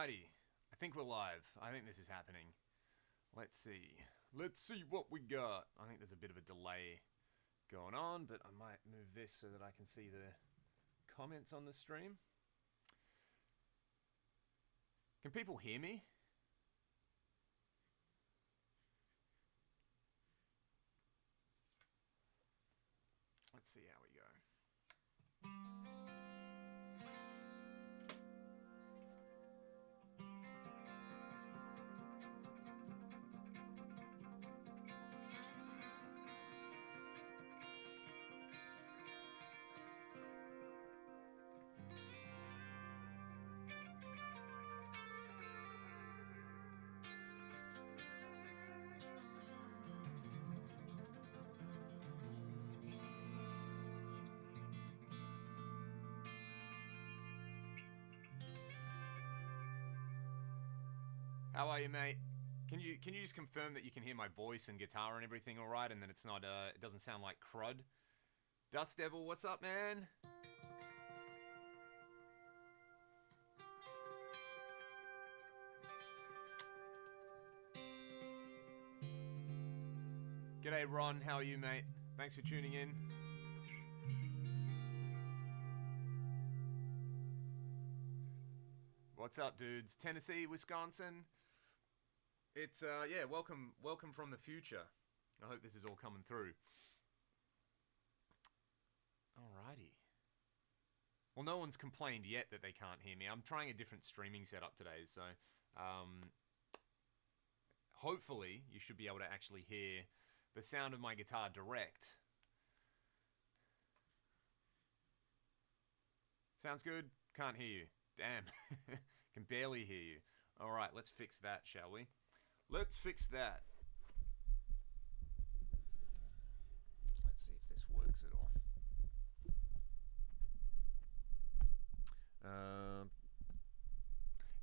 Alrighty. I think we're live. I think this is happening. Let's see. Let's see what we got. I think there's a bit of a delay going on, but I might move this so that I can see the comments on the stream. Can people hear me? Let's see how we go. How are you, mate? Can you just confirm that you can hear my voice and guitar and everything all right, and that it's not it doesn't sound like crud? Dust Devil, what's up, man? G'day, Ron. How are you, mate? Thanks for tuning in. What's up, dudes? Tennessee, Wisconsin. It's yeah, welcome from the future. I hope this is all coming through. Alrighty. Well, no one's complained yet that they can't hear me. I'm trying a different streaming setup today, so hopefully you should be able to actually hear the sound of my guitar direct. Sounds good? Can't hear you. Damn. Can barely hear you. Alright, let's fix that, shall we? Let's fix that. Let's see if this works at all.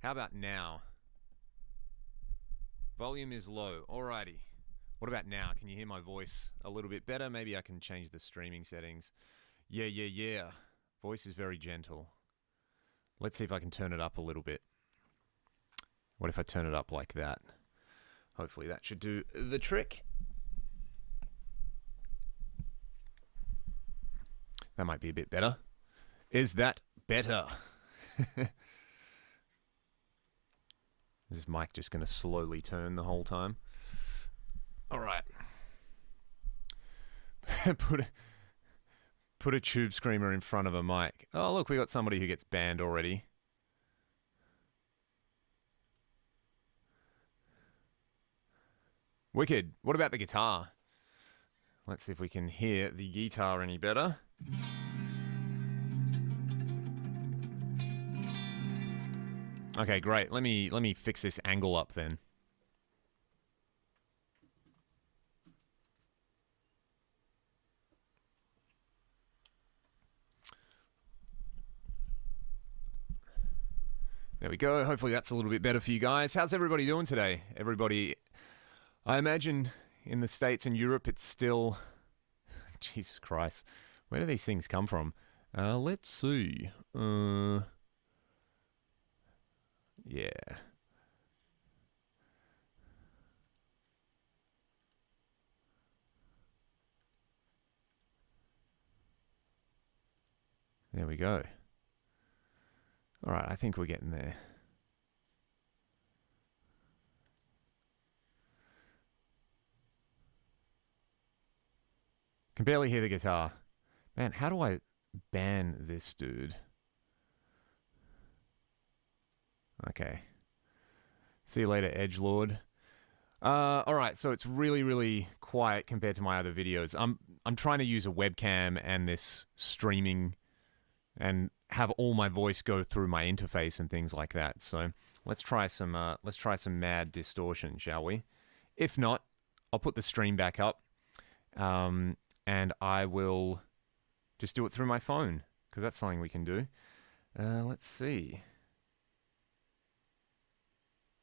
How about now? Volume is low. Alrighty. What about now? Can you hear my voice a little bit better? Maybe I can change the streaming settings. Yeah. Voice is very gentle. Let's see if I can turn it up a little bit. What if I turn it up like that? Hopefully that should do the trick. That might be a bit better. Is that better? Is this mic just going to slowly turn the whole time? All right. Put a tube screamer in front of a mic. Oh, look, we got somebody who gets banned already. Wicked. What about the guitar? Let's see if we can hear the guitar any better. Okay, great. Let me fix this angle up then. There we go. Hopefully that's a little bit better for you guys. How's everybody doing today? Everybody, I imagine in the States and Europe it's still... Jesus Christ. Where do these things come from? Let's see. Yeah. There we go. All right, I think we're getting there. Can barely hear the guitar. Man, how do I ban this dude? Okay. See you later, Edgelord. Alright, so it's really, really quiet compared to my other videos. I'm trying to use a webcam and this streaming and have all my voice go through my interface and things like that. So let's try some mad distortion, shall we? If not, I'll put the stream back up. And I will just do it through my phone, because that's something we can do. Let's see.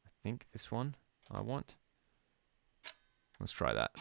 I think this one I want. Let's try that.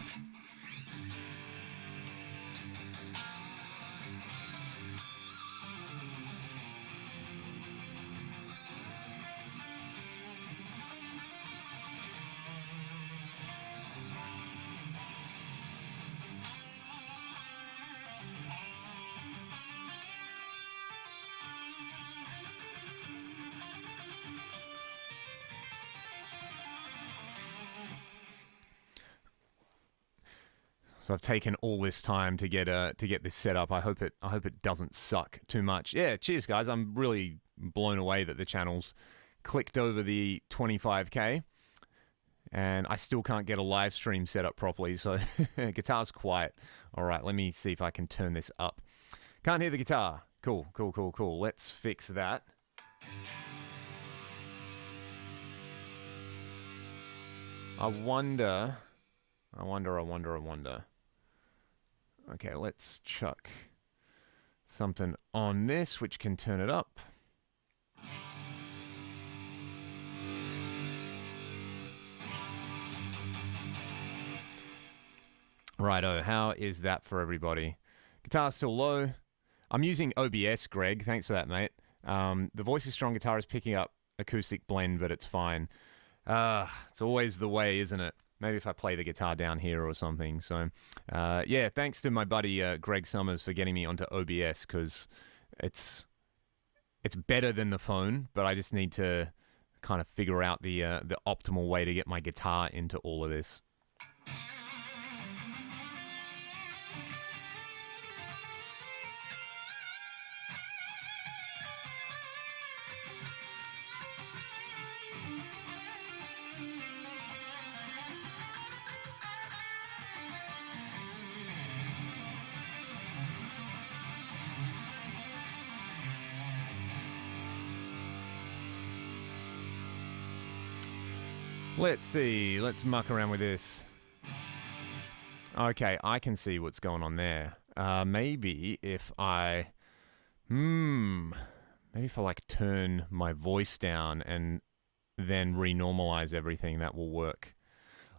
So I've taken all this time to get this set up. I hope it doesn't suck too much. Yeah, cheers guys. I'm really blown away that the channel's clicked over the 25k, and I still can't get a live stream set up properly. So guitar's quiet. All right, let me see if I can turn this up. Can't hear the guitar. Cool. Let's fix that. I wonder. Okay, let's chuck something on this which can turn it up. Righto, how is that for everybody? Guitar's still low. I'm using OBS, Greg. Thanks for that, mate. The voice is strong, guitar is picking up acoustic blend, but it's fine. It's always the way, isn't it? Maybe if I play the guitar down here or something. So, yeah, thanks to my buddy Greg Summers for getting me onto OBS, because it's better than the phone, but I just need to kind of figure out the optimal way to get my guitar into all of this. Let's see, let's muck around with this. Okay, I can see what's going on there. Maybe if I, maybe if I like turn my voice down and then renormalize everything, that will work.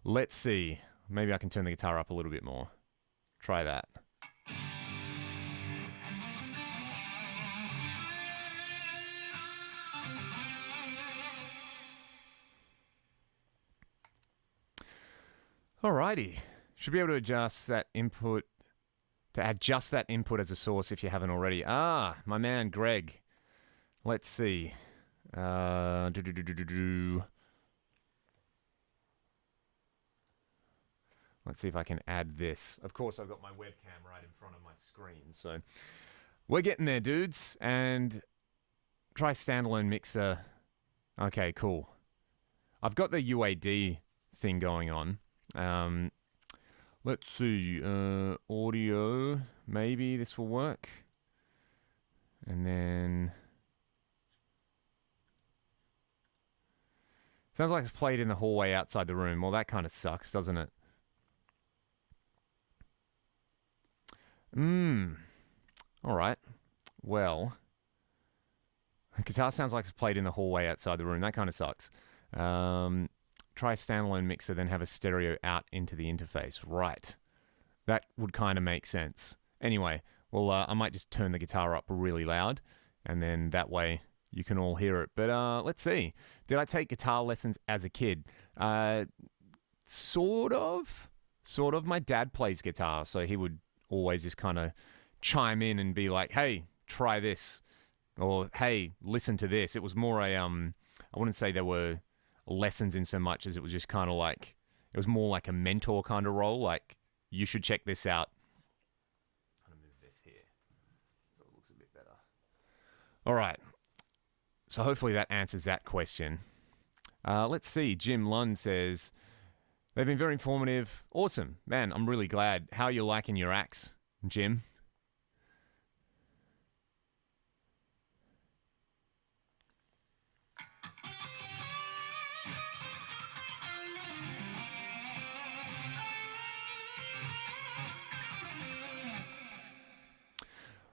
Let's see, maybe I can turn the guitar up a little bit more. Try that. Alrighty, should be able to adjust that input, as a source if you haven't already. Ah, my man Greg. Let's see. Let's see if I can add this. Of course, I've got my webcam right in front of my screen, so we're getting there, dudes. And try standalone mixer. Okay, cool. I've got the UAD thing going on. Let's see, audio, maybe this will work. And then, sounds like it's played in the hallway outside the room. Well, that kind of sucks, doesn't it? All right. Well, the guitar sounds like it's played in the hallway outside the room. That kind of sucks. Try a standalone mixer, then have a stereo out into the interface. Right. That would kind of make sense. Anyway, well, I might just turn the guitar up really loud, and then that way you can all hear it. But let's see. Did I take guitar lessons as a kid? Sort of. My dad plays guitar, so he would always just kind of chime in and be like, hey, try this. Or, hey, listen to this. It was more a, I wouldn't say there were lessons in so much as it was just kind of like, it was more like a mentor kind of role, like, you should check this out. I'm gonna move this here so it looks a bit better. All right, so hopefully that answers that question. Let's see, Jim Lund says, they've been very informative. Awesome, man, I'm really glad. How are you liking your axe, Jim?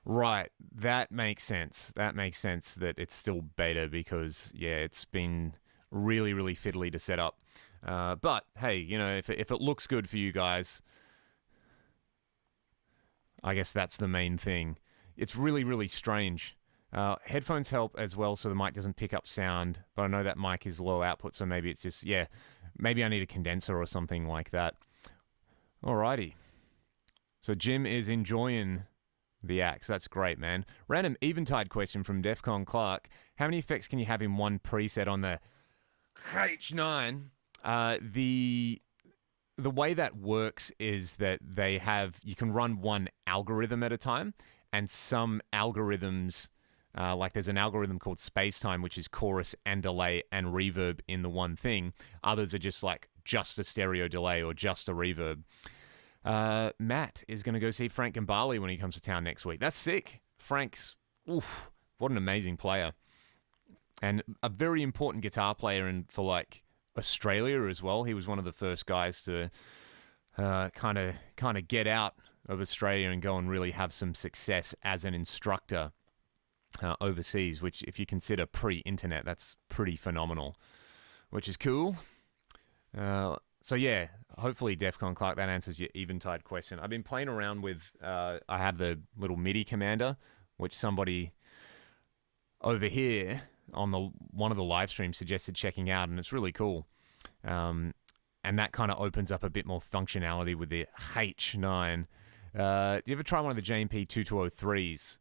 Right, that makes sense. That makes sense that it's still beta because, yeah, it's been really, really fiddly to set up. But, hey, you know, if it looks good for you guys, I guess that's the main thing. It's really, really strange. Headphones help as well so the mic doesn't pick up sound, but I know that mic is low output, so maybe it's just, yeah, maybe I need a condenser or something like that. Alrighty. So Jim is enjoying the axe. That's great, man. Random Eventide question from Defcon Clark. How many effects can you have in one preset on the H9? The the way that works is that you can run one algorithm at a time, and some algorithms, like there's an algorithm called spacetime, which is chorus and delay and reverb in the one thing. Others are just like just a stereo delay or just a reverb. Matt is going to go see Frank Gambale when he comes to town next week. That's sick. Frank's, what an amazing player. And a very important guitar player for like Australia as well. He was one of the first guys to kind of get out of Australia and go and really have some success as an instructor overseas, which if you consider pre-internet, that's pretty phenomenal, which is cool. So yeah, hopefully Defcon Clark, that answers your Eventide question. I've been playing around with, I have the little MIDI commander, which somebody over here on one of the live streams suggested checking out, and it's really cool. And that kind of opens up a bit more functionality with the H9. Do you ever try one of the JMP 2203s?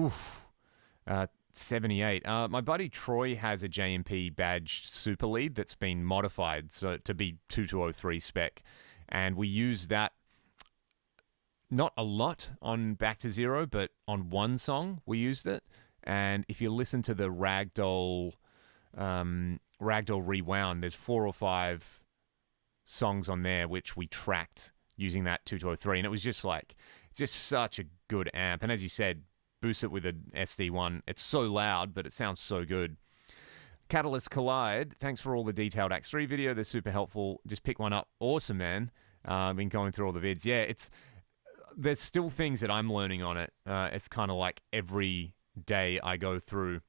Oof. 78. My buddy Troy has a JMP badged Super Lead that's been modified to be 2203 spec, and we use that not a lot on Back to Zero, but on one song we used it. And if you listen to the Ragdoll Rewound, there's 4 or 5 songs on there which we tracked using that 2203, and it was just like, it's just such a good amp. And as you said, boost it with an SD1. It's so loud, but it sounds so good. Catalyst Collide, thanks for all the detailed Axe 3 video. They're super helpful. Just pick one up. Awesome, man. I've been going through all the vids. Yeah, there's still things that I'm learning on it. It's kind of like every day I go through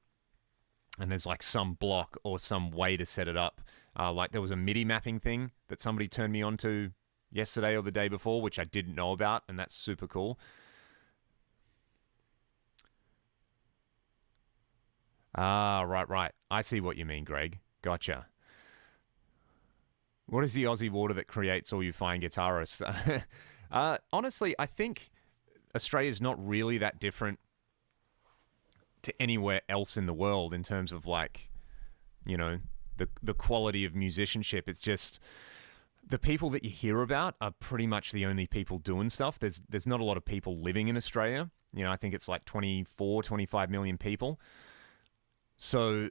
and there's like some block or some way to set it up. Like there was a MIDI mapping thing that somebody turned me on to yesterday or the day before, which I didn't know about, and that's super cool. Right. I see what you mean, Greg. Gotcha. What is the Aussie water that creates all you fine guitarists? Honestly, I think Australia's not really that different to anywhere else in the world in terms of like, you know, the quality of musicianship. It's just the people that you hear about are pretty much the only people doing stuff. There's not a lot of people living in Australia. You know, I think it's like 24, 25 million people. So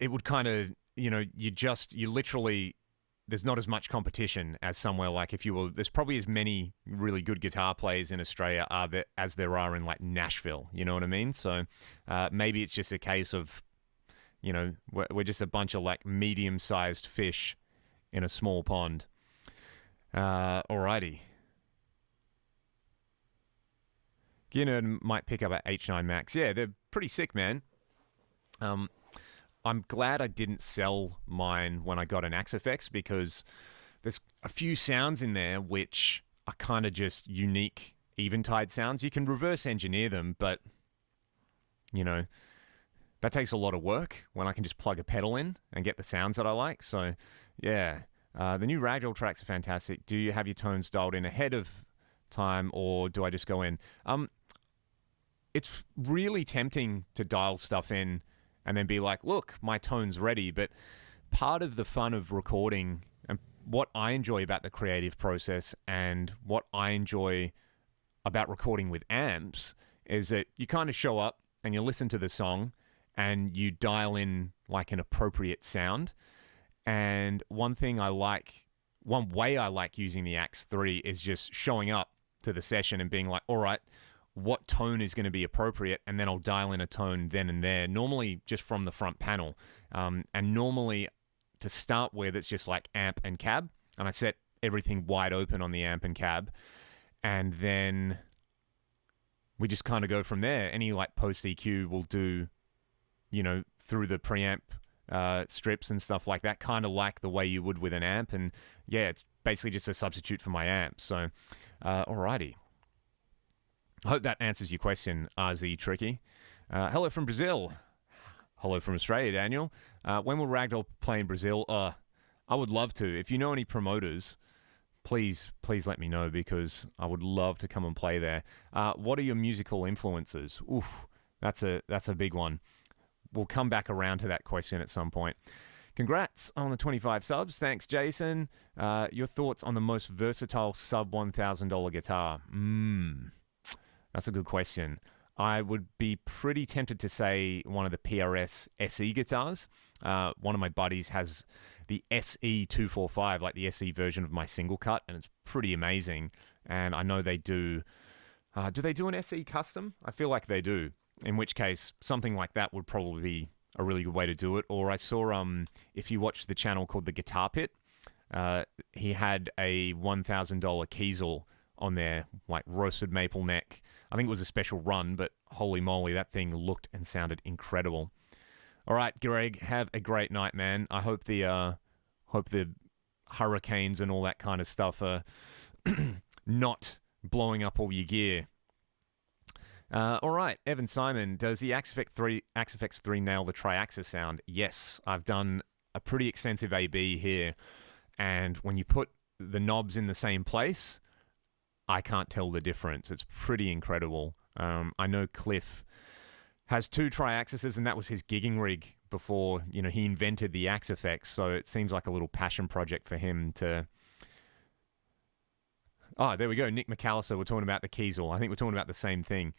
it would kind of, you know, you literally, there's not as much competition as somewhere like there's probably as many really good guitar players in Australia as there are in like Nashville, you know what I mean? So maybe it's just a case of, you know, we're just a bunch of like medium-sized fish in a small pond. Alrighty. Gearnerd might pick up at H9 Max. Yeah, they're pretty sick, man. I'm glad I didn't sell mine when I got an Axe FX, because there's a few sounds in there which are kind of just unique Eventide sounds. You can reverse engineer them, but, you know, that takes a lot of work when I can just plug a pedal in and get the sounds that I like. So, yeah. The new Ragdoll tracks are fantastic. Do you have your tones dialed in ahead of time, or do I just go in? It's really tempting to dial stuff in and then be like, look, my tone's ready. But part of the fun of recording, and what I enjoy about the creative process and what I enjoy about recording with amps, is that you kind of show up and you listen to the song and you dial in like an appropriate sound. And one way I like using the Axe 3 is just showing up to the session and being like, all right, what tone is going to be appropriate, and then I'll dial in a tone then and there, normally just from the front panel. And normally, to start with, it's just like amp and cab, and I set everything wide open on the amp and cab, and then we just kind of go from there. Any like post EQ will do, you know, through the preamp strips and stuff like that, kind of like the way you would with an amp. And yeah, it's basically just a substitute for my amp. So, alrighty. I hope that answers your question, RZ Tricky. Hello from Brazil. Hello from Australia, Daniel. When will Ragdoll play in Brazil? I would love to. If you know any promoters, please let me know, because I would love to come and play there. What are your musical influences? Oof, that's a big one. We'll come back around to that question at some point. Congrats on the 25 subs. Thanks, Jason. Your thoughts on the most versatile sub $1,000 guitar? That's a good question. I would be pretty tempted to say one of the PRS SE guitars. One of my buddies has the SE 245, like the SE version of my single cut, and it's pretty amazing. And I know they do. Do they do an SE custom? I feel like they do. In which case, something like that would probably be a really good way to do it. Or I saw, if you watch the channel called The Guitar Pit, he had a $1,000 Kiesel on there, like roasted maple neck. I think it was a special run, but holy moly, that thing looked and sounded incredible. All right, Greg, have a great night, man. I hope the hurricanes and all that kind of stuff are not blowing up all your gear. All right, Evan Simon, does the Axe FX 3 nail the tri-axis sound? Yes, I've done a pretty extensive A/B here, and when you put the knobs in the same place, I can't tell the difference. It's pretty incredible. I know Cliff has 2 tri-axises, and that was his gigging rig before, you know, he invented the Axe FX, so it seems like a little passion project for him to... Oh, there we go. Nick McAllister, we're talking about the Kiesel. I think we're talking about the same thing.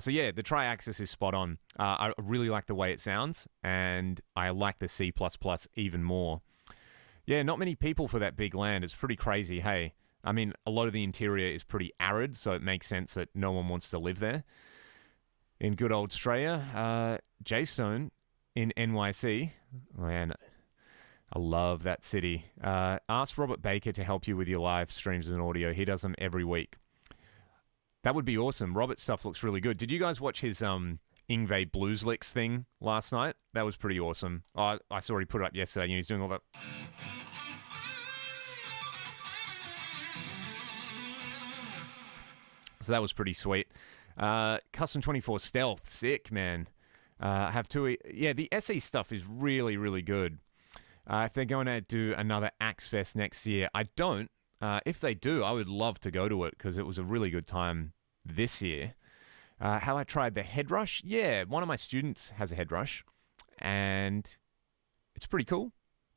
So yeah, the tri-axis is spot on. I really like the way it sounds, and I like the C++ even more. Yeah, not many people for that big land. It's pretty crazy, hey. I mean, a lot of the interior is pretty arid, so it makes sense that no one wants to live there. In good old Australia, Jason in NYC. Man, I love that city. Ask Robert Baker to help you with your live streams and audio. He does them every week. That would be awesome. Robert's stuff looks really good. Did you guys watch his Yngwie Blues Licks thing last night? That was pretty awesome. I saw he put it up yesterday, and he's doing all that. So that was pretty sweet. Custom 24 Stealth, sick, man. I have 2. Yeah, the SE stuff is really, really good. If they're going to do another Axe Fest next year, I don't. If they do, I would love to go to it because it was a really good time this year. How I tried the head rush? Yeah, one of my students has a head rush, and it's pretty cool.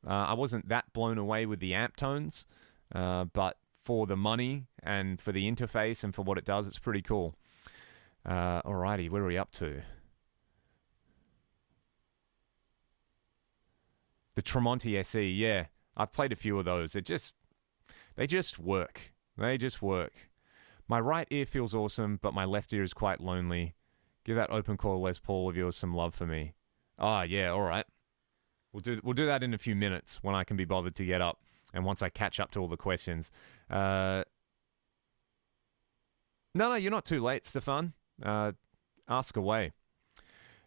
I wasn't that blown away with the amp tones, but for the money and for the interface and for what it does, it's pretty cool. Alrighty, where are we up to? The Tremonti SE, yeah. I've played a few of those. They just work. They just work. My right ear feels awesome, but my left ear is quite lonely. Give that open core Les Paul of yours some love for me. Ah, yeah, all right. We'll do that in a few minutes when I can be bothered to get up and once I catch up to all the questions. No, you're not too late, Stefan. Ask away.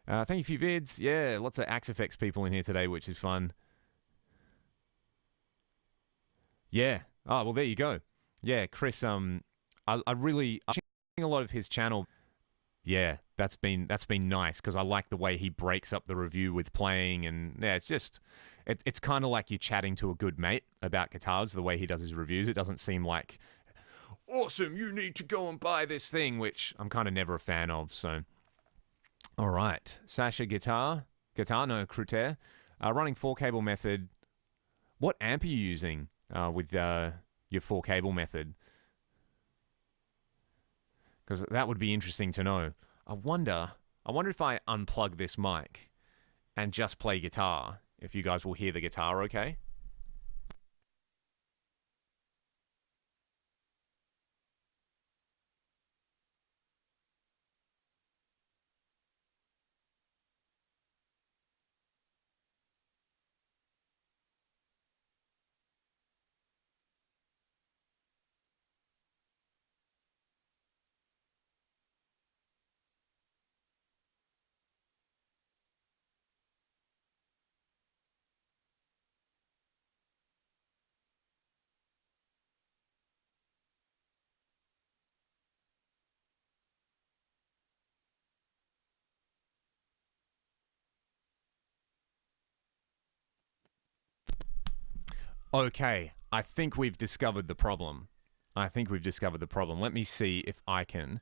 Thank you for your vids. Yeah, lots of Axe FX people in here today, which is fun. Yeah. Oh, well, there you go. Yeah, Chris, I'm watching a lot of his channel. Yeah, that's been nice because I like the way he breaks up the review with playing, and yeah, it's kind of like you're chatting to a good mate about guitars, the way he does his reviews. It doesn't seem like, awesome, you need to go and buy this thing, which I'm kind of never a fan of, so... All right, Sasha Guitar no Cruter, running 4-cable method. What amp are you using with your 4-cable method? Because that would be interesting to know. I wonder if I unplug this mic and just play guitar, if you guys will hear the guitar okay. Okay, I think we've discovered the problem. Let me see if I can.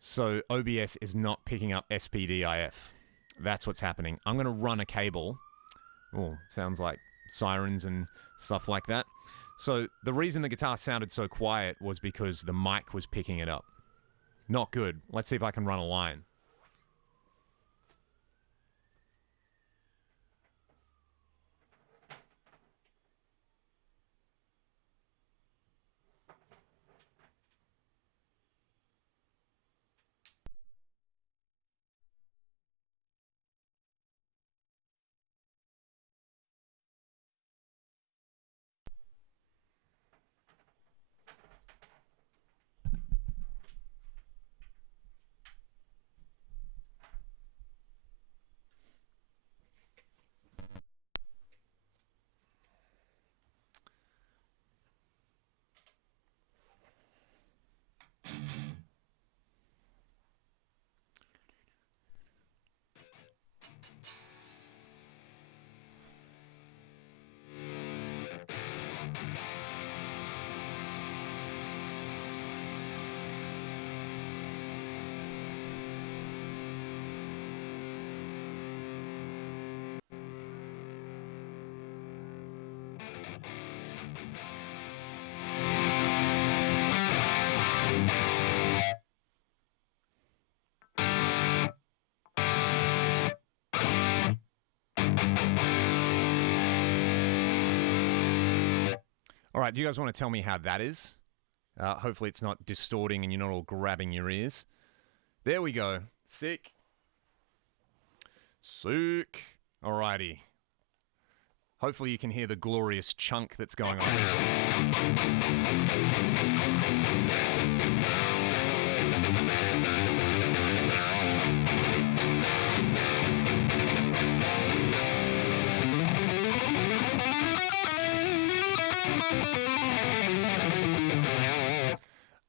So OBS is not picking up SPDIF. That's what's happening. I'm going to run a cable Oh, sounds like sirens and stuff like that. So the reason the guitar sounded so quiet was because the mic was picking it up. Not good. Let's see if I can run a line. All right, do you guys want to tell me how that is? Hopefully it's not distorting and you're not all grabbing your ears. There we go. Sick. Sick. Alrighty. Hopefully you can hear the glorious chunk that's going on.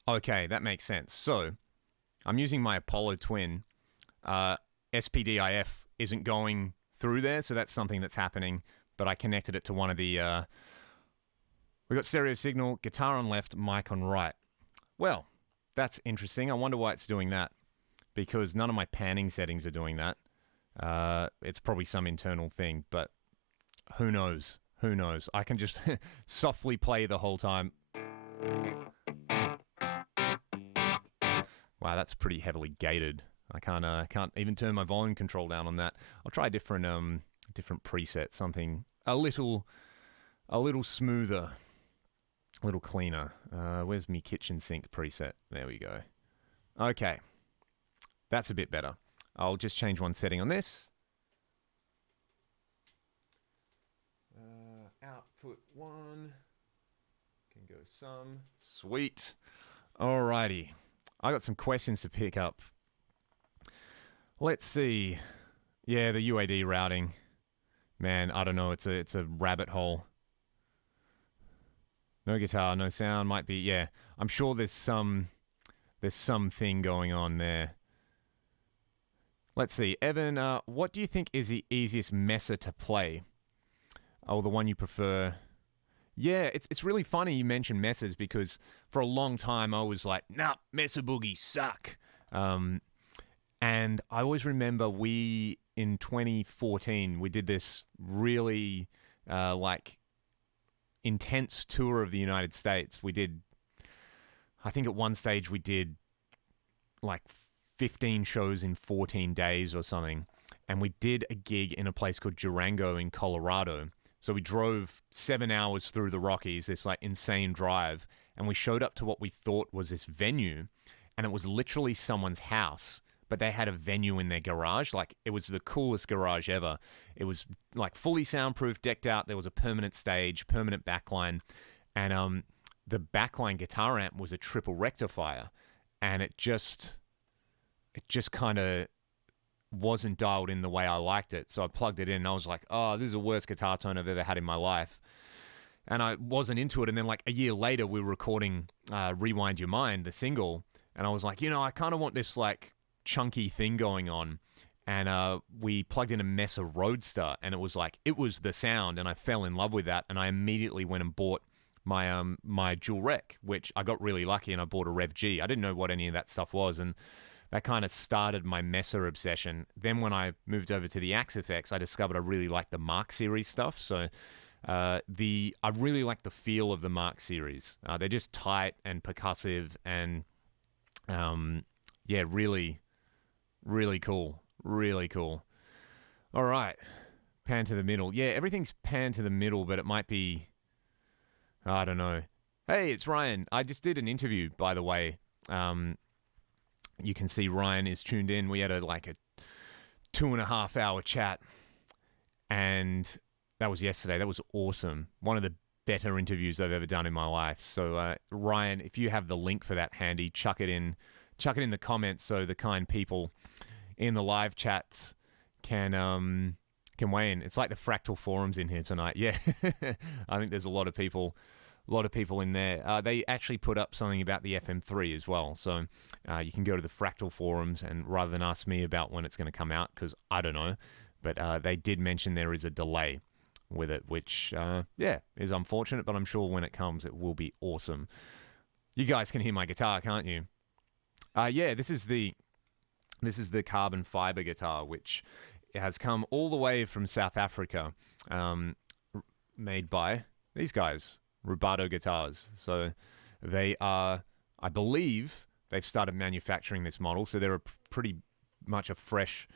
Okay, that makes sense. So, I'm using my Apollo Twin. SPDIF isn't going through there, so that's something that's happening. But I connected it to one of the... we got stereo signal, guitar on left, mic on right. Well, that's interesting. I wonder why it's doing that. Because none of my panning settings are doing that. It's probably some internal thing, but who knows? Who knows? I can just softly play the whole time. Wow, that's pretty heavily gated. I can't even turn my volume control down on that. I'll try a different preset, something a little smoother, a little cleaner. Where's me kitchen sink preset? There we go. Okay, that's a bit better. I'll just change one setting on this. Output 1 can go some. Sweet. Alrighty. I got some questions to pick up. Let's see. Yeah, the UAD routing. Man, I don't know. It's a rabbit hole. No guitar, no sound. Might be. Yeah, I'm sure there's something going on there. Let's see, Evan. What do you think is the easiest Mesa to play? Oh, the one you prefer. Yeah, it's really funny you mentioned Mesas because for a long time I was like, nah, Mesa boogies suck. And I always remember in 2014, we did this really like intense tour of the United States. I think at one stage we did like 15 shows in 14 days or something. And we did a gig in a place called Durango in Colorado. So we drove 7 hours through the Rockies, this like insane drive, and we showed up to what we thought was this venue, and it was literally someone's house, but they had a venue in their garage. Like, it was the coolest garage ever. It was like fully soundproof, decked out. There was a permanent stage, permanent backline, and the backline guitar amp was a triple rectifier, and it just kind of wasn't dialed in the way I liked it. So I plugged it in and I was like, oh, this is the worst guitar tone I've ever had in my life. And I wasn't into it. And then like a year later, we were recording Rewind Your Mind, the single. And I was like, I kind of want this like chunky thing going on. And we plugged in a Mesa Roadster and it was the sound. And I fell in love with that. And I immediately went and bought my dual rec, which I got really lucky and I bought a Rev G. I didn't know what any of that stuff was. And that kind of started my Messer obsession. Then when I moved over to the Axe effects, I discovered I really liked the Mark series stuff. So I really like the feel of the Mark series. They're just tight and percussive and yeah, really, really cool. Really cool. All right. Pan to the middle. Yeah, everything's pan to the middle, but it might be, I don't know. Hey, it's Ryan. I just did an interview, by the way. You can see Ryan is tuned in. We had a 2.5 hour chat, and that was yesterday. That was awesome. One of the better interviews I've ever done in my life. So Ryan, if you have the link for that handy, chuck it in the comments so the kind people in the live chats can weigh in. It's like the Fractal forums in here tonight. Yeah, I think there's a lot of people in there. They actually put up something about the FM3 as well. So you can go to the Fractal forums, and rather than ask me about when it's going to come out, because I don't know, but they did mention there is a delay with it, which, is unfortunate, but I'm sure when it comes, it will be awesome. You guys can hear my guitar, can't you? Yeah, this is the carbon fiber guitar, which has come all the way from South Africa, made by these guys, Rubato Guitars. So they are, I believe, they've started manufacturing this model, so they're pretty much a fresh,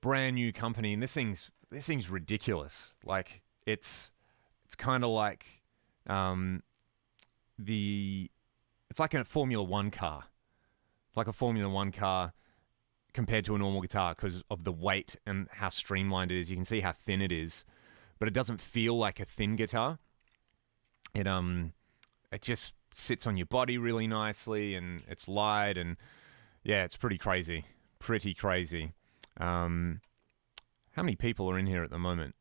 brand new company. And this thing's ridiculous. Like it's kind of like it's like a Formula One car. Like a Formula One car compared to a normal guitar because of the weight and how streamlined it is. You can see how thin it is, but it doesn't feel like a thin guitar. It just sits on your body really nicely, and it's light, and yeah, it's pretty crazy. Pretty crazy. How many people are in here at the moment?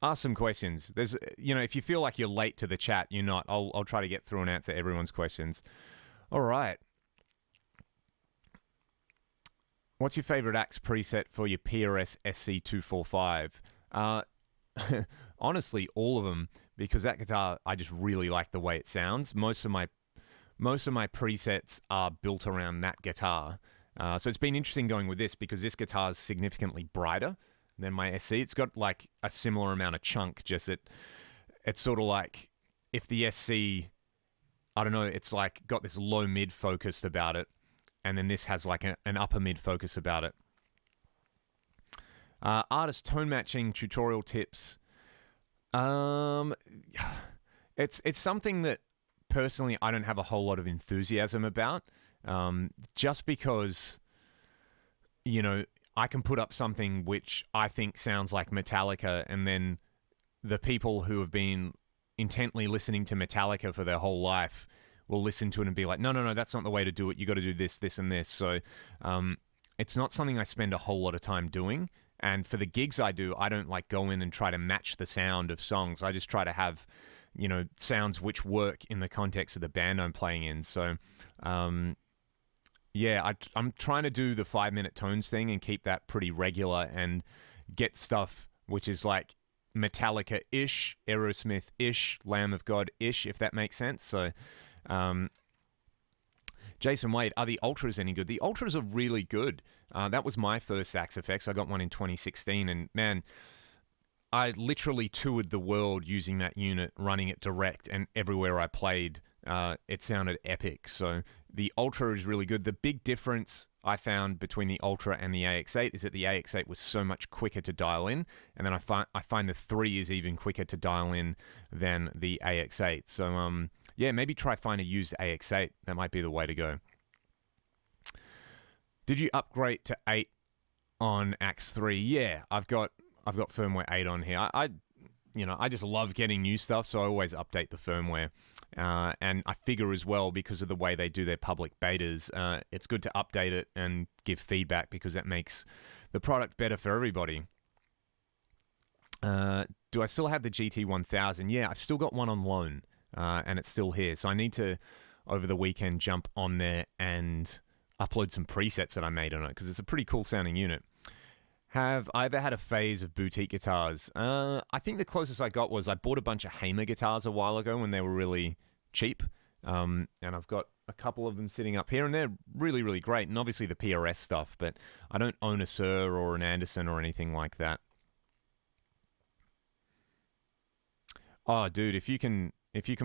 Ask some questions. There's, if you feel like you're late to the chat, you're not. I'll try to get through and answer everyone's questions. All right. What's your favorite Axe preset for your PRS SC245? Honestly, all of them, because that guitar, I just really like the way it sounds. Most of my presets are built around that guitar. So it's been interesting going with this because this guitar is significantly brighter than my SC. It's got like a similar amount of chunk, just it's sort of like if the SC, I don't know, it's like got this low mid focused about it. And then this has like an upper mid focus about it. Artist tone matching tutorial tips. It's something that personally I don't have a whole lot of enthusiasm about. Just because, I can put up something which I think sounds like Metallica, and then the people who have been intently listening to Metallica for their whole life will listen to it and be like, no, that's not the way to do it. You got to do this, this, and this. So it's not something I spend a whole lot of time doing. And for the gigs I do, I don't like go in and try to match the sound of songs. I just try to have, sounds which work in the context of the band I'm playing in. So, I'm trying to do the 5-minute tones thing and keep that pretty regular and get stuff which is like Metallica-ish, Aerosmith-ish, Lamb of God-ish, if that makes sense. So, Jason Wade, are the Ultras any good? The Ultras are really good. That was my first Axe effects. I got one in 2016, and man, I literally toured the world using that unit, running it direct, and everywhere I played, it sounded epic. So the Ultra is really good. The big difference I found between the Ultra and the AX8 is that the AX8 was so much quicker to dial in, and then I find the 3 is even quicker to dial in than the AX8. So yeah, maybe try find a used AX8. That might be the way to go. Did you upgrade to 8 on Axe 3? Yeah, I've got firmware 8 on here. I just love getting new stuff, so I always update the firmware. And I figure as well, because of the way they do their public betas, it's good to update it and give feedback because that makes the product better for everybody. Do I still have the GT1000? Yeah, I've still got one on loan, and it's still here. So I need to, over the weekend, jump on there and upload some presets that I made on it because it's a pretty cool sounding unit. Have I ever had a phase of boutique guitars? I think the closest I got was I bought a bunch of Hamer guitars a while ago when they were really cheap, And I've got a couple of them sitting up here, and they're really, really great. And obviously the PRS stuff, but I don't own a Sir or an Anderson or anything like that. Oh, dude, if you can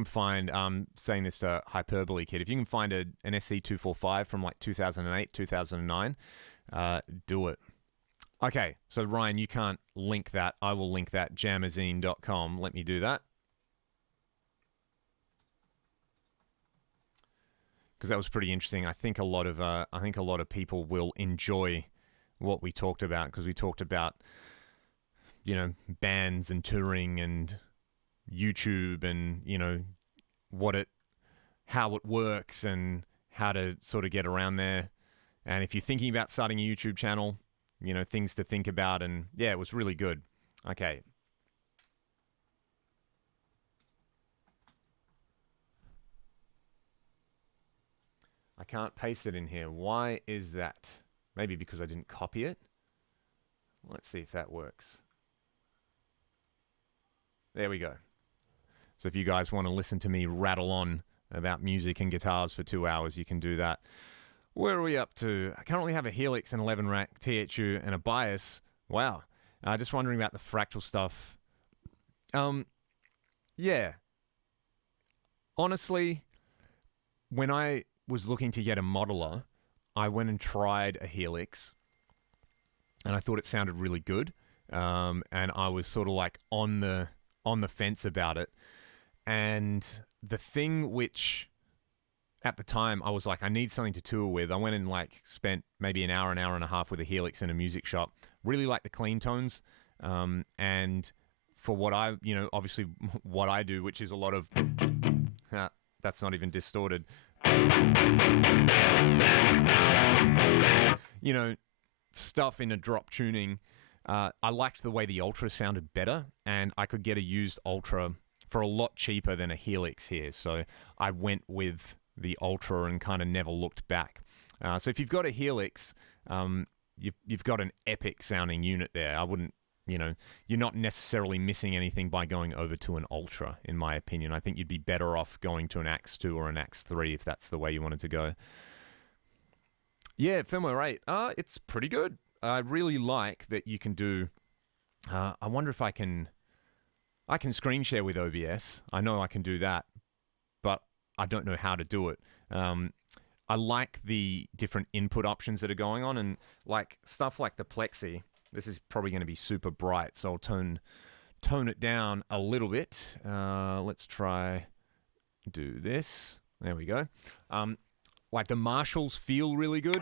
find, saying this to Hyperbole Kid, if you can find an SC245 from like 2008, 2009, do it. Okay, so Ryan, you can't link that. I will link that, jamazine.com. Let me do that. Because that was pretty interesting. I think a lot of people will enjoy what we talked about, because we talked about, you know, bands and touring and YouTube and, you know, how it works and how to sort of get around there. And if you're thinking about starting a YouTube channel, you know, things to think about. And yeah, it was really good. Okay. I can't paste it in here. Why is that? Maybe because I didn't copy it. Let's see if that works. There we go. So if you guys want to listen to me rattle on about music and guitars for 2 hours, you can do that. Where are we up to? I currently have a Helix, an 11 rack THU, and a bias. Wow. Just wondering about the Fractal stuff. Yeah. Honestly, when I was looking to get a modeler, I went and tried a Helix, and I thought it sounded really good. And I was sort of like on the fence about it. And the thing which, at the time, I was like, I need something to tour with. I went and like spent maybe an hour and a half with a Helix in a music shop. Really like the clean tones. And for what I, you know, obviously what I do, which is a lot of, that's not even distorted. You know, stuff in a drop tuning. I liked the way the Ultra sounded better, and I could get a used Ultra for a lot cheaper than a Helix here. So I went with the Ultra and kind of never looked back. So if you've got a Helix, you've got an epic sounding unit there. I wouldn't, you know, you're not necessarily missing anything by going over to an Ultra, in my opinion. I think you'd be better off going to an Axe2 or an Axe3 if that's the way you wanted to go. Yeah, firmware 8. It's pretty good. I really like that you can do. I wonder if I can screen share with OBS. I know I can do that, but I don't know how to do it. I like the different input options that are going on, and like stuff like the Plexi. This is probably going to be super bright, so I'll tone it down a little bit. Let's try do this. There we go. Like the Marshalls feel really good.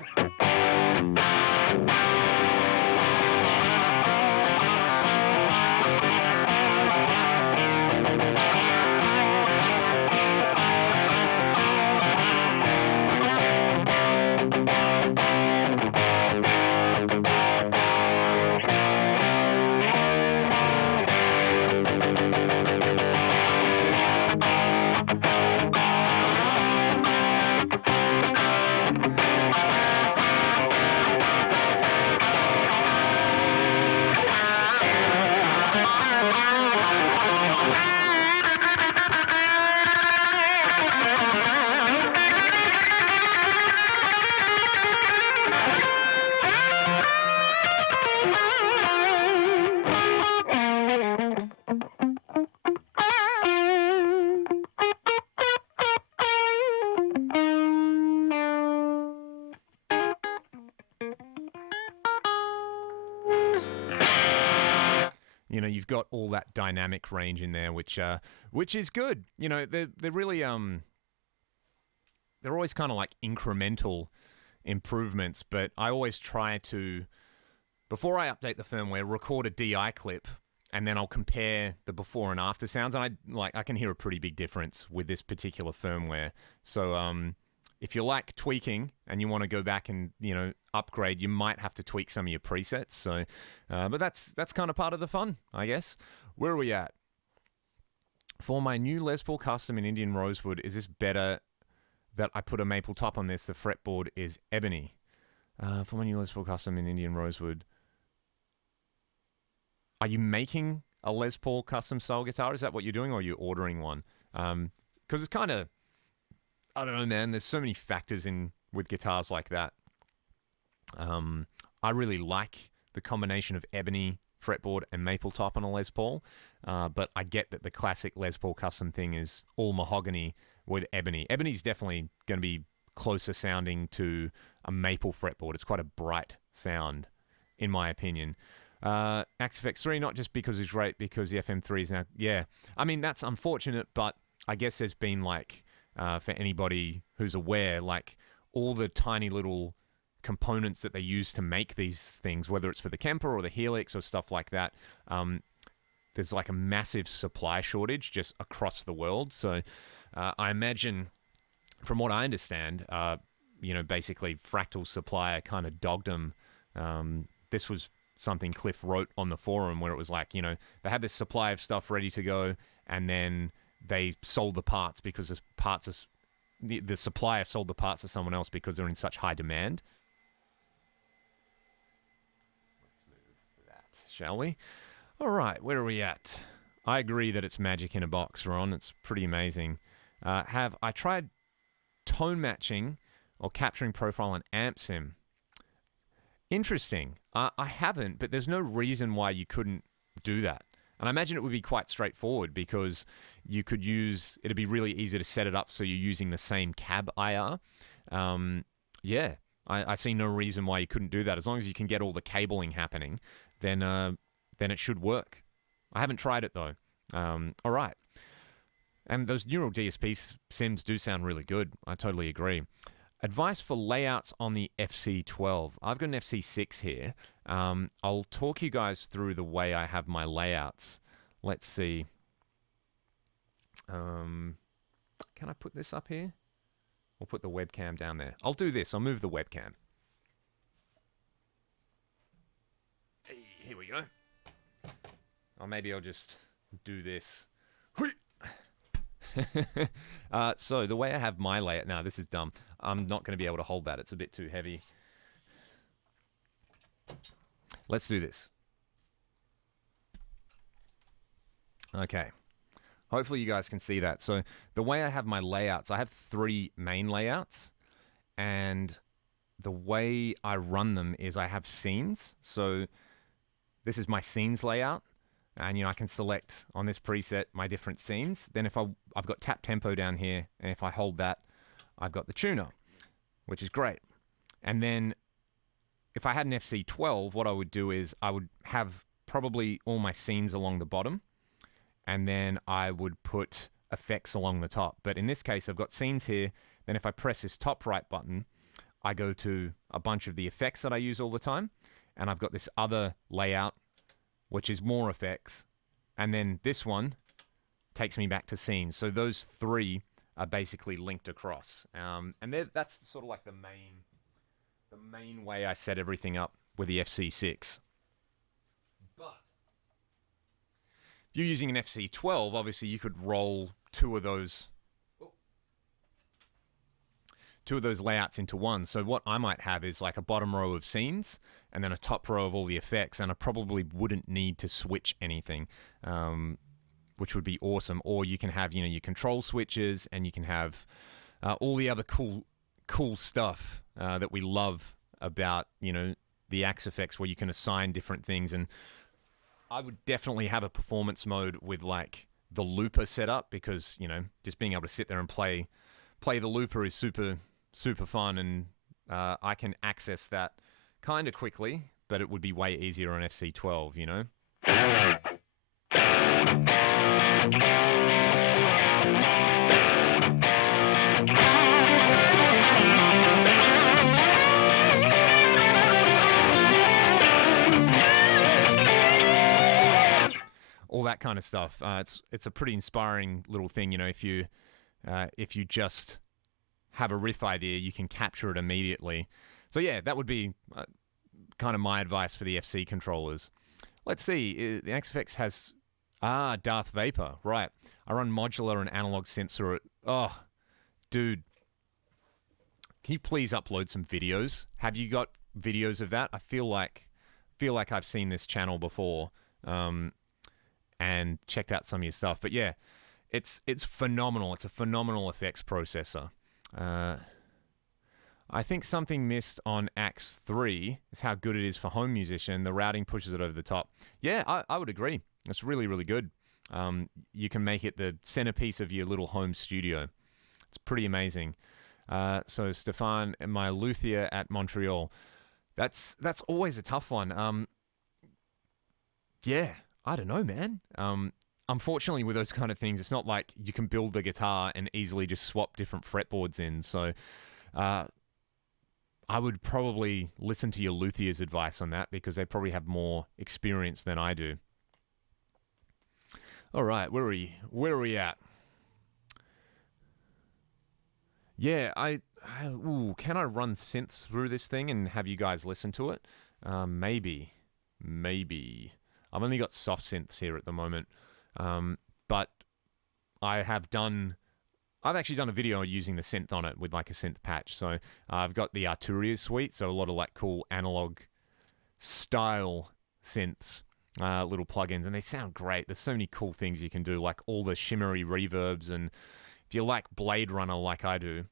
You know, you've got all that dynamic range in there, which is good. You know, they're really they're always kind of like incremental improvements, but I always try to, before I update the firmware, record a DI clip, and then I'll compare the before and after sounds, and I can hear a pretty big difference with this particular firmware. So if you like tweaking and you want to go back and, you know, upgrade, you might have to tweak some of your presets. So, but that's kind of part of the fun, I guess. Where are we at? For my new Les Paul Custom in Indian Rosewood, is this better that I put a maple top on this? The fretboard is ebony. For my new Les Paul Custom in Indian Rosewood, are you making a Les Paul custom style guitar? Is that what you're doing, or are you ordering one? Because it's kind of I don't know, man. There's so many factors in with guitars like that. I really like the combination of ebony fretboard and maple top on a Les Paul, but I get that the classic Les Paul custom thing is all mahogany with ebony. Ebony's definitely going to be closer sounding to a maple fretboard. It's quite a bright sound, in my opinion. Axe FX 3, not just because it's great, because the FM3 is now... Yeah, I mean, that's unfortunate, but I guess there's been, like, for anybody who's aware, like, all the tiny little components that they use to make these things, whether it's for the Kemper or the Helix or stuff like that, there's, like, a massive supply shortage just across the world. So I imagine, from what I understand, you know, basically Fractal supplier kind of dogged them. This was something Cliff wrote on the forum where it was like, you know, they had this supply of stuff ready to go, and then they sold the parts because the supplier sold the parts to someone else because they're in such high demand. Let's move that, shall we? All right, where are we at? I agree that it's magic in a box, Ron. It's pretty amazing. Have I tried tone matching or capturing profile on amp sim? Interesting. I haven't, but there's no reason why you couldn't do that. And I imagine it would be quite straightforward because you could use, it'd be really easy to set it up so you're using the same cab IR. Yeah, I see no reason why you couldn't do that. As long as you can get all the cabling happening, then it should work. I haven't tried it though. All right. And those neural DSP sims do sound really good. I totally agree. Advice for layouts on the FC12. I've got an FC6 here. I'll talk you guys through the way I have my layouts. Let's see. Can I put this up here? We'll put the webcam down there. I'll do this. I'll move the webcam. Hey, here we go. Or maybe I'll just do this. So the way I have my layout... Now, this is dumb. I'm not going to be able to hold that. It's a bit too heavy. Let's do this. Okay. Hopefully you guys can see that. So the way I have my layouts, I have 3 main layouts. And the way I run them is I have scenes. So this is my scenes layout. And, you know, I can select on this preset my different scenes. Then if I've got tap tempo down here, and if I hold that, I've got the tuner, which is great. And then if I had an FC12, what I would do is I would have probably all my scenes along the bottom, and then I would put effects along the top. But in this case, I've got scenes here. Then if I press this top right button, I go to a bunch of the effects that I use all the time. And I've got this other layout, which is more effects. And then this one takes me back to scenes. So those 3 are basically linked across. And that's sort of like the main way I set everything up with the FC6. But if you're using an FC12, obviously you could roll 2 of those layouts into one. So what I might have is like a bottom row of scenes and then a top row of all the effects, and I probably wouldn't need to switch anything, which would be awesome. Or you can have, you know, your control switches, and you can have all the other cool stuff that we love about, you know, the Axe effects, where you can assign different things. And I would definitely have a performance mode with like the looper set up, because, you know, just being able to sit there and play the looper is super fun, and I can access that kind of quickly, but it would be way easier on FC12, you know? All that kind of stuff. It's a pretty inspiring little thing, you know. If you just have a riff idea, you can capture it immediately. So yeah, that would be kind of my advice for the FC controllers. Let's see, the XFX has Darth Vapor, right? I run modular and analog sensor. Oh, dude, can you please upload some videos? Have you got videos of that? I feel like I've seen this channel before, and checked out some of your stuff. But yeah, it's phenomenal. It's a phenomenal effects processor. I think something missed on Axe 3 is how good it is for home musician. The routing pushes it over the top. Yeah, I would agree. It's really, really good. You can make it the centerpiece of your little home studio. It's pretty amazing. So Stefan, my luthier at Montreal. That's always a tough one. Yeah, I don't know, man. Unfortunately, with those kind of things, it's not like you can build the guitar and easily just swap different fretboards in. So I would probably listen to your luthier's advice on that because they probably have more experience than I do. All right, where are we at? Yeah, can I run synths through this thing and have you guys listen to it? Maybe. I've only got soft synths here at the moment, but I've actually done a video using the synth on it with like a synth patch. So I've got the Arturia suite, so a lot of like cool analog style synths, little plugins, and they sound great. There's so many cool things you can do, like all the shimmery reverbs, and if you like Blade Runner like I do,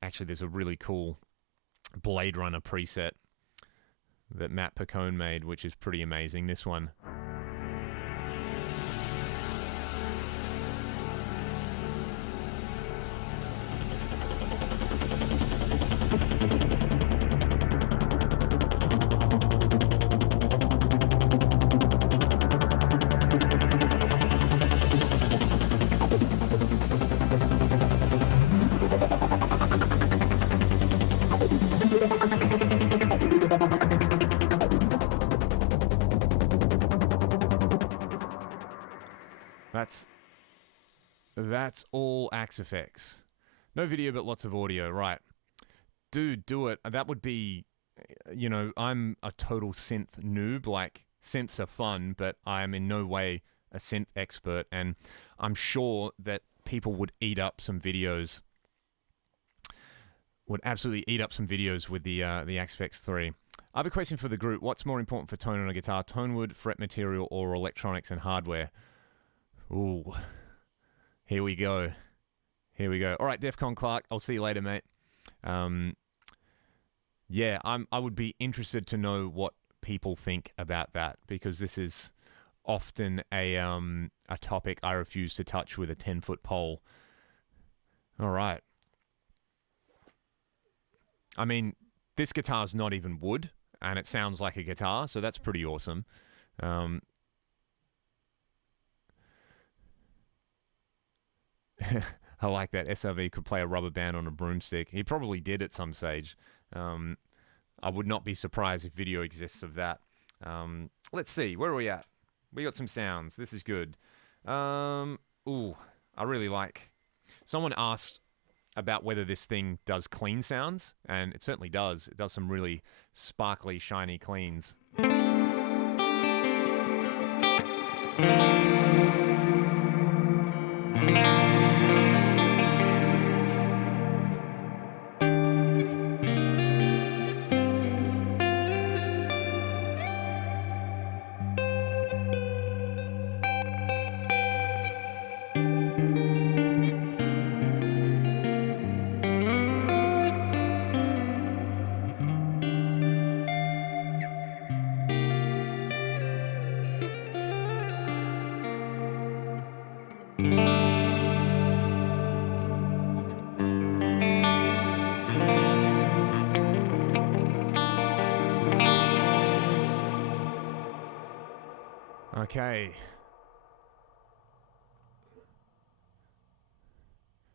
actually there's a really cool Blade Runner preset that Matt Picone made, which is pretty amazing. This one. That's all Axe Effects. No video, but lots of audio, right? Dude, do it. That would be, you know, I'm a total synth noob. Like, synths are fun, but I'm in no way a synth expert, and I'm sure that people would eat up some videos, would absolutely eat up some videos with the Axe Effects 3. I have a question for the group. What's more important for tone on a guitar, tone wood, fret material, or electronics and hardware? Ooh. Here we go. All right, Defcon Clark, I'll see you later, mate. Yeah, I would be interested to know what people think about that, because this is often a topic I refuse to touch with a 10-foot pole. All right. I mean, this guitar's not even wood, and it sounds like a guitar, so that's pretty awesome. I like that. SRV could play a rubber band on a broomstick. He probably did at some stage. I would not be surprised if video exists of that. Let's see. Where are we at? We got some sounds. This is good. Ooh, I really like... Someone asked about whether this thing does clean sounds, and it certainly does. It does some really sparkly, shiny cleans. Okay.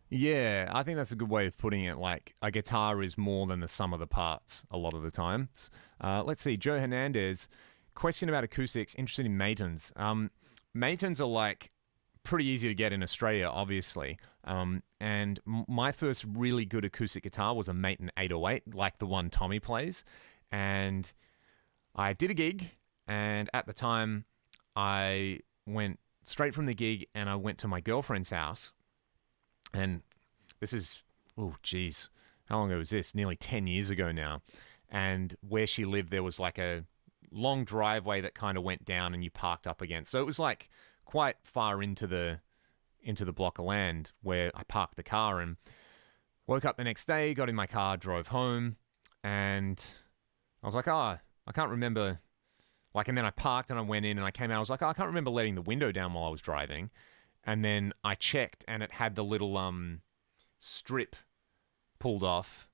Yeah, I think that's a good way of putting it. Like, a guitar is more than the sum of the parts a lot of the time. Let's see, Joe Hernandez, question about acoustics, interested in Matons. Matons are like pretty easy to get in Australia, obviously. And my first really good acoustic guitar was a Maton 808, like the one Tommy plays. And I did a gig, and at the time, I went straight from the gig and I went to my girlfriend's house. And this is, oh, geez, how long ago was this? Nearly 10 years ago now. And where she lived, there was like a long driveway that kind of went down and you parked up against. So it was like quite far into the block of land where I parked the car. And Woke up the next day, got in my car, drove home, and I was like, oh, I can't remember. Like, and then I parked and I went in and I came out. I was like, oh, I can't remember letting the window down while I was driving. And then I checked and it had the little strip pulled off.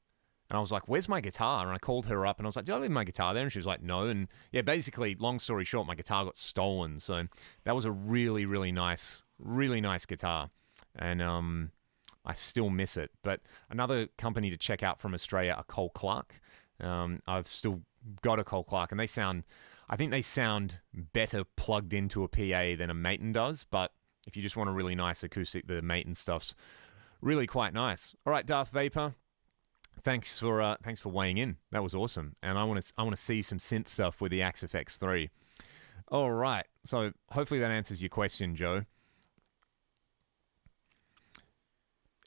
And I was like, where's my guitar? And I called her up and I was like, did I leave my guitar there? And she was like, no. And yeah, basically, long story short, my guitar got stolen. So that was a really, really nice guitar. And I still miss it. But another company to check out from Australia are Cole Clark. I've still got a Cole Clark, and I think they sound better plugged into a PA than a Maton does. But if you just want a really nice acoustic, the Maton stuff's really quite nice. All right, Darth Vapor, thanks for weighing in. That was awesome, and I want to see some synth stuff with the Axe FX3. All right, so hopefully that answers your question, Joe.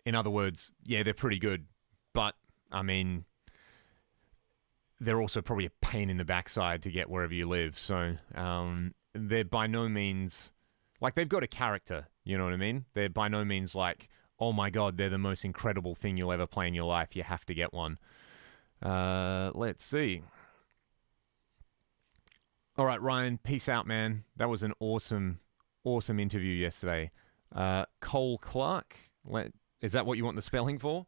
In other words, yeah, they're pretty good, but I mean, they're also probably a pain in the backside to get wherever you live. So they're by no means, like, they've got a character, you know what I mean? They're by no means like, oh my God, they're the most incredible thing you'll ever play in your life. You have to get one. Let's see. All right, Ryan, peace out, man. That was an awesome interview yesterday. Cole Clark, is that what you want the spelling for?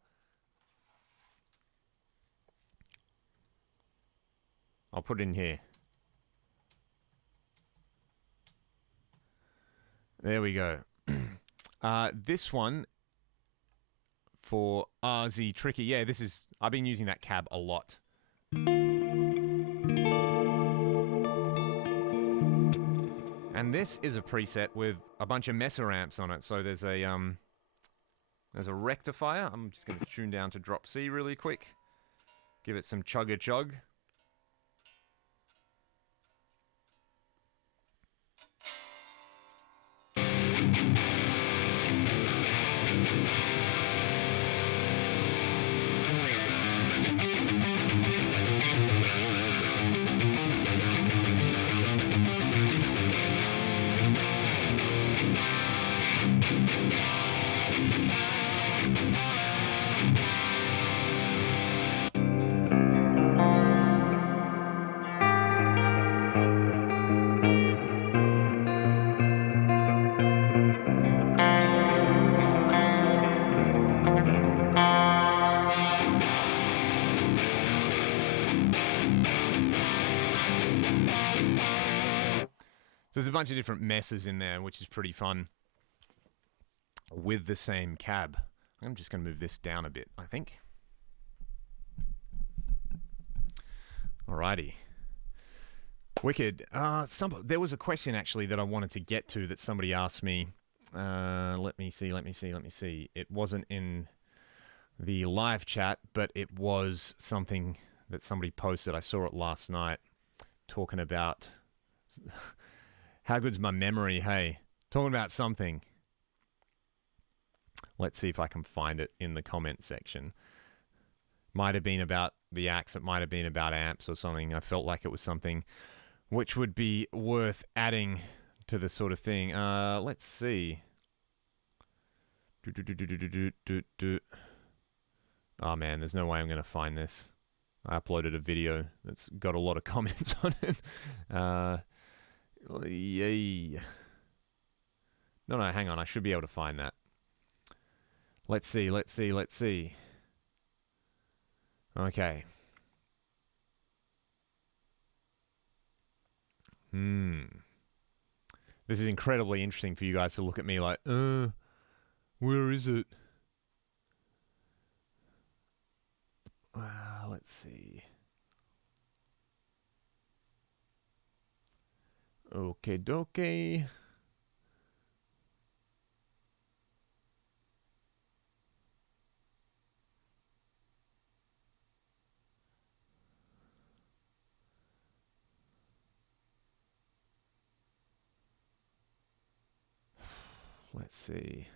I'll put it in here. There we go. This one for RZ Tricky. Yeah, I've been using that cab a lot. And this is a preset with a bunch of Messer amps on it. So there's a rectifier. I'm just going to tune down to drop C really quick. Give it some chug-a-chug. So there's a bunch of different messes in there, which is pretty fun with the same cab. I'm just going to move this down a bit, I think. Alrighty. Wicked. There was a question, actually, that I wanted to get to that somebody asked me. Let me see. It wasn't in the live chat, but it was something that somebody posted. I saw it last night, talking about... How good's my memory, hey? Talking about something. Let's see if I can find it in the comment section. Might have been about the Axe. It might have been about amps or something. I felt like it was something which would be worth adding to the sort of thing. Let's see. Oh, man, there's no way I'm going to find this. I uploaded a video that's got a lot of comments on it. Yay. No, hang on. I should be able to find that. Let's see. Okay. This is incredibly interesting for you guys to look at me like, where is it? Let's see. Okay, dokie. Let's see.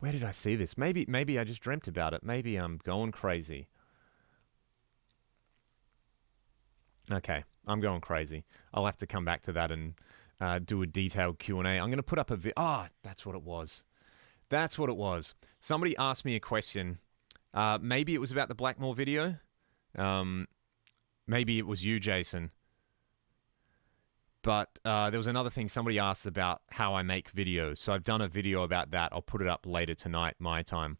Where did I see this? Maybe I just dreamt about it. Maybe I'm going crazy. Okay, I'm going crazy. I'll have to come back to that and do a detailed Q&A. I'm going to put up a that's what it was. That's what it was. Somebody asked me a question Maybe it was about the Blackmore video. Maybe it was you, Jason. But there was another thing somebody asked about how I make videos. So I've done a video about that. I'll put it up later tonight, my time.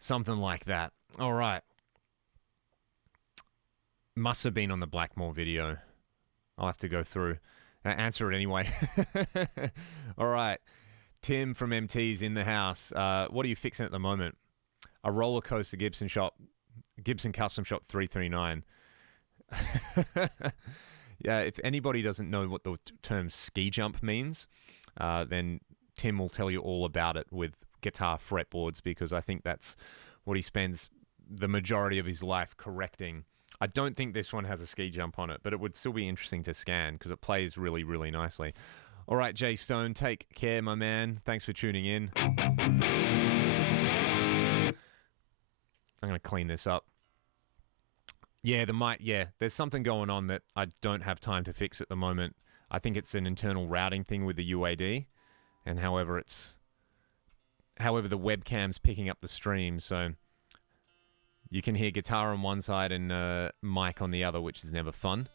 Something like that. All right. Must have been on the Blackmore video. I'll have to go through. Answer it anyway. All right. Tim from MT's in the house. What are you fixing at the moment? A roller coaster Gibson Custom Shop 339. Yeah, if anybody doesn't know what the term ski jump means, then Tim will tell you all about it with guitar fretboards, because I think that's what he spends the majority of his life correcting. I don't think this one has a ski jump on it, but it would still be interesting to scan because it plays really, really nicely. All right, Jay Stone, take care, my man. Thanks for tuning in. I'm going to clean this up. Yeah, the mic, yeah, there's something going on that I don't have time to fix at the moment. I think it's an internal routing thing with the UAD, and however the webcam's picking up the stream, so you can hear guitar on one side and mic on the other, which is never fun.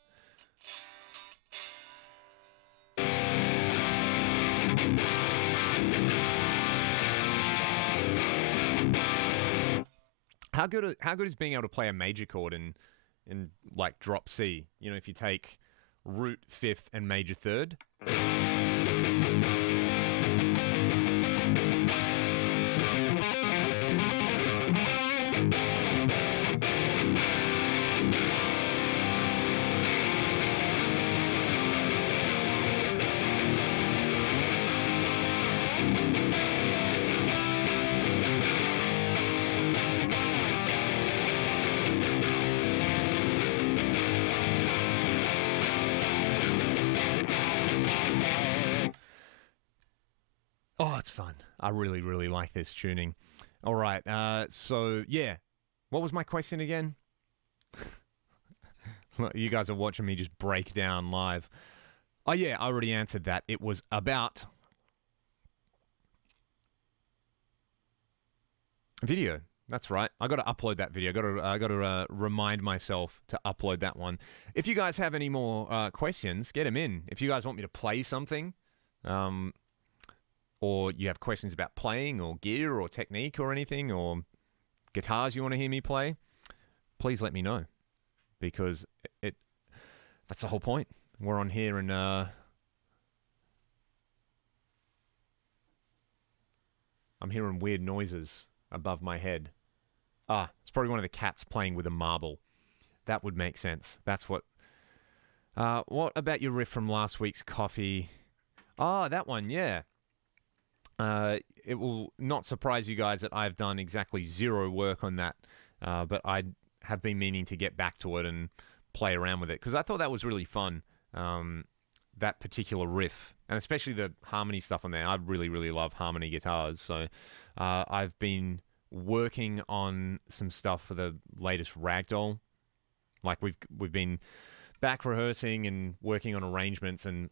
How good is being able to play a major chord in like drop C? You know, if you take root fifth and major third. Oh, it's fun. I really, really like this tuning. All right, so yeah. What was my question again? You guys are watching me just break down live. Oh yeah, I already answered that. It was about video. That's right. I got to upload that video. I got to remind myself to upload that one. If you guys have any more questions, get them in. If you guys want me to play something, or you have questions about playing or gear or technique or anything, or guitars you want to hear me play, please let me know, because that's the whole point. We're on here and I'm hearing weird noises above my head. It's probably one of the cats playing with a marble. That would make sense. That's what... what about your riff from last week's coffee? That one, yeah. It will not surprise you guys that I've done exactly zero work on that, but I have been meaning to get back to it and play around with it, because I thought that was really fun, that particular riff, and especially the harmony stuff on there. I really, really love harmony guitars, so I've been working on some stuff for the latest Ragdoll. Like we've been back rehearsing and working on arrangements, and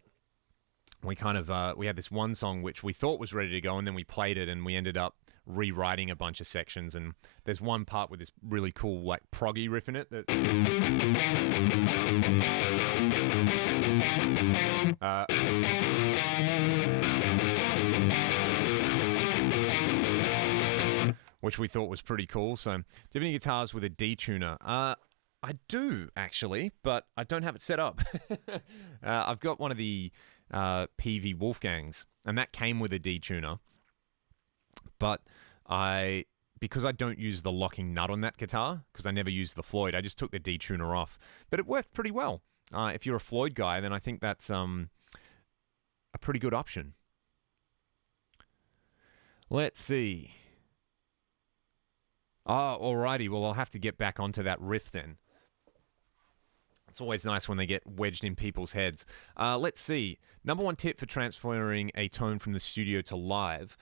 we kind of we had this one song which we thought was ready to go, and then we played it and we ended up rewriting a bunch of sections, and there's one part with this really cool like proggy riff in it that which we thought was pretty cool. So, do you have any guitars with a detuner? I do, actually, but I don't have it set up. I've got one of the PV Wolfgangs, and that came with a detuner. But because I don't use the locking nut on that guitar, because I never used the Floyd, I just took the detuner off. But it worked pretty well. If you're a Floyd guy, then I think that's a pretty good option. Let's see. Alrighty. Well, I'll have to get back onto that riff then. It's always nice when they get wedged in people's heads. Let's see. Number one tip for transferring a tone from the studio to live.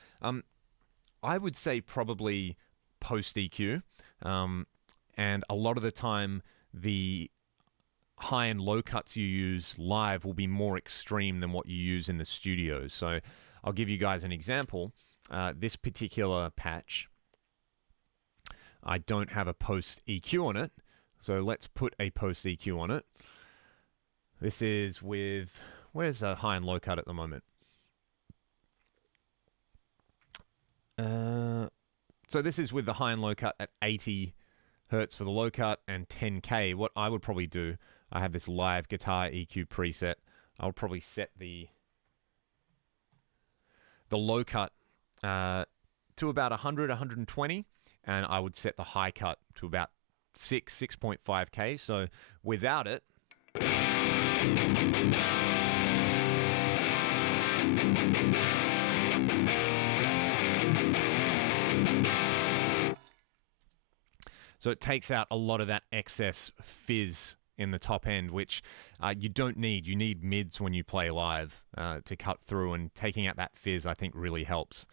I would say probably post EQ. And a lot of the time, the high and low cuts you use live will be more extreme than what you use in the studio. So I'll give you guys an example. This particular patch, I don't have a post EQ on it. So let's put a post EQ on it. This is with, where's a high and low cut at the moment? So this is with the high and low cut at 80 hertz for the low cut and 10K. What I would probably do, I have this live guitar EQ preset. I would probably set the low cut to about 100, 120, and I would set the high cut to about 6.5K. So without it, so it takes out a lot of that excess fizz in the top end, which you don't need. You need mids when you play live to cut through, and taking out that fizz, I think, really helps.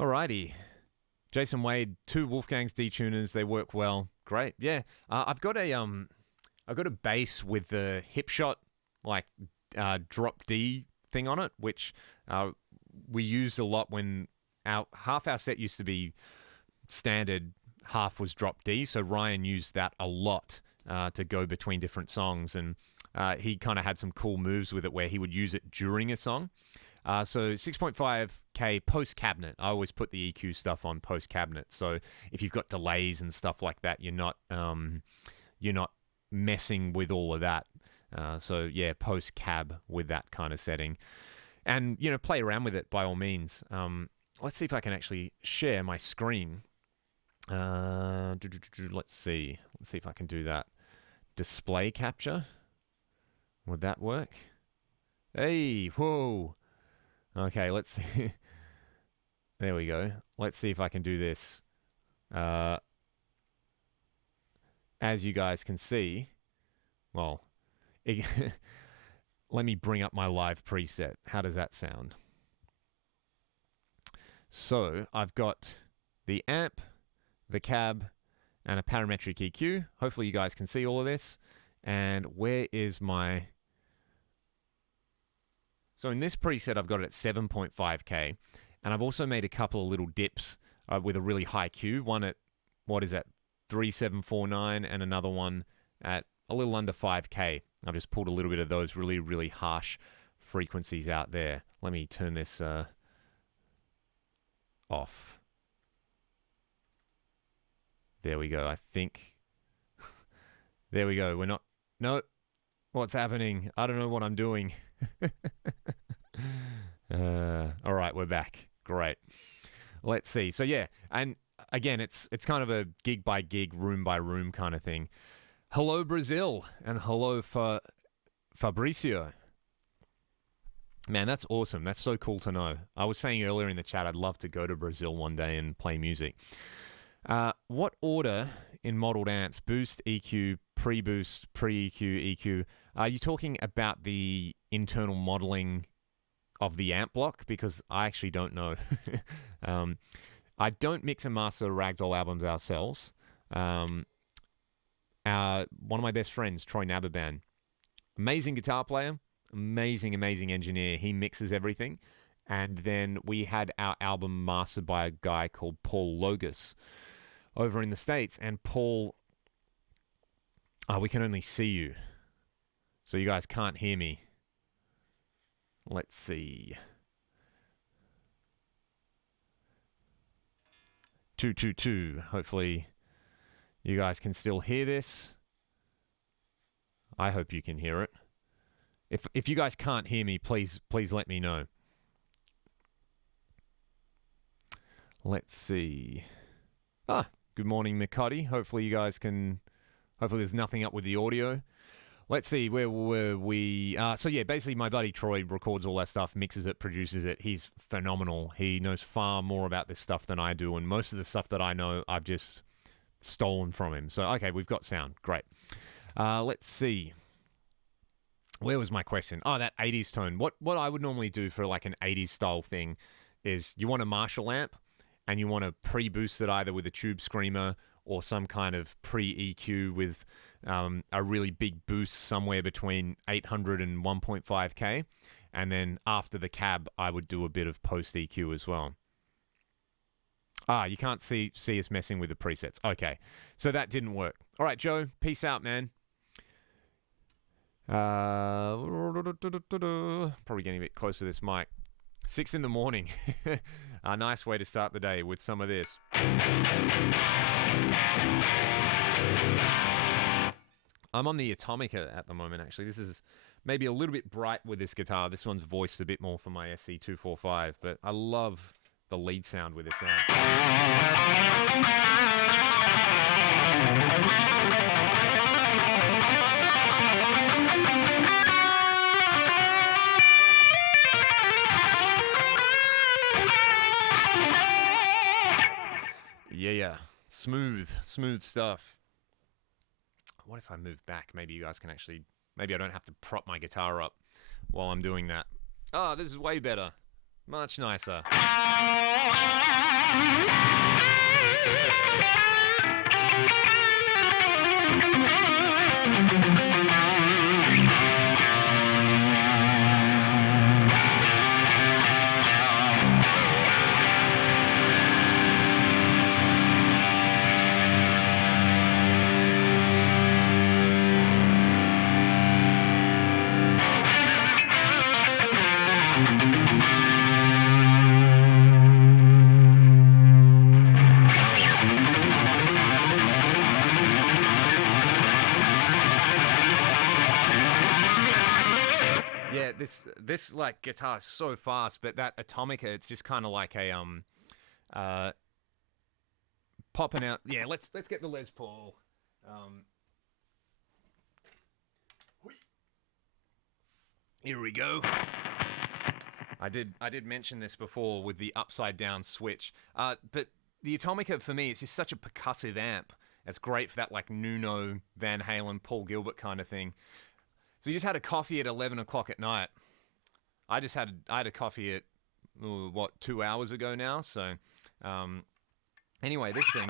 Alrighty. Jason Wade, 2 Wolfgang's detuners. They work well. Great. Yeah. I've got a bass with the hip shot, like drop D thing on it, which we used a lot when half our set used to be standard, half was drop D. So Ryan used that a lot to go between different songs, and he kind of had some cool moves with it where he would use it during a song. So 6.5K post cabinet. I always put the EQ stuff on post cabinet. So if you've got delays and stuff like that, you're not messing with all of that. So yeah, post cab with that kind of setting, and play around with it by all means. Let's see if I can actually share my screen. Let's see if I can do that. Display capture. Would that work? Hey, whoa. Okay, let's see. There we go. Let's see if I can do this. As you guys can see, well, let me bring up my live preset. How does that sound? So I've got the amp, the cab, and a parametric EQ. Hopefully you guys can see all of this. And where is my... So in this preset, I've got it at 7.5K. And I've also made a couple of little dips with a really high Q. One at, 3749, and another one at a little under 5K. I've just pulled a little bit of those really, really harsh frequencies out there. Let me turn this off. There we go, I think. There we go. We're not... No. What's happening? I don't know what I'm doing. All right, we're back. Great. Let's see. So yeah, and again, it's kind of a gig by gig, room by room kind of thing. Hello, Brazil, and hello, Fabricio. Man, that's awesome. That's so cool to know. I was saying earlier in the chat, I'd love to go to Brazil one day and play music. What order in modeled amps? Boost, EQ, pre-boost, pre-EQ, EQ. Are you talking about the internal modeling of the amp block? Because I actually don't know. I don't mix and master the Ragdoll albums ourselves. One of my best friends, Troy Nababan, amazing guitar player, amazing engineer. He mixes everything. And then we had our album mastered by a guy called Paul Logus over in the States. And Paul, we can only see you, so you guys can't hear me. Let's see. 222. Hopefully you guys can still hear this. I hope you can hear it. If you guys can't hear me, please let me know. Let's see. Good morning, Mikati. Hopefully you guys can... Hopefully there's nothing up with the audio. Let's see, where were we? So yeah, basically my buddy Troy records all that stuff, mixes it, produces it. He's phenomenal. He knows far more about this stuff than I do, and most of the stuff that I know, I've just stolen from him. So, okay, we've got sound. Great. Let's see. Where was my question? Oh, that 80s tone. What I would normally do for like an 80s style thing is you want a Marshall amp, and you want to pre-boost it either with a tube screamer or some kind of pre-EQ with a really big boost somewhere between 800 and 1.5K. And then after the cab, I would do a bit of post-EQ as well. Ah, you can't see us messing with the presets. Okay, so that didn't work. All right, Joe, peace out, man. Probably getting a bit closer to this mic. 6 in the morning. A nice way to start the day with some of this. I'm on the Atomica at the moment, actually. This is maybe a little bit bright with this guitar. This one's voiced a bit more for my SC245, but I love the lead sound with this amp. Yeah, smooth stuff. What if I move back? Maybe you guys can actually, maybe I don't have to prop my guitar up while I'm doing that. Oh, this is way better. Much nicer. This like guitar is so fast, but that Atomica, it's just kind of like a popping out. Yeah, let's get the Les Paul. Here we go. I did mention this before with the upside down switch, but the Atomica for me, it's just such a percussive amp. It's great for that like Nuno, Van Halen, Paul Gilbert kind of thing. So you just had a coffee at 11 o'clock at night. I had a coffee at, what, 2 hours ago now? So, anyway, this thing.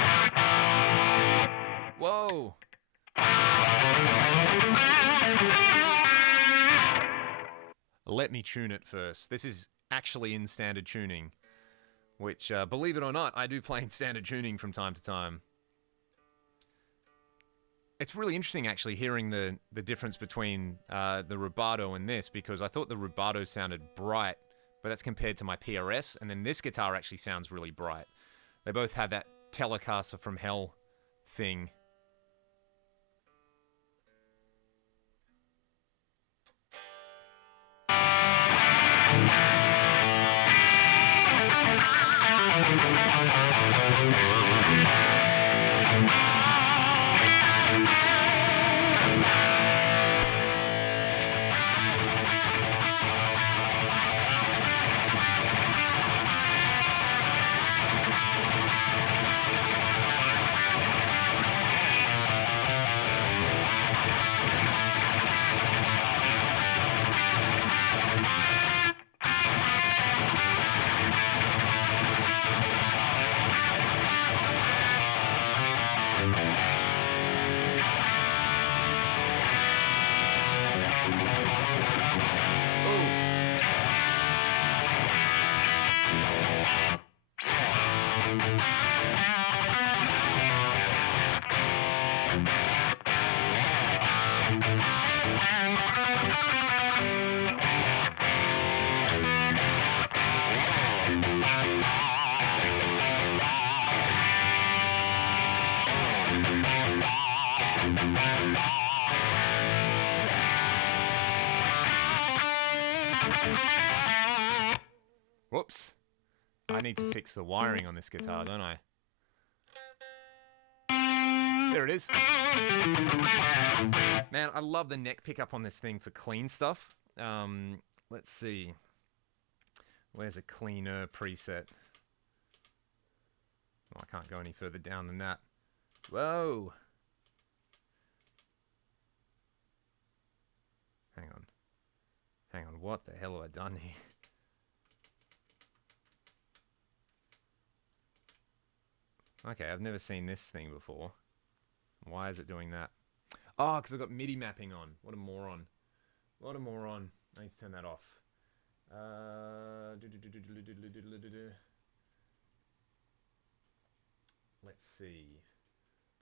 Whoa! Let me tune it first. This is actually in standard tuning, which, believe it or not, I do play in standard tuning from time to time. It's really interesting, actually, hearing the difference between the rubato and this, because I thought the rubato sounded bright, but that's compared to my PRS, and then this guitar actually sounds really bright. They both have that Telecaster from Hell thing. Whoops. I need to fix the wiring on this guitar, don't I? There it is. Man, I love the neck pickup on this thing for clean stuff. Let's see. Where's a cleaner preset? Oh, I can't go any further down than that. Whoa. Hang on. Hang on, what the hell have I done here? Okay, I've never seen this thing before. Why is it doing that? Oh, because I've got MIDI mapping on. What a moron. What a moron. I need to turn that off. let's see.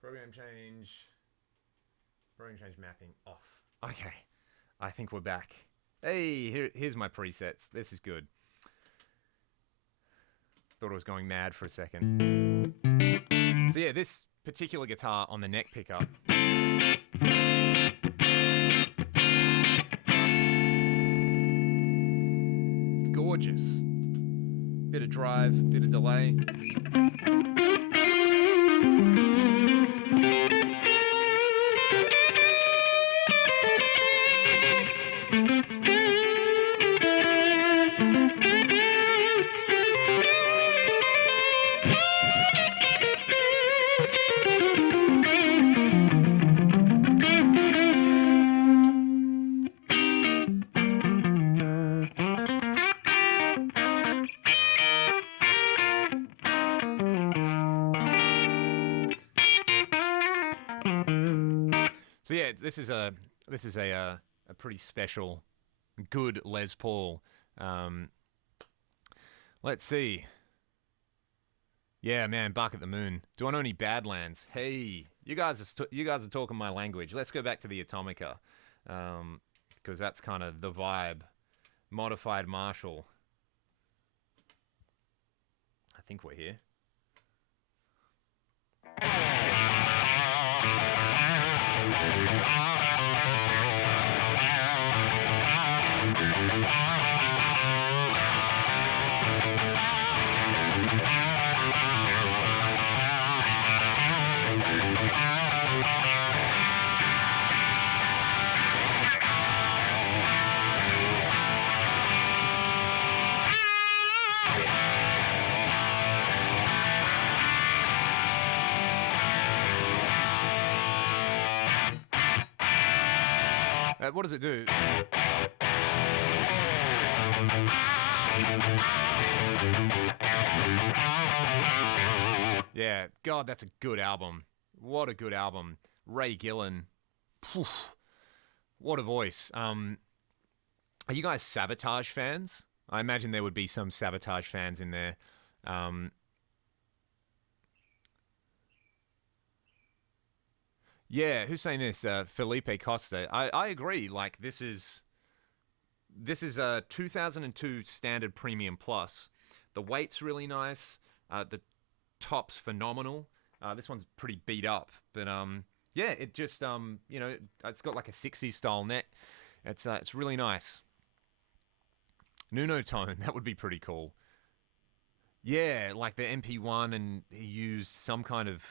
Program change mapping off. Okay, I think we're back. Hey, here's my presets. This is good. Thought I was going mad for a second. So yeah, this particular guitar on the neck pickup. Gorgeous. Bit of drive, bit of delay. So yeah, this is a pretty special, good Les Paul. Let's see. Yeah, man, Bark at the Moon. Do I know any Badlands? Hey, you guys are talking my language. Let's go back to the Atomica, because that's kind of the vibe. Modified Marshall. I think we're here. What does it do? Yeah, God, that's a good album. What a good album. Ray Gillen. Poof. What a voice. Are you guys Sabotage fans? I imagine there would be some Sabotage fans in there. Yeah, who's saying this? Felipe Costa. I agree. Like, this is a 2002 Standard Premium Plus. The weight's really nice. The top's phenomenal. This one's pretty beat up, but yeah, it just you know, it's got like a 60s style neck. It's really nice. Nuno tone, that would be pretty cool. Yeah, like the MP1, and he used some kind of,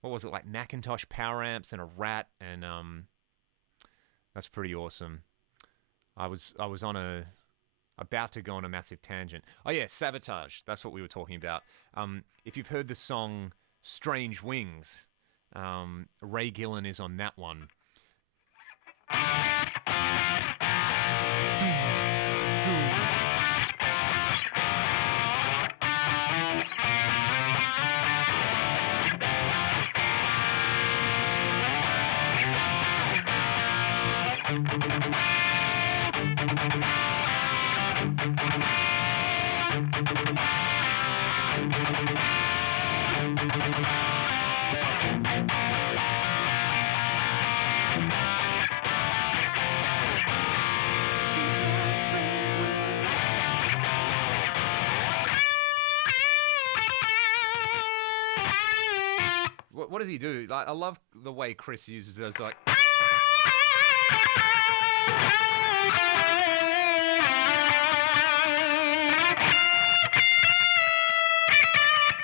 what was it, like Macintosh power amps and a Rat, and that's pretty awesome. I was about to go on a massive tangent. Oh yeah, Sabotage. That's what we were talking about. If you've heard the song Strange Wings, Ray Gillen is on that one. What does he do? Like, I love the way Chris uses those, like.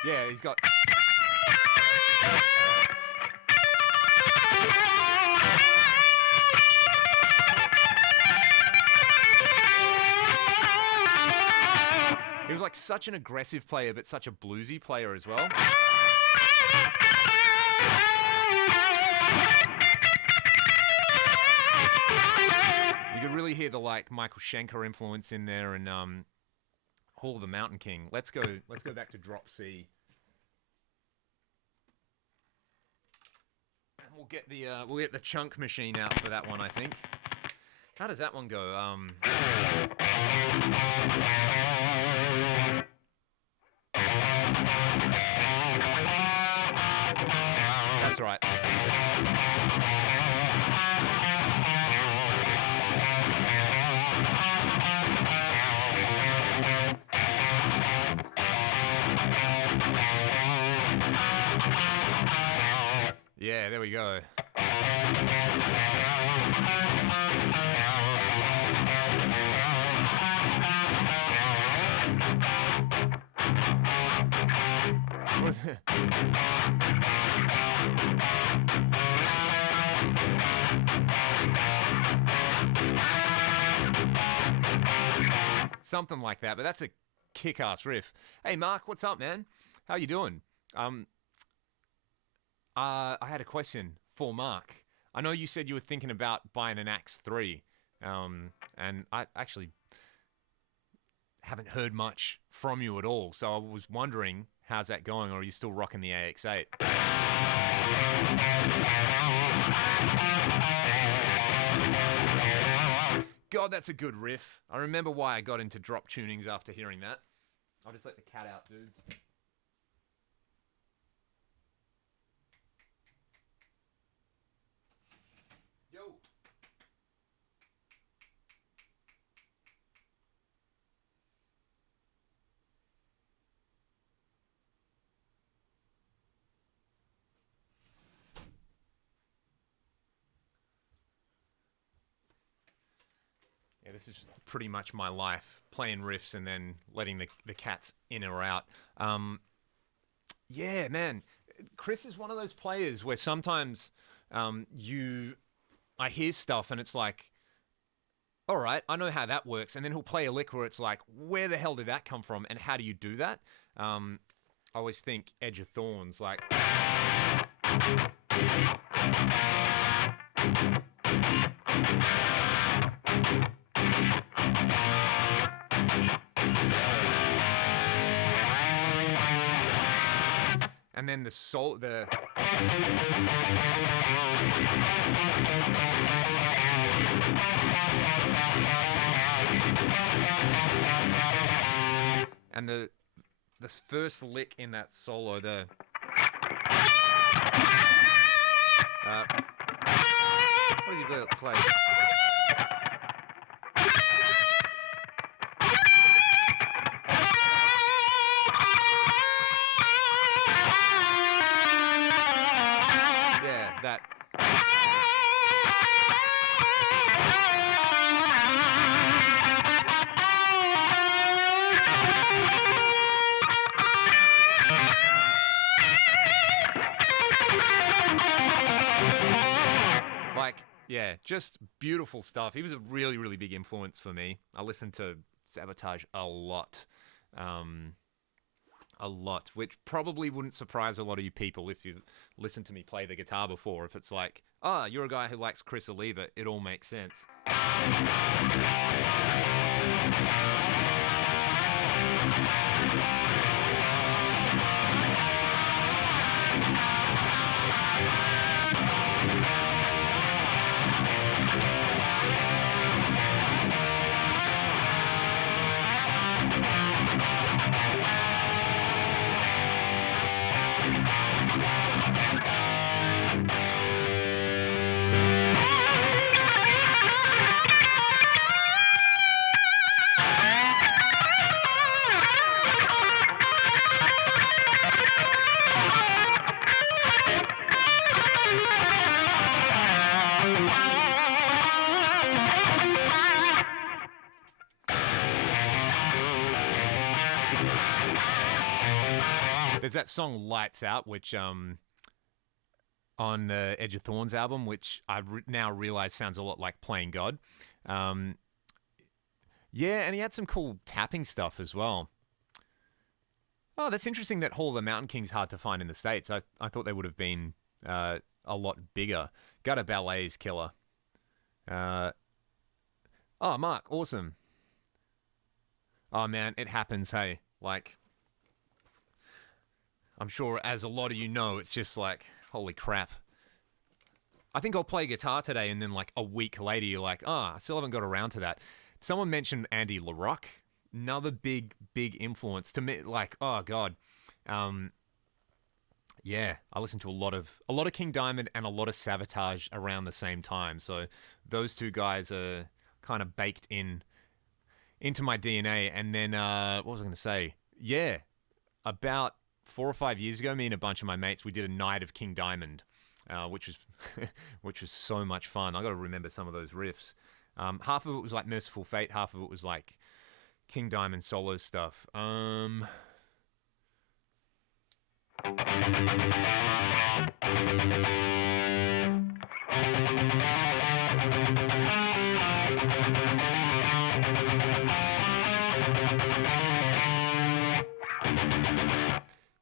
Yeah, he's got. He was like such an aggressive player, but such a bluesy player as well. You could really hear the like Michael Schenker influence in there, and Hall of the Mountain King. Let's go back to Drop C. And we'll get the chunk machine out for that one, I think. How does that one go? Yeah, there we go. Something like that, but that's a kick-ass riff. Hey, Mark, what's up, man? How you doing? I had a question for Mark. I know you said you were thinking about buying an Axe 3, and I actually haven't heard much from you at all, so I was wondering, how's that going, or are you still rocking the AX8? God, that's a good riff. I remember why I got into drop tunings after hearing that. I'll just let the cat out, dudes. Yo. Yeah, this is pretty much my life, playing riffs and then letting the cats in or out. Yeah, man. Chris is one of those players where sometimes I hear stuff and it's like, all right, I know how that works. And then he'll play a lick where it's like, where the hell did that come from? And how do you do that? I always think Edge of Thorns, like... And then the soul, and the first lick in that solo, what do you play? Yeah, that. Like, yeah, just beautiful stuff. He was a really, really big influence for me. I listened to Sabotage a lot. Which probably wouldn't surprise a lot of you people if you've listened to me play the guitar before. If it's like, oh, you're a guy who likes Chris Oliva, it all makes sense. There's that song Lights Out, which on the Edge of Thorns album, which I now realize sounds a lot like Playing God. Yeah, and he had some cool tapping stuff as well. Oh, that's interesting that Hall of the Mountain King's hard to find in the States. I thought they would have been a lot bigger. Gutter Ballet is killer. Oh, Mark, awesome. Oh, man, it happens, hey. Like, I'm sure as a lot of you know, it's just like, holy crap. I think I'll play guitar today, and then like a week later, you're like, I still haven't got around to that. Someone mentioned Andy LaRocque, another big influence to me. Like, oh God. Yeah, I listened to a lot of King Diamond and a lot of Sabotage around the same time. So those two guys are kind of baked into my DNA. And then what was I going to say? Yeah, about 4 or 5 years ago, me and a bunch of my mates, we did a night of King Diamond, which was which was so much fun. I got to remember some of those riffs. Half of it was like Merciful Fate, half of it was like King Diamond solo stuff.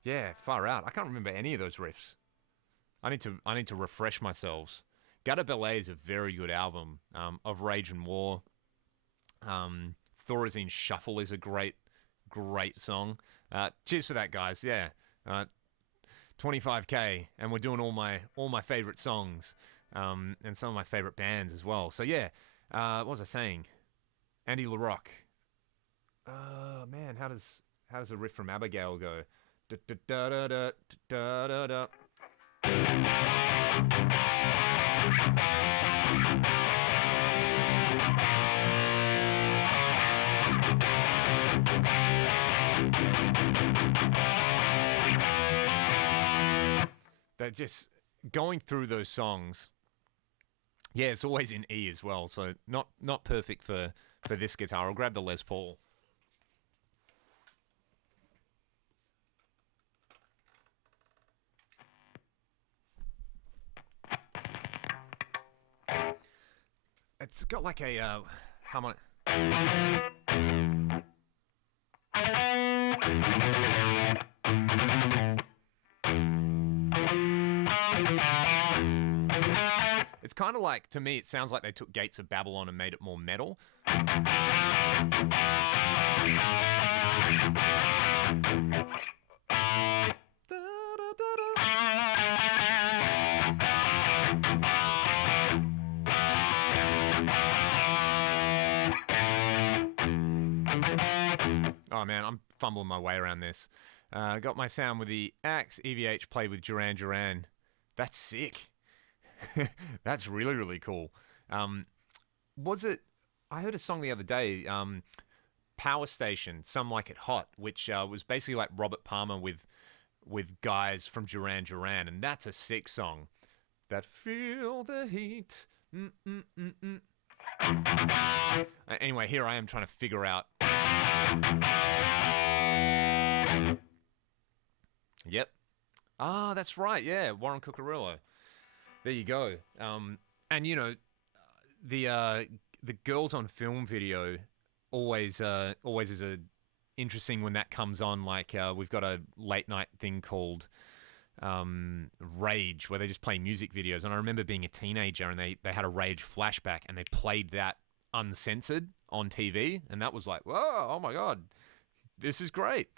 Yeah, far out. I can't remember any of those riffs. I need to refresh myself. Gutta Ballet is a very good album. Of Rage and War. Thorazine Shuffle is a great song. Cheers for that, guys. Yeah, 25K, and we're doing all my favorite songs, and some of my favorite bands as well. So yeah, what was I saying? Andy LaRocque. Man, how does a riff from Abigail go? Da, da, da, da, da, da, da. That just going through those songs. Yeah, it's always in E as well, so not perfect for this guitar. I'll grab the Les Paul. It's got like a harmonic. It's kind of like, to me, it sounds like they took Gates of Babylon and made it more metal. Oh man, I'm fumbling my way around this. Got my sound with the Axe, EVH played with Duran Duran. That's sick. That's really, really cool. Was it? I heard a song the other day, Power Station, Some Like It Hot, which was basically like Robert Palmer with guys from Duran Duran, and that's a sick song. That feel the heat. Anyway, here I am trying to figure out. Yep. Ah, that's right. Yeah, Warren Cucurullo. There you go. And you know, the Girls on Film video always is a interesting when that comes on. Like we've got a late night thing called Rage, where they just play music videos. And I remember being a teenager, and they had a Rage flashback, and they played that uncensored on TV, and that was like, whoa, oh my god, this is great.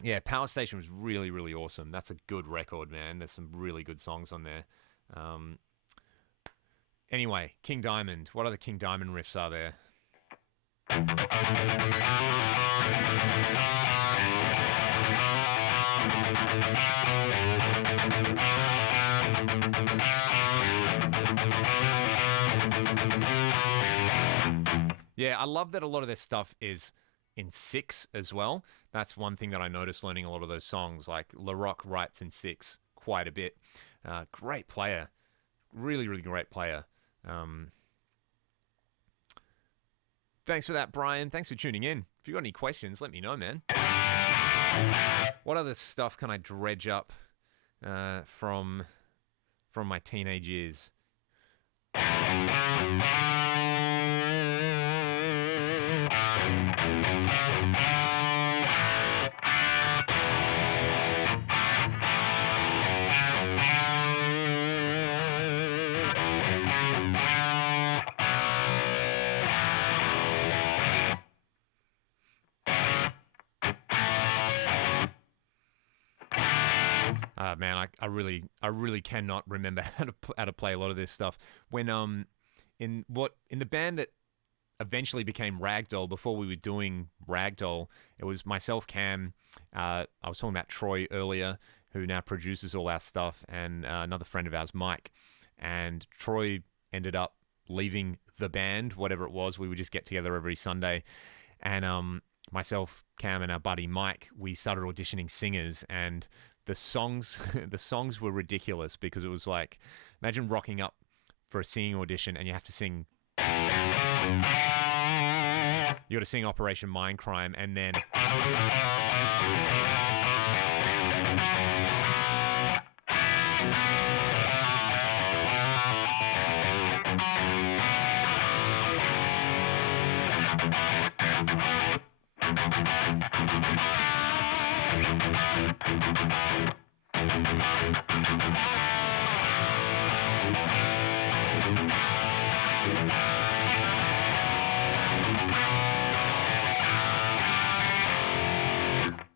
Yeah, Power Station was really, really awesome. That's a good record, man. There's some really good songs on there. Anyway, King Diamond. What other King Diamond riffs are there? Yeah, I love that a lot of their stuff is in 6 as well. That's one thing that I noticed learning a lot of those songs. Like LaRocque writes in 6 quite a bit. Great player. Really, really great player. Thanks for that, Brian. Thanks for tuning in. If you've got any questions, let me know, man. What other stuff can I dredge up from my teenage years? Man, I really cannot remember how to play a lot of this stuff. When in the band that eventually became Ragdoll. Before we were doing Ragdoll, it was myself, Cam. I was talking about Troy earlier, who now produces all our stuff, and another friend of ours, Mike. And Troy ended up leaving the band, whatever it was. We would just get together every Sunday. And myself, Cam, and our buddy Mike, we started auditioning singers, and the songs the songs were ridiculous, because it was like, imagine rocking up for a singing audition and you have to sing, you got to sing Operation Mindcrime, and then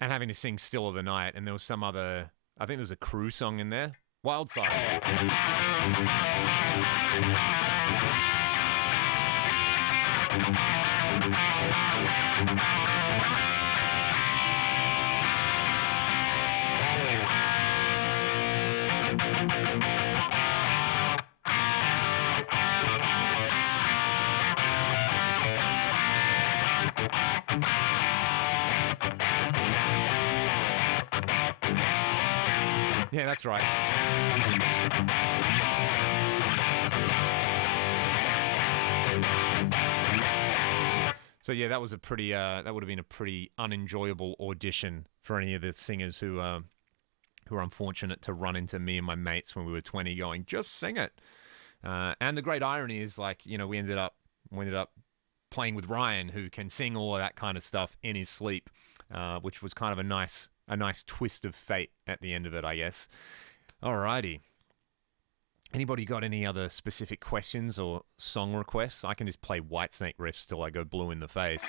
having to sing Still of the Night, and there was some other, I think there's a Crew song in there. Wild Side. Yeah, that's right. So yeah, that was a pretty that would have been a pretty unenjoyable audition for any of the singers who were unfortunate to run into me and my mates when we were 20, going, "Just sing it." And the great irony is, like, you know, we ended up playing with Ryan, who can sing all of that kind of stuff in his sleep, which was kind of a nice twist of fate at the end of it, I guess. Alrighty. Anybody got any other specific questions or song requests? I can just play Whitesnake riffs till I go blue in the face.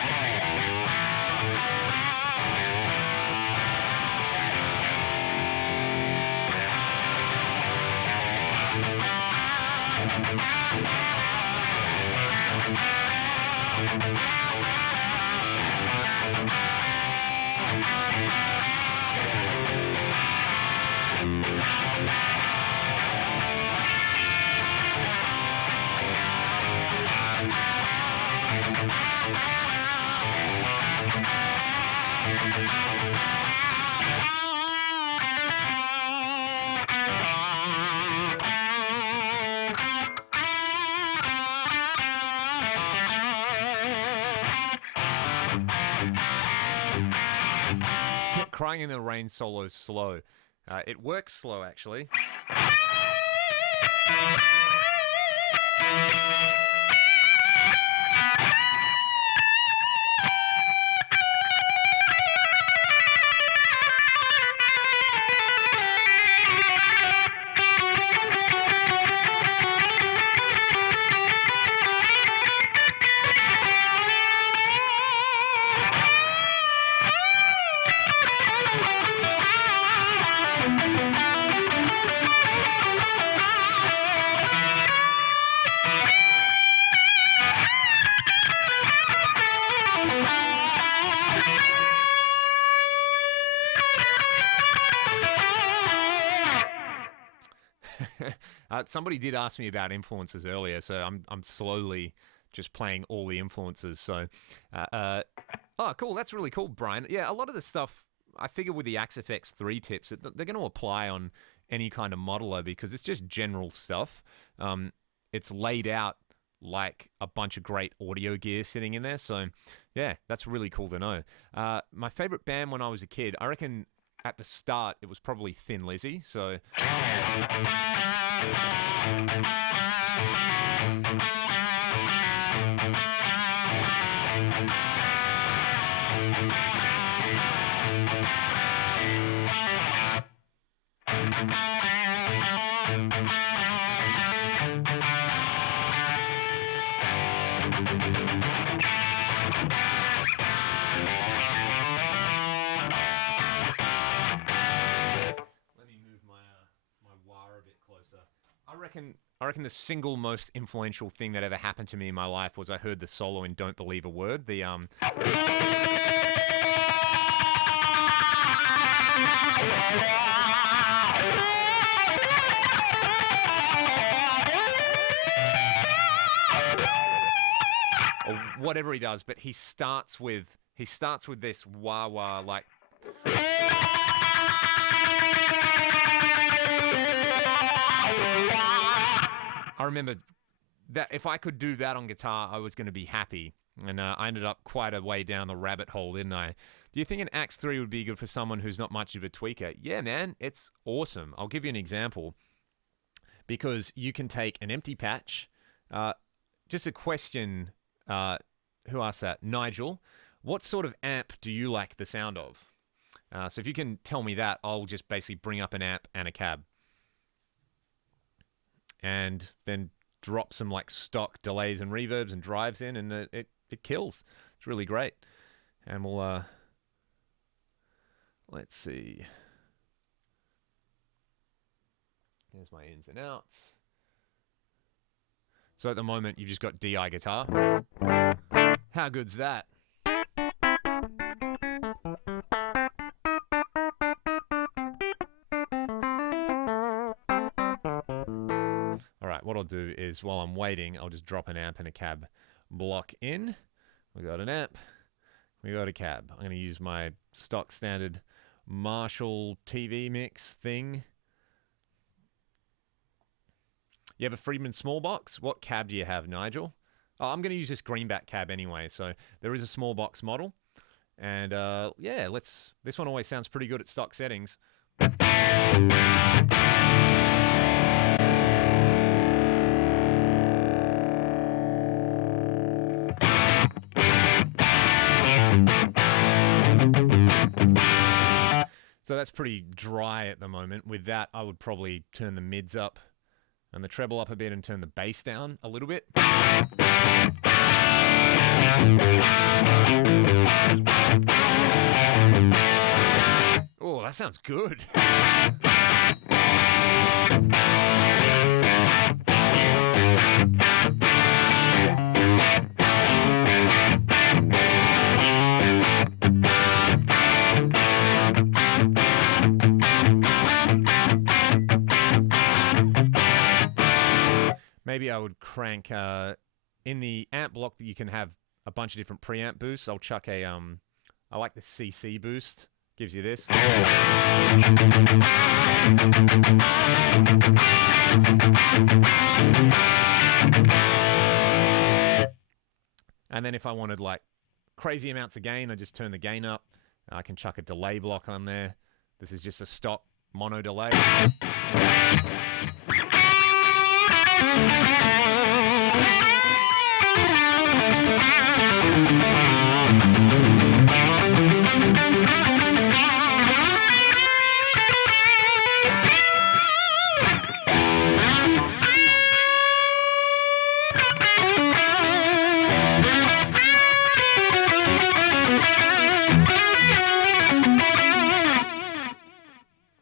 Crying in the Rain solo slow. It works slow, actually. Somebody did ask me about influences earlier, so I'm slowly just playing all the influences. So, oh, cool. That's really cool, Brian. Yeah, a lot of the stuff, I figure with the Axe FX 3 tips, they're going to apply on any kind of modeler, because it's just general stuff. It's laid out like a bunch of great audio gear sitting in there. So, yeah, that's really cool to know. My favorite band when I was a kid, I reckon at the start, it was probably Thin Lizzy. So... I reckon the single most influential thing that ever happened to me in my life was I heard the solo in Don't Believe a Word. The or whatever he does, but he starts with this wah wah like. I remember that if I could do that on guitar, I was going to be happy. And I ended up quite a way down the rabbit hole, didn't I? Do you think an Axe 3 would be good for someone who's not much of a tweaker? Yeah, man, it's awesome. I'll give you an example. Because you can take an empty patch. Just a question, who asked that? Nigel, what sort of amp do you like the sound of? So if you can tell me that, I'll just basically bring up an amp and a cab. And then drop some like stock delays and reverbs and drives in, and it kills. It's really great. And we'll let's see. There's my ins and outs. So at the moment you've just got DI guitar. How good's that? What I'll do is, while I'm waiting, I'll just drop an amp and a cab block in. We got an amp, we got a cab. I'm going to use my stock standard Marshall TV mix thing. You have a Friedman small box? What cab do you have, Nigel? Oh, I'm going to use this greenback cab anyway, so there is a small box model. And yeah, this one always sounds pretty good at stock settings. So that's pretty dry at the moment. With that, I would probably turn the mids up and the treble up a bit and turn the bass down a little bit. Oh, that sounds good. Maybe I would crank in the amp block that you can have a bunch of different preamp boosts. I'll chuck a I like the CC boost. Gives you this. And then if I wanted like crazy amounts of gain, I just turn the gain up. I can chuck a delay block on there. This is just a stock mono delay.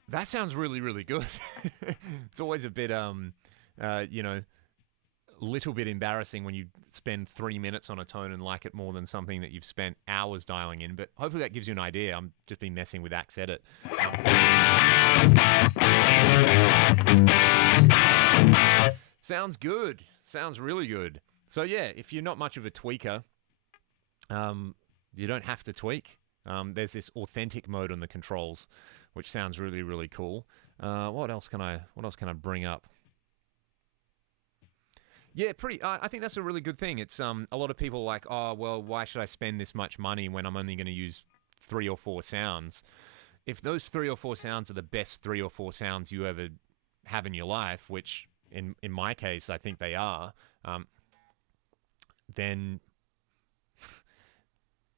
That sounds really, really good. It's always a bit, you know, little bit embarrassing when you spend 3 minutes on a tone and like it more than something that you've spent hours dialing in. But hopefully that gives you an idea. I'm just been messing with Axe Edit. Sounds good. Sounds really good. So yeah, if you're not much of a tweaker, you don't have to tweak. There's this authentic mode on the controls, which sounds really, really cool. What else can I bring up? Yeah, I think that's a really good thing. It's a lot of people are like, oh, well, why should I spend this much money when I'm only going to use 3 or 4 sounds? If those 3 or 4 sounds are the best 3 or 4 sounds you ever have in your life, which in my case I think they are, then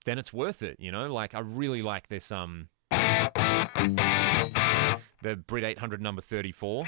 it's worth it, you know? Like, I really like this the Brit 800 number 34.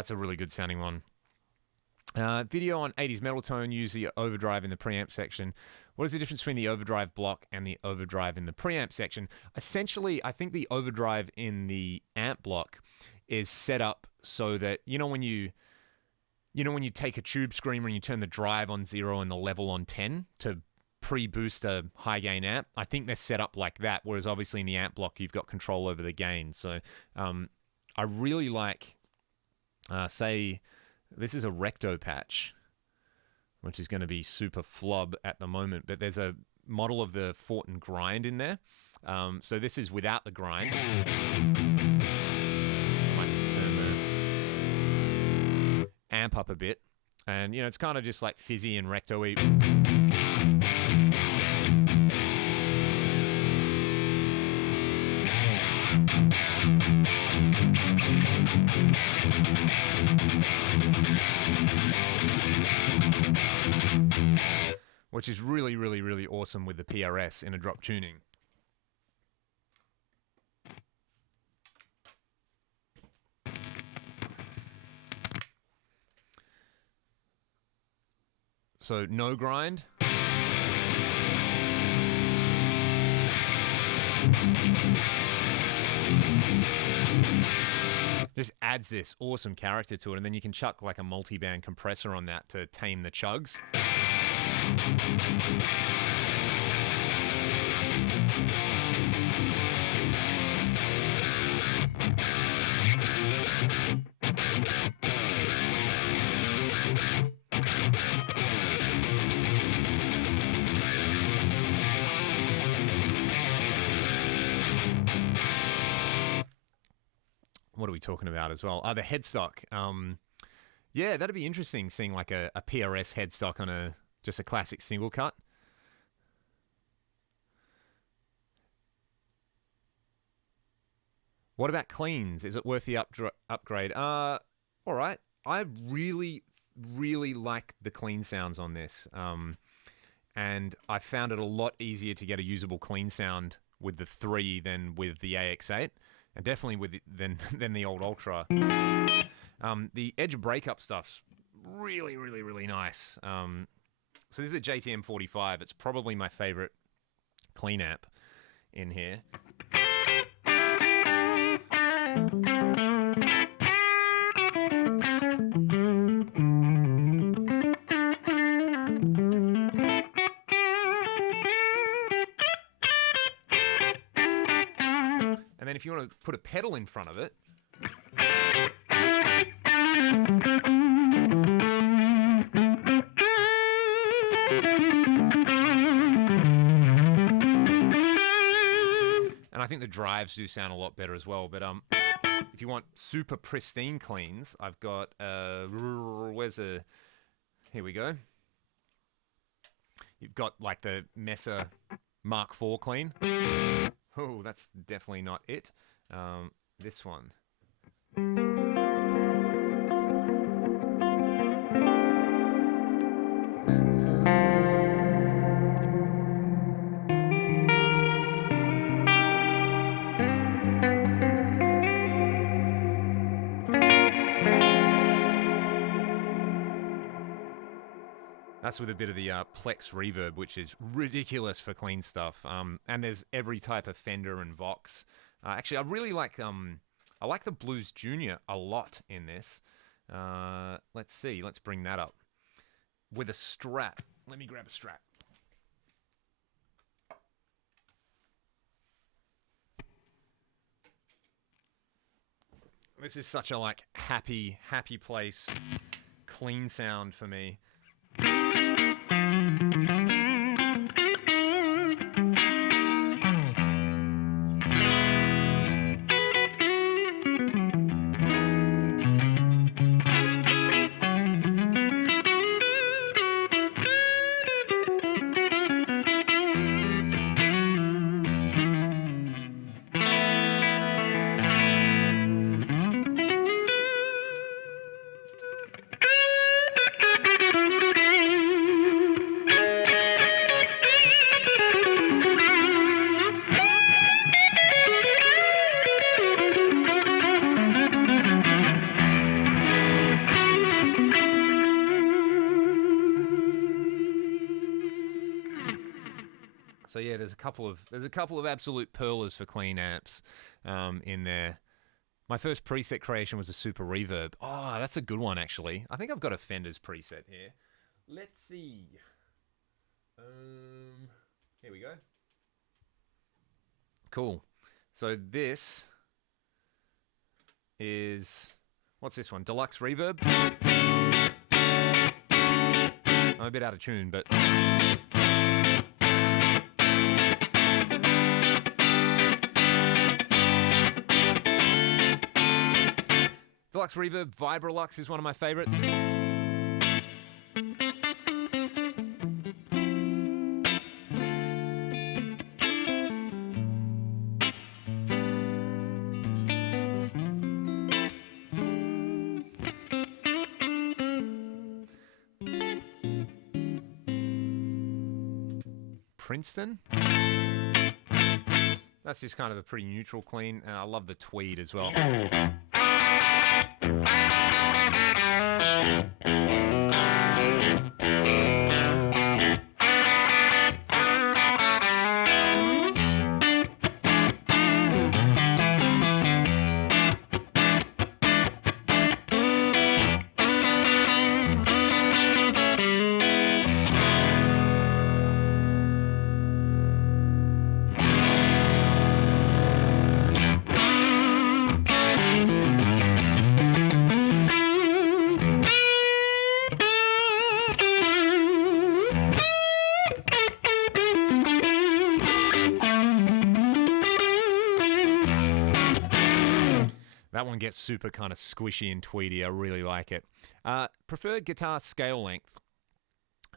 That's a really good sounding one. Video on 80s metal tone, use the overdrive in the preamp section. What is the difference between the overdrive block and the overdrive in the preamp section? Essentially, I think the overdrive in the amp block is set up so that, when you take a tube screamer and you turn the drive on 0 and the level on 10 to pre-boost a high gain amp, I think they're set up like that, whereas obviously in the amp block you've got control over the gain. So I really like, say, this is a recto patch, which is going to be super flub at the moment, but there's a model of the Fort and Grind in there. So this is without the grind. Might just turn the amp up a bit. And, it's kind of just like fizzy and recto-y. Which is really, really, really awesome with the PRS in a drop tuning. So no grind. Just adds this awesome character to it, and then you can chuck like a multi-band compressor on that to tame the chugs. What are we talking about as well? The headstock. Yeah, that'd be interesting seeing like a PRS headstock on just a classic single cut. What about cleans? Is it worth the upgrade? All right. I really, really like the clean sounds on this. And I found it a lot easier to get a usable clean sound with the 3 than with the AX8. And definitely with than the old Ultra. The edge breakup stuff's really, really, really nice. So this is a JTM 45. It's probably my favorite clean amp in here. And then if you want to put a pedal in front of it, and I think the drives do sound a lot better as well. But if you want super pristine cleans, I've got here we go. You've got like the Mesa Mark IV clean. Oh, that's definitely not it. This one. That's with a bit of the Plex reverb, which is ridiculous for clean stuff. And there's every type of Fender and Vox. Actually, I really like I like the Blues Junior a lot in this. Let's see. Let's bring that up with a Strat. Let me grab a Strat. This is such a like happy place, clean sound for me. So yeah, there's a couple of absolute pearlers for clean amps in there. My first preset creation was a super reverb. Oh, that's a good one actually. I think I've got a Fender's preset here. Let's see. Here we go. Cool. So this is, what's this one? Deluxe Reverb. I'm a bit out of tune, but Deluxe Reverb Vibrolux is one of my favorites. Princeton. That's just kind of a pretty neutral clean, and I love the tweed as well. That one gets super kind of squishy and tweedy. I really like it. Preferred guitar scale length.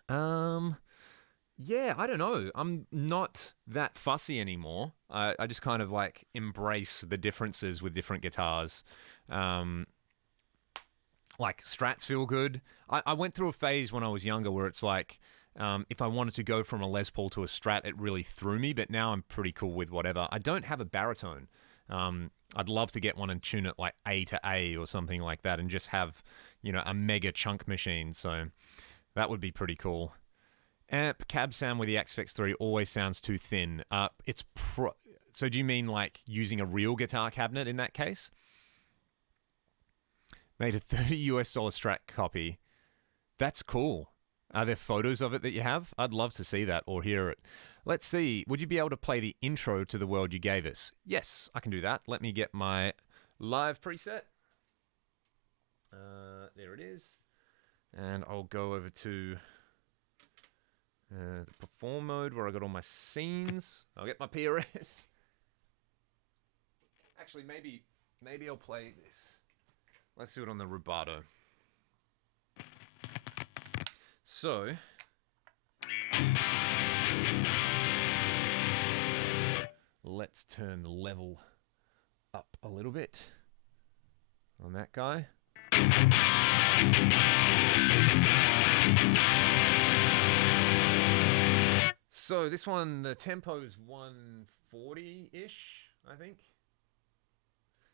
Yeah, I don't know. I'm not that fussy anymore. I just kind of like embrace the differences with different guitars. Like Strats feel good. I went through a phase when I was younger where it's like, if I wanted to go from a Les Paul to a Strat, it really threw me, but now I'm pretty cool with whatever. I don't have a baritone. I'd love to get one and tune it like A to A or something like that and just have, you know, a mega chunk machine. So that would be pretty cool. Amp cab sound with the X-Fx 3 always sounds too thin. So do you mean like using a real guitar cabinet in that case? Made a $30 Strat copy. That's cool. Are there photos of it that you have? I'd love to see that or hear it. Let's see. Would you be able to play the intro to The World You Gave Us? Yes, I can do that. Let me get my live preset. There it is. And I'll go over to the perform mode where I got all my scenes. I'll get my PRS. Actually, maybe I'll play this. Let's do it on the rubato. So let's turn the level up a little bit on that guy. So this one, the tempo is 140-ish, I think.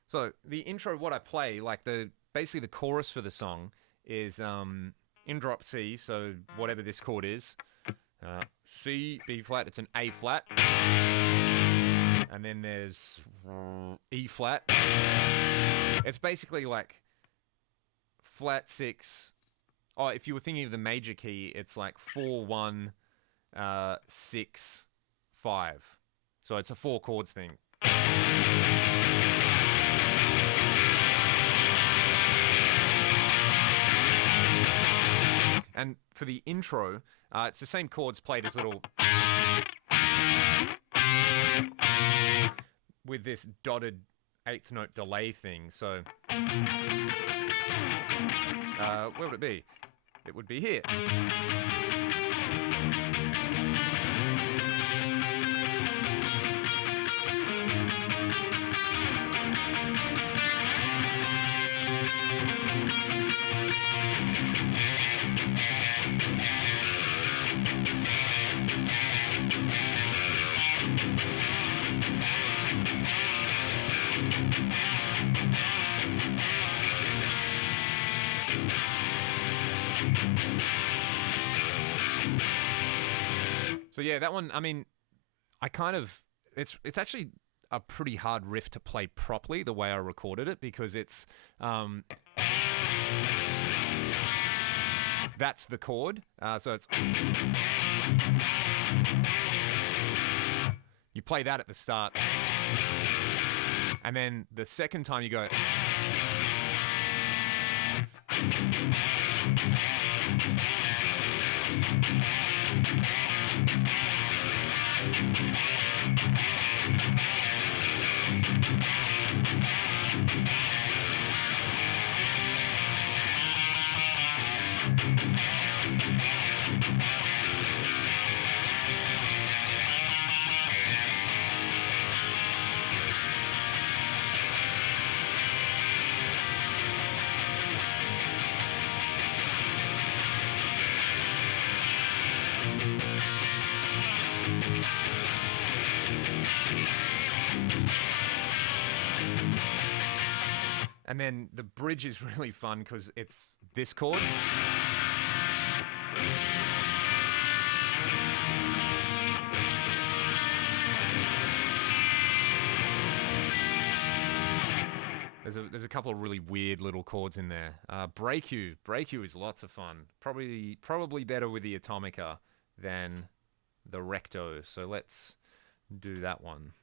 So the intro, what I play, like basically the chorus for the song is in drop C, so whatever this chord is, C, B flat, it's an A flat, and then there's E flat. It's basically like flat 6. Oh, if you were thinking of the major key, it's like 4, 1, 6, 5. So it's a 4 chords thing. And for the intro, it's the same chords played as little... with this dotted 8th note delay thing, so... where would it be? It would be here. So yeah, that one, I mean, I kind of it's actually a pretty hard riff to play properly the way I recorded it, because it's that's the chord. So it's you play that at the start, and then the second time you go. And then the bridge is really fun because it's this chord. There's a couple of really weird little chords in there. Break You is lots of fun. Probably better with the Atomica than the Recto. So let's do that one.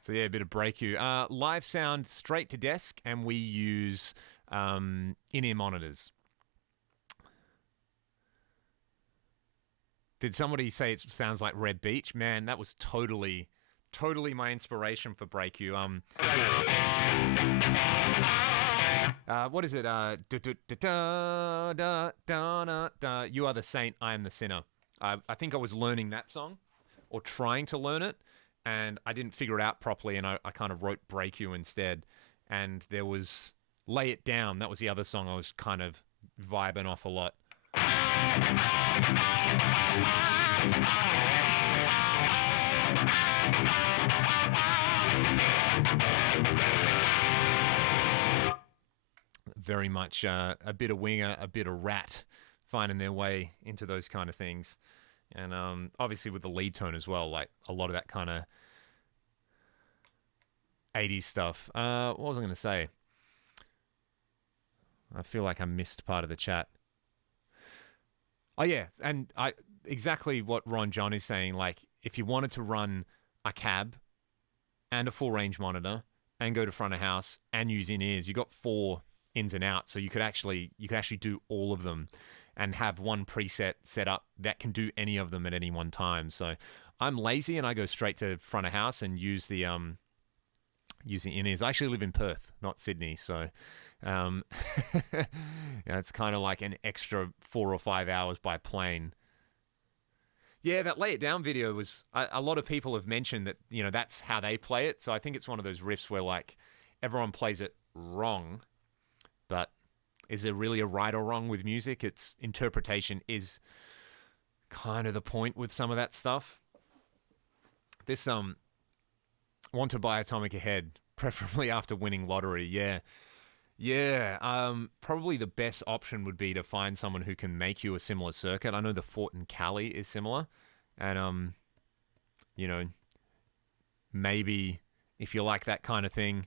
So yeah, a bit of Break You. Live sound straight to desk, and we use in-ear monitors. Did somebody say it sounds like Red Beach? Man, that was totally my inspiration for Break You. What is it? You are the saint, I am the sinner. I think I was learning that song, or trying to learn it, and I didn't figure it out properly, and I kind of wrote Break You instead. And there was Lay It Down. That was the other song I was kind of vibing off a lot. Very much a bit of Winger, a bit of Rat, finding their way into those kind of things. And obviously with the lead tone as well, like a lot of that kind of 80s stuff. What was I going to say? I feel like I missed part of the chat. Oh yeah, and exactly what Ron John is saying. Like, if you wanted to run a cab and a full range monitor and go to front of house and use in-ears, you got 4 ins and outs, so you could actually do all of them and have one preset set up that can do any of them at any one time. So I'm lazy and I go straight to front of house and use the in-ears. I actually live in Perth, not Sydney, so it's kind of like an extra 4 or 5 hours by plane. Yeah, that Lay It Down video was, a lot of people have mentioned that, that's how they play it. So I think it's one of those riffs where like everyone plays it wrong, but is there really a right or wrong with music? Its interpretation is kind of the point with some of that stuff. This want to buy Atomic Ahead, preferably after winning lottery. Yeah. Probably the best option would be to find someone who can make you a similar circuit. I know the Fort and Cali is similar, and maybe if you like that kind of thing,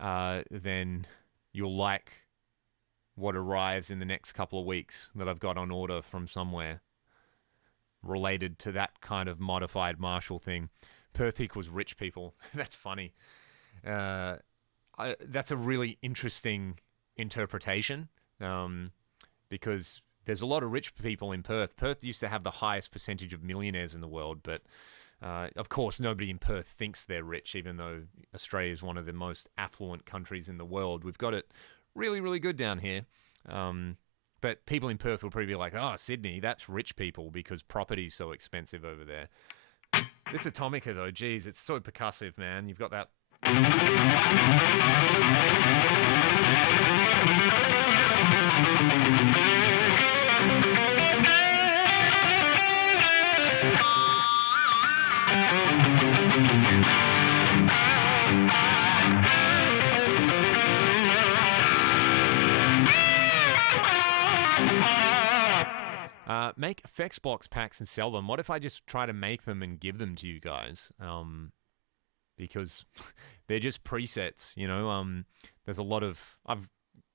then you'll like what arrives in the next couple of weeks that I've got on order from somewhere related to that kind of modified Marshall thing. Perth equals rich people. That's funny. That's a really interesting interpretation, because there's a lot of rich people in Perth. Perth used to have the highest percentage of millionaires in the world, but of course nobody in Perth thinks they're rich, even though Australia is one of the most affluent countries in the world. We've got it really, really good down here. But people in Perth will probably be like, oh, Sydney, that's rich people because property's so expensive over there. This Atomica, though, geez, it's so percussive, man. You've got that... Make effects box packs and sell them. What if I just try to make them and give them to you guys? Because they're just presets, you know. There's a lot of... I've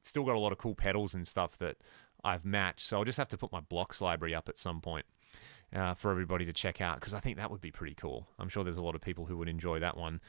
still got a lot of cool pedals and stuff that I've matched, so I'll just have to put my blocks library up at some point for everybody to check out, because I think that would be pretty cool. I'm sure there's a lot of people who would enjoy that one.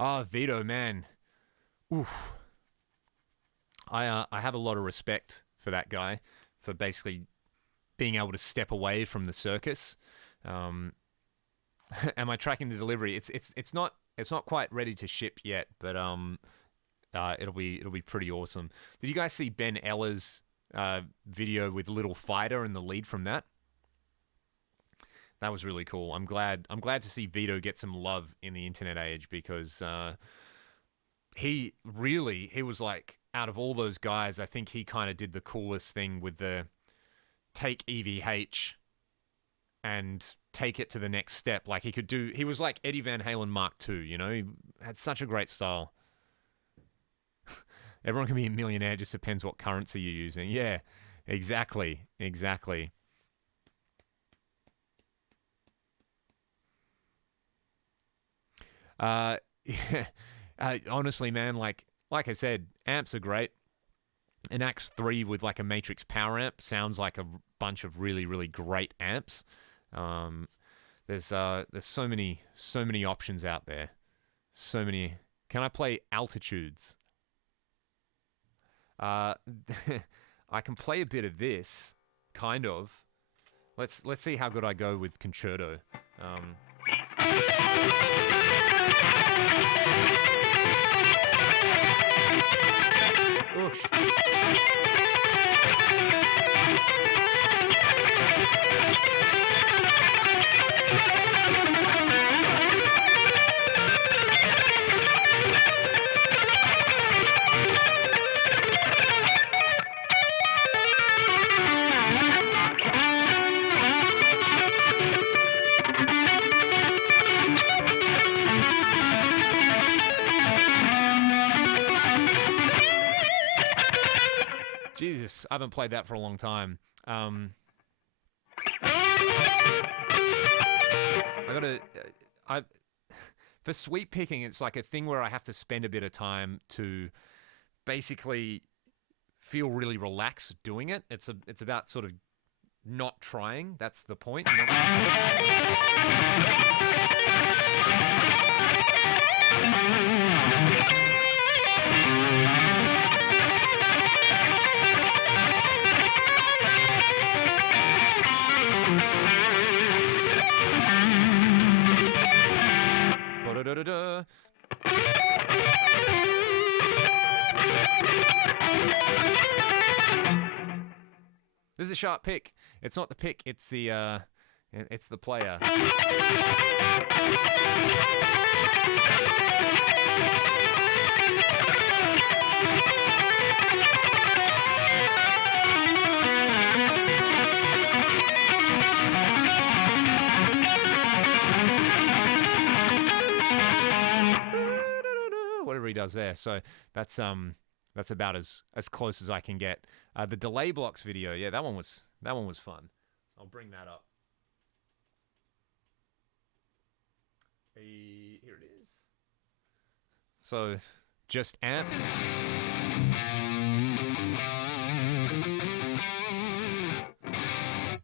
Oh, Vito, man. Oof. I have a lot of respect for that guy, for basically being able to step away from the circus. Am I tracking the delivery? It's not quite ready to ship yet, but it'll be pretty awesome. Did you guys see Ben Eller's video with Little Fighter and the lead from that? That was really cool. I'm glad to see Vito get some love in the internet age, because he was like, out of all those guys, I think he kind of did the coolest thing with the take EVH and take it to the next step. Like he was like Eddie Van Halen Mark II, you know? He had such a great style. Everyone can be a millionaire, just depends what currency you're using. Yeah, exactly. Honestly, man, like I said, amps are great. An Axe 3 with like a Matrix power amp sounds like a bunch of really, really great amps. There's so many options out there. So many. Can I play altitudes? I can play a bit of this, kind of. Let's see how good I go with concerto. Oof. Jesus, I haven't played that for a long time. For sweep picking, it's like a thing where I have to spend a bit of time to basically feel really relaxed doing it. It's about sort of not trying. That's the point. Da-da-da-da. This is a sharp pick. It's not the pick, it's the player. guitars there. So that's about as close as I can get. The delay blocks video, yeah, that one was fun. I'll bring that up. Here it is. So just amp.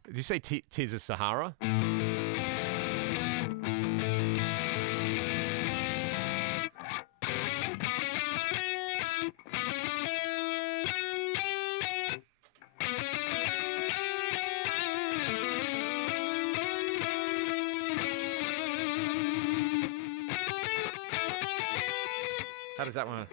Did you say Tears of Sahara? How does that one?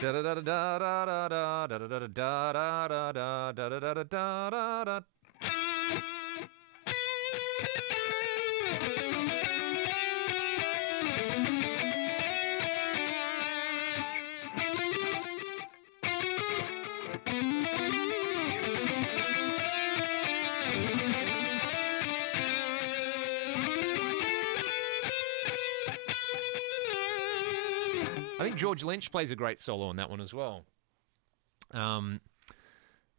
Da da da da da da da da da da da da da da da da. I think George Lynch plays a great solo on that one as well.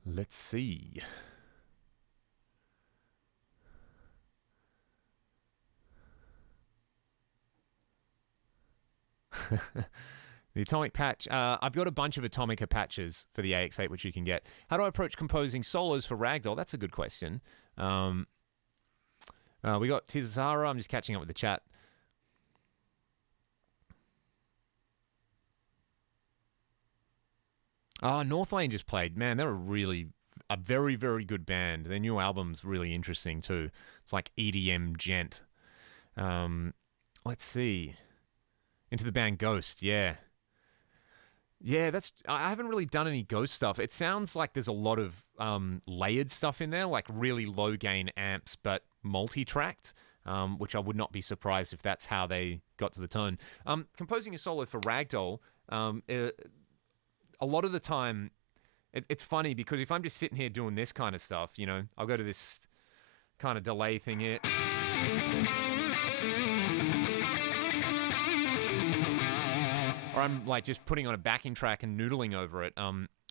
Let's see. The Atomic patch. I've got a bunch of Atomica patches for the AX8, which you can get. How do I approach composing solos for Ragdoll? That's a good question. We got Tizara. I'm just catching up with the chat. Northlane just played. Man, they're a very, very good band. Their new album's really interesting too. It's like EDM gent. Let's see. Into the band Ghost, yeah. Yeah, I haven't really done any Ghost stuff. It sounds like there's a lot of layered stuff in there, like really low gain amps, but multi-tracked, which I would not be surprised if that's how they got to the tone. Composing a solo for Ragdoll, a lot of the time, it's funny because if I'm just sitting here doing this kind of stuff, you know, I'll go to this kind of delay thing here. Or I'm like just putting on a backing track and noodling over it.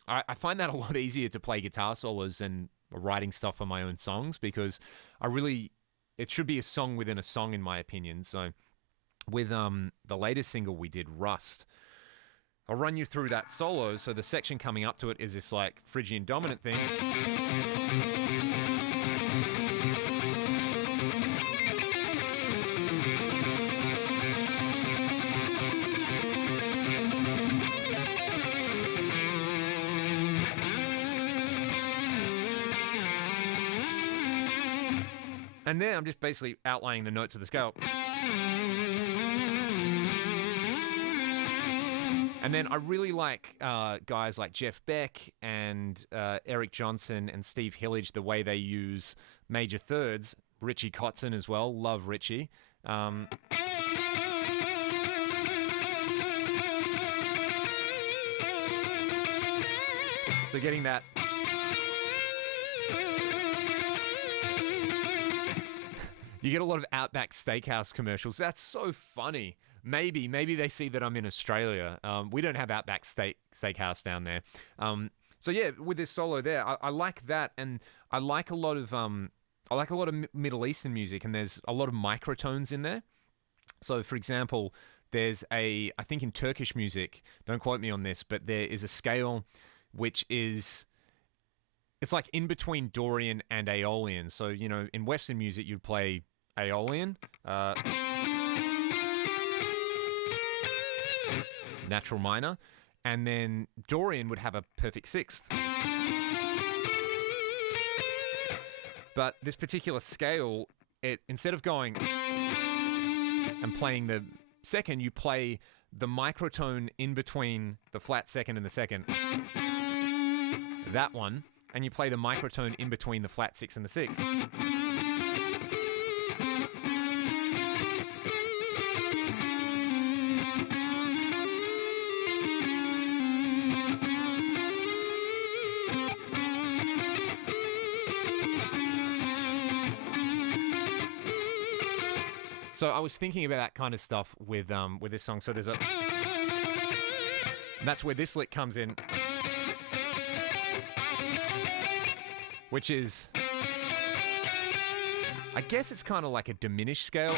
I find that a lot easier to play guitar solos than writing stuff for my own songs because it should be a song within a song in my opinion. So with the latest single we did, Rust, I'll run you through that solo. So the section coming up to it is this like Phrygian dominant thing. And then I'm just basically outlining the notes of the scale. And then I really like guys like Jeff Beck and Eric Johnson and Steve Hillage, the way they use major thirds. Richie Kotzen as well. Love Richie. So getting that... You get a lot of Outback Steakhouse commercials. That's so funny. Maybe they see that I'm in Australia. We don't have Outback Steakhouse down there. So yeah, with this solo there, I like that, and I like a lot of Middle Eastern music, and there's a lot of microtones in there. So for example, there's I think in Turkish music, don't quote me on this, but there is a scale which is... It's like in between Dorian and Aeolian. So, you know, in Western music, you'd play Aeolian, natural minor, and then Dorian would have a perfect sixth. But this particular scale, instead of going and playing the second, you play the microtone in between the flat second and the second. That one. And you play the microtone in between the flat six and the six. So I was thinking about that kind of stuff with this song. So there's a, and that's where this lick comes in, which is, I guess it's kind of like a diminished scale.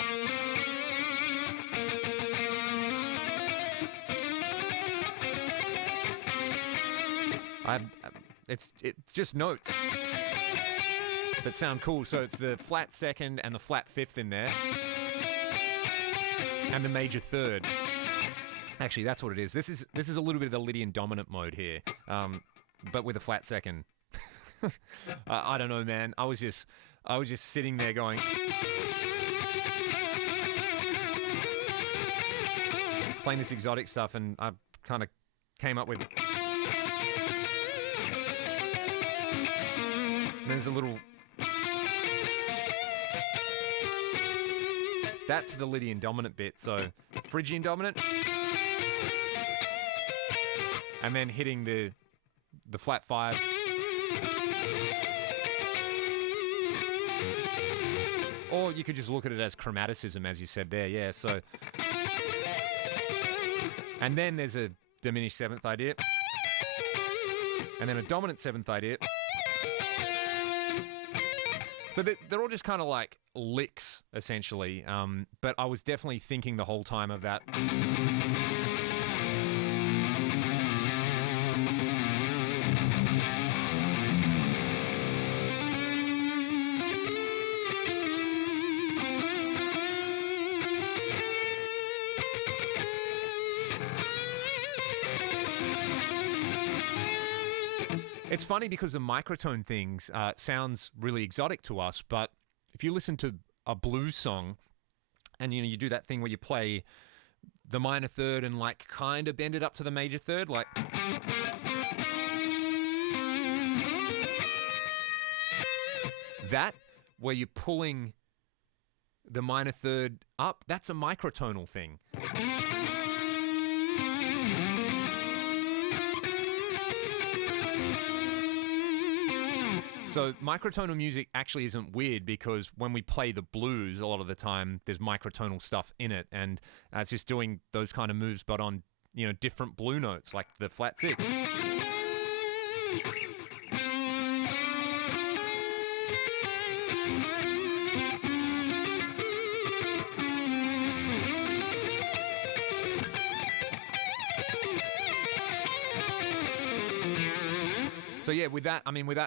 It's just notes that sound cool. So it's the flat second and the flat fifth in there, and the major third. Actually, that's what it is. This is a little bit of the Lydian dominant mode here, but with a flat second. I don't know, man. I was just sitting there going, playing this exotic stuff, and I kind of came up with. And there's a little. That's the Lydian dominant bit. So Phrygian dominant, and then hitting the flat five. Or you could just look at it as chromaticism, as you said there. Yeah. So, and then there's a diminished seventh idea, and then a dominant seventh idea. So they're all just kind of like licks, essentially. But I was definitely thinking the whole time of that. It's funny because the microtone things sounds really exotic to us, but if you listen to a blues song and you do that thing where you play the minor third and like kind of bend it up to the major third, like that, where you're pulling the minor third up, that's a microtonal thing. So microtonal music actually isn't weird, because when we play the blues, a lot of the time there's microtonal stuff in it, and it's just doing those kind of moves, but on different blue notes, like the flat six. So yeah, with that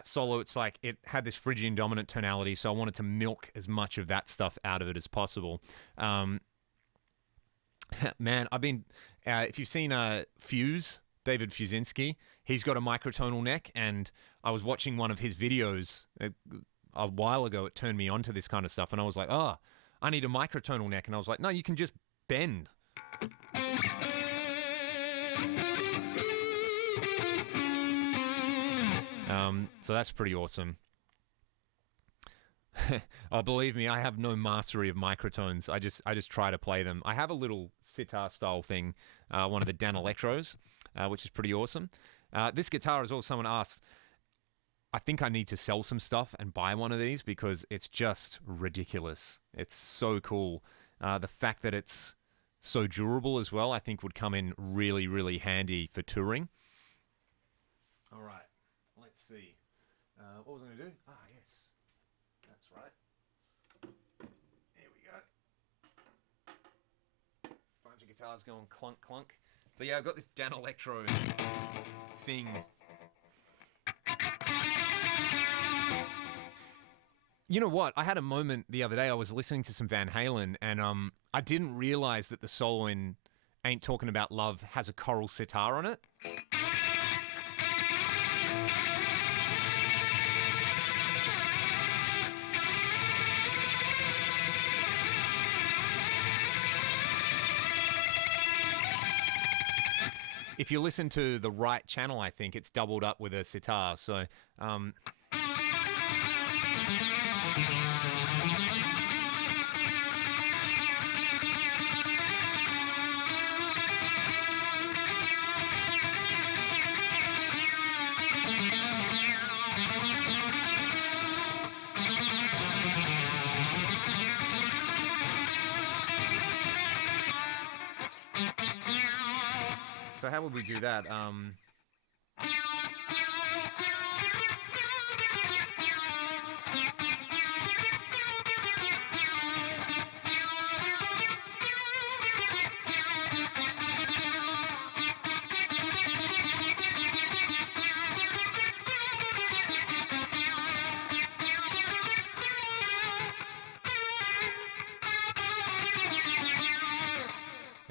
solo, it's like it had this Phrygian dominant tonality, so I wanted to milk as much of that stuff out of it as possible. Man, I've been, if you've seen Fuse, David Fusinski, he's got a microtonal neck, and I was watching one of his videos a while ago. It turned me on to this kind of stuff, and I was like, oh, I need a microtonal neck. And I was like, no, you can just bend. So that's pretty awesome. Oh, believe me, I have no mastery of microtones. I just try to play them. I have a little sitar style thing, one of the Dan Electros, which is pretty awesome. This guitar is all someone asked. I think I need to sell some stuff and buy one of these because it's just ridiculous. It's so cool. The fact that it's so durable as well, I think would come in really, really handy for touring. All right. Let's see. What was I going to do? Ah, yes. That's right. There we go. Bunch of guitars going clunk, clunk. So yeah, I've got this Dan Electro thing. You know what? I had a moment the other day. I was listening to some Van Halen, and I didn't realize that the solo in Ain't Talking About Love has a choral sitar on it. If you listen to the right channel, I think it's doubled up with a sitar. So, So how would we do that?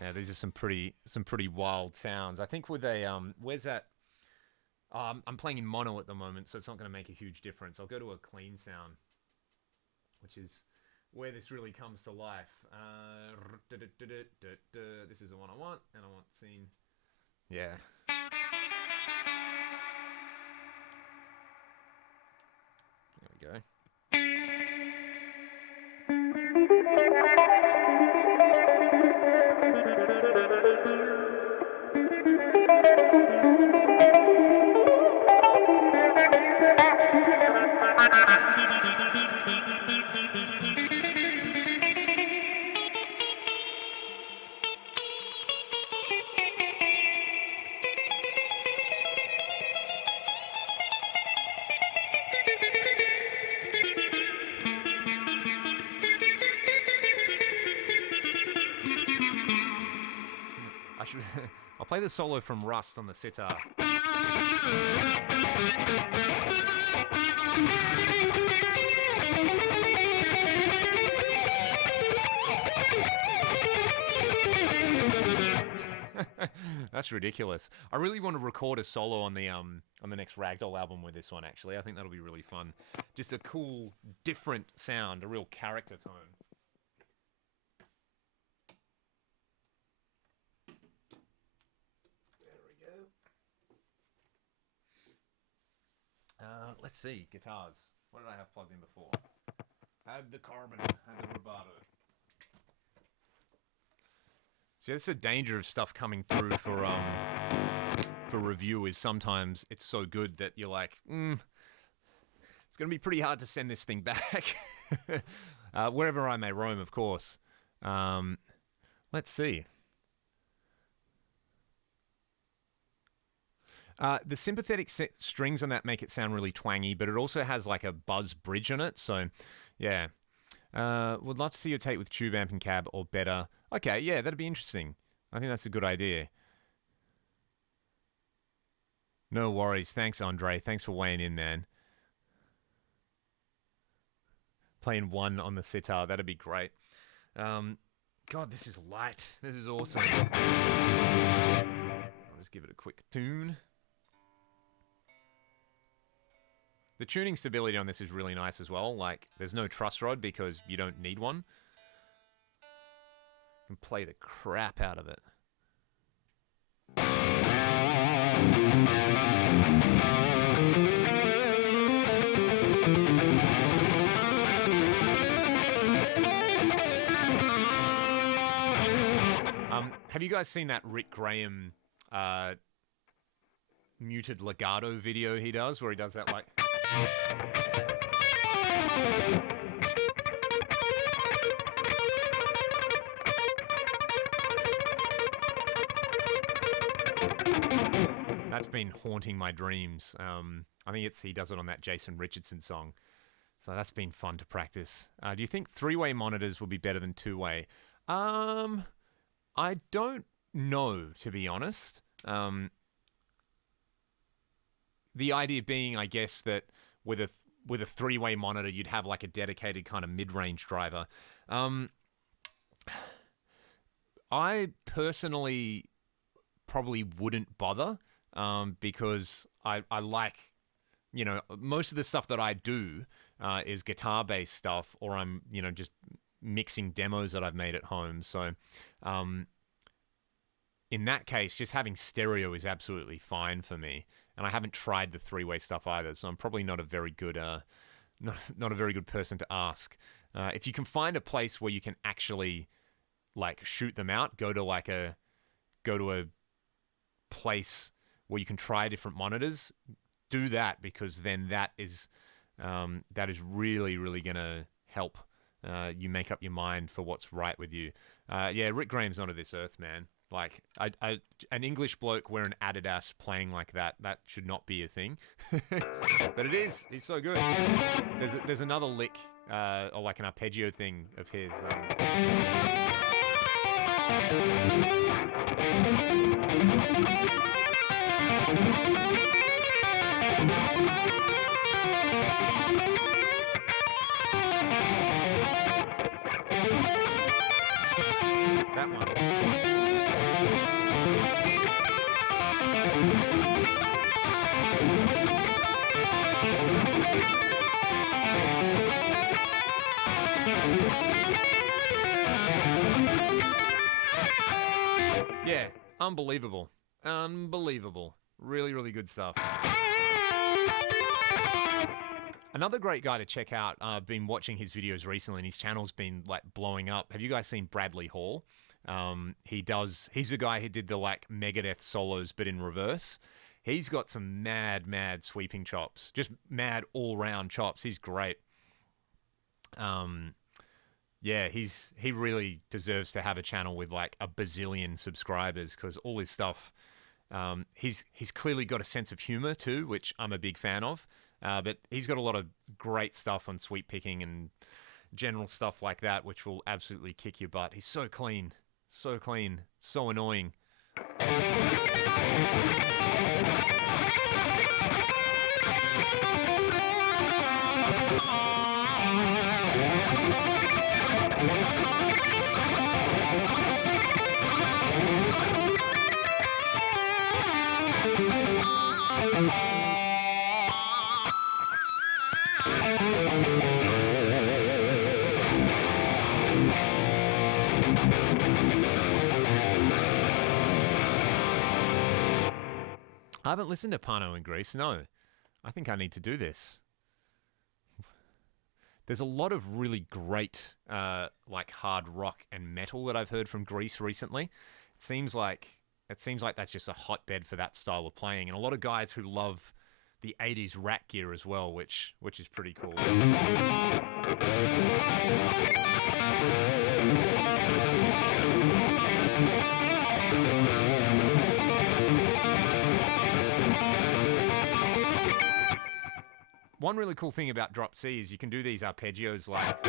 Yeah, these are some pretty wild sounds. I think with a where's that? I'm playing in mono at the moment, so it's not going to make a huge difference. I'll go to a clean sound, which is where this really comes to life. This is the one I want, and I want scene. Yeah. There we go. I'll play the solo from Rust on the sitar. That's ridiculous. I really want to record a solo on the next Ragdoll album with this one, actually. I think that'll be really fun. Just a cool, different sound, a real character tone. Let's see, guitars. What did I have plugged in before? I had the Carbon, I had the Rubato. See, that's the danger of stuff coming through for review is sometimes it's so good that you're like, it's going to be pretty hard to send this thing back. Wherever I may roam, of course. Let's see. The sympathetic strings on that make it sound really twangy, but it also has like a buzz bridge on it. So, yeah. Would love to see your take with tube amp and cab or better. Okay, yeah, that'd be interesting. I think that's a good idea. No worries. Thanks, Andre. Thanks for weighing in, man. Playing one on the sitar, that'd be great. God, this is light. This is awesome. I'll just give it a quick tune. The tuning stability on this is really nice as well. Like, there's no truss rod because you don't need one. You can play the crap out of it. Have you guys seen that Rick Graham muted legato video he does, where he does that like... That's been haunting my dreams. I think he does it on that Jason Richardson song. So that's been fun to practice. Do you think three-way monitors will be better than two-way? I don't know, to be honest. The idea being, I guess, that with a three-way monitor, you'd have like a dedicated kind of mid-range driver. I personally probably wouldn't bother because I like, you know, most of the stuff that I do is guitar-based stuff, or I'm, you know, just mixing demos that I've made at home. So in that case, just having stereo is absolutely fine for me. And I haven't tried the three-way stuff either, so I'm probably not a very good not a very good person to ask. If you can find a place where you can actually like shoot them out, go to a place where you can try different monitors, do that, because then that is really, really gonna help you make up your mind for what's right with you. Yeah, Rick Graham's not of this earth, man. Like, an English bloke wearing Adidas playing like that should not be a thing. But it is. He's so good. There's another lick, or like an arpeggio thing of his. That one. Yeah, unbelievable. Unbelievable. Really, really good stuff. Another great guy to check out, I've been watching his videos recently and his channel's been like blowing up. Have you guys seen Bradley Hall? He's the guy who did the like Megadeth solos but in reverse. He's got some mad sweeping chops. Just mad all-round chops. He's great. Yeah, he really deserves to have a channel with like a bazillion subscribers because all his stuff, he's clearly got a sense of humor too, which I'm a big fan of. But he's got a lot of great stuff on sweep picking and general stuff like that, which will absolutely kick your butt. He's so clean, so annoying. I haven't listened to Pano in Greece, no. I think I need to do this. There's a lot of really great like hard rock and metal that I've heard from Greece recently. It seems like that's just a hotbed for that style of playing, and a lot of guys who love the 80s rat gear as well, which is pretty cool. One really cool thing about Drop C is you can do these arpeggios like...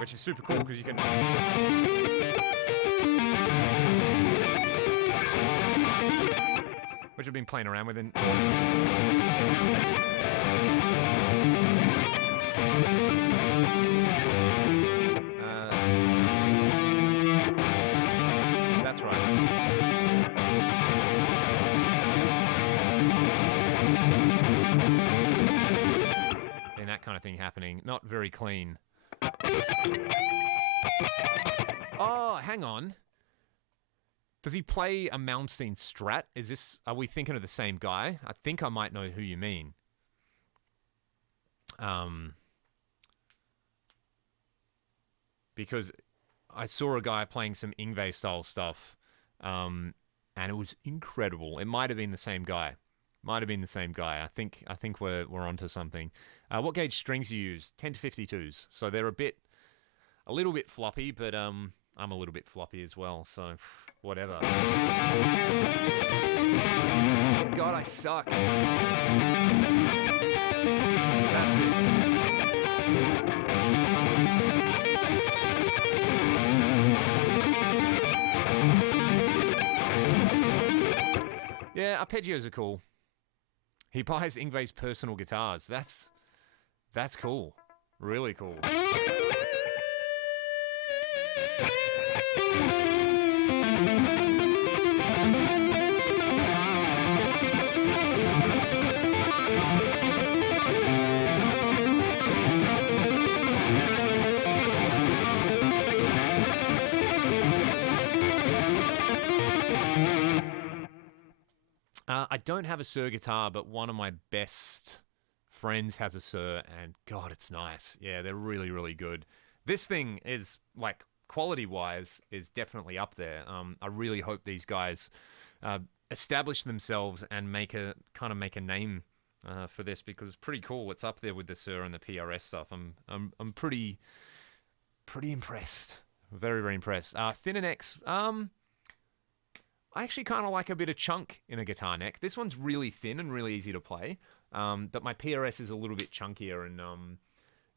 which is super cool because you can... which I've been playing around with and... that's right. And that kind of thing happening. Not very clean. Oh, hang on. Does he play a Malmsteen Strat? Are we thinking of the same guy? I think I might know who you mean. Because I saw a guy playing some Yngwie style stuff, and it was incredible. It might have been the same guy. I think we're onto something. What gauge strings you use? 10 to 52s. So they're a little bit floppy, but I'm a little bit floppy as well. So whatever. God, I suck. That's it. Yeah, arpeggios are cool. He buys Yngwie's personal guitars. That's cool. Really cool. I don't have a STR guitar, but one of my best friends has a STR, and God, it's nice. Yeah, they're really, really good. This thing is, like, quality-wise, is definitely up there. I really hope these guys establish themselves and make a name for this, because it's pretty cool. It's up there with the STR and the PRS stuff. I'm pretty impressed. Very, very impressed. Thinner necks. I actually kind of like a bit of chunk in a guitar neck. This one's really thin and really easy to play. But my PRS is a little bit chunkier, and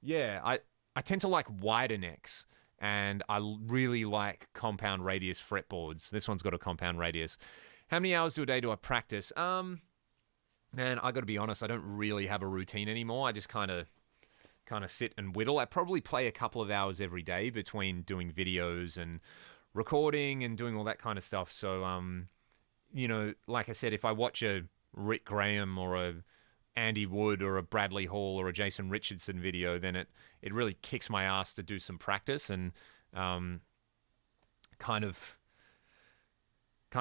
yeah, I tend to like wider necks, and I really like compound radius fretboards. This one's got a compound radius. How many hours a day do I practice? Man, I got to be honest, I don't really have a routine anymore. I just kind of sit and whittle. I probably play a couple of hours every day between doing videos and recording and doing all that kind of stuff. So, you know, like I said, if I watch a Rick Graham or a Andy Wood or a Bradley Hall or a Jason Richardson video, then it really kicks my ass to do some practice and kind of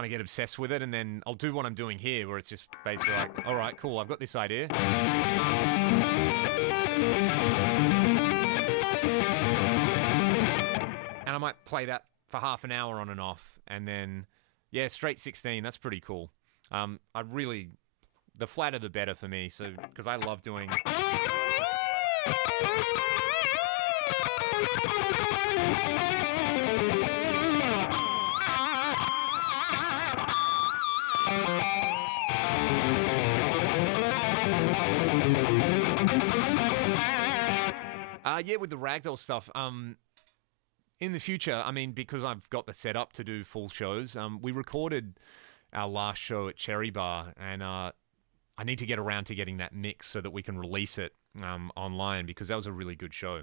get obsessed with it. And then I'll do what I'm doing here, where it's just basically like, all right, cool, I've got this idea. And I might play that for half an hour on and off, and then, yeah, straight 16, that's pretty cool. The flatter the better for me, so, because I love doing... Yeah, with the ragdoll stuff, in the future, I mean, because I've got the setup to do full shows, we recorded our last show at Cherry Bar, and I need to get around to getting that mix so that we can release it online, because that was a really good show.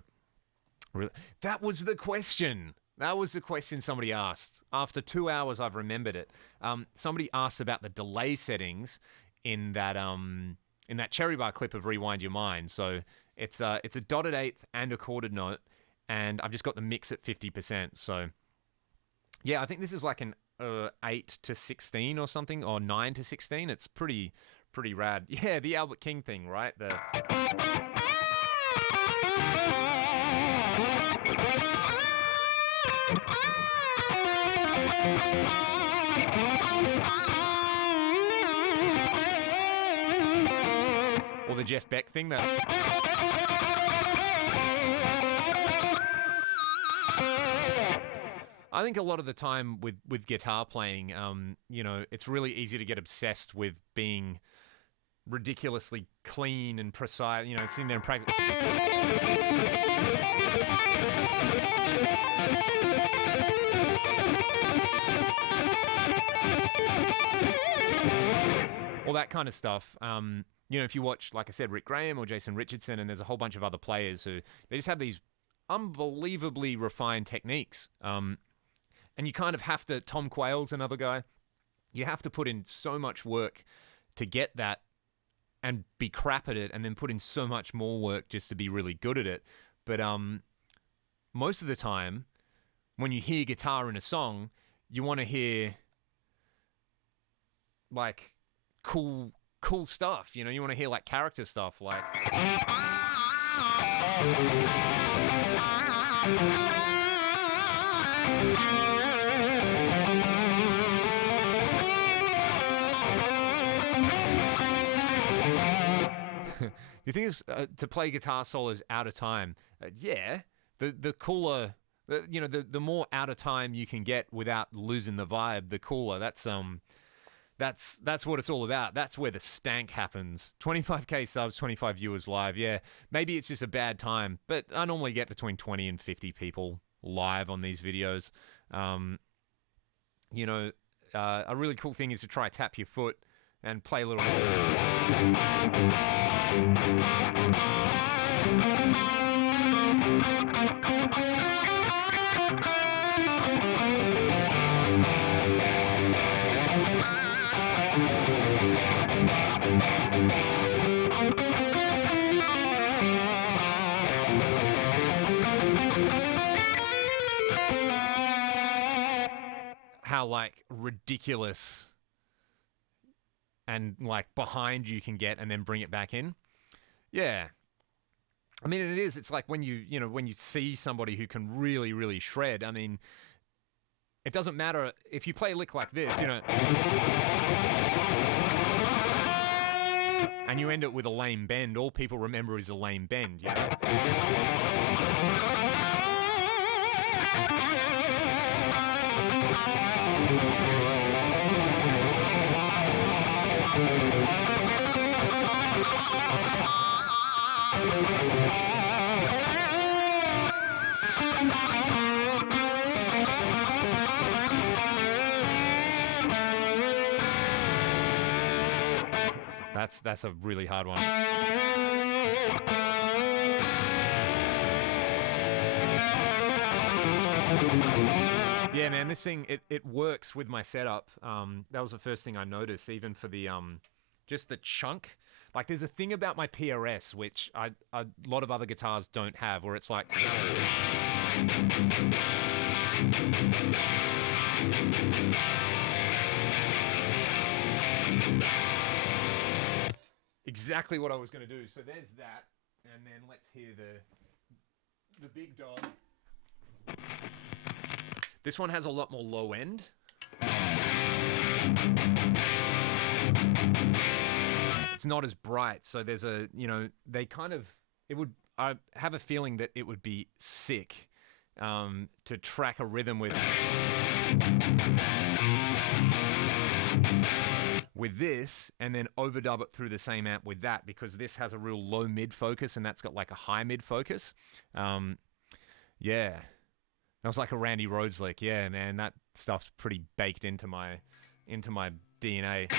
That was the question. That was the question somebody asked. After 2 hours, I've remembered it. Somebody asked about the delay settings in that Cherry Bar clip of Rewind Your Mind. So it's a dotted eighth and a quartered note, and I've just got the mix at 50%. So yeah, I think this is like an 8 to 16 or something, or 9 to 16. It's pretty rad. Yeah, the Albert King thing, right? Or the Jeff Beck thing that... I think a lot of the time with guitar playing, you know, it's really easy to get obsessed with being ridiculously clean and precise, you know, sitting there and practice. All that kind of stuff. You know, if you watch, like I said, Rick Graham or Jason Richardson, and there's a whole bunch of other players who, they just have these unbelievably refined techniques. And you kind of have to, Tom Quayle's another guy, you have to put in so much work to get that and be crap at it, and then put in so much more work just to be really good at it. But most of the time, when you hear guitar in a song, you want to hear like cool stuff, you know, you want to hear like character stuff, like... You think it's to play guitar solos out of time? Yeah, the cooler, you know, the more out of time you can get without losing the vibe, the cooler. That's what it's all about. That's where the stank happens. 25k subs, 25 viewers live. Yeah, maybe it's just a bad time, but I normally get between 20 and 50 people live on these videos. You know, a really cool thing is to try tap your foot and play a little. How like ridiculous and like behind you can get, and then bring it back in. Yeah, I mean, it is. It's like when you see somebody who can really, really shred. I mean, it doesn't matter if you play a lick like this, you know. you end it with a lame bend, all people remember is a lame bend, you know? That's a really hard one. Yeah, man, this thing, it works with my setup. That was the first thing I noticed, even for the just the chunk. Like, there's a thing about my PRS which a lot of other guitars don't have, where it's like exactly what I was going to do. So there's that, and then let's hear the big dog. This one has a lot more low end. It's not as bright, so there's a, you know, they kind of, it would, I have a feeling that it would be sick to track a rhythm with this, and then overdub it through the same amp with that, because this has a real low mid focus and that's got like a high mid focus. Yeah, that was like a Randy Rhoads lick. Yeah, man, that stuff's pretty baked into my DNA.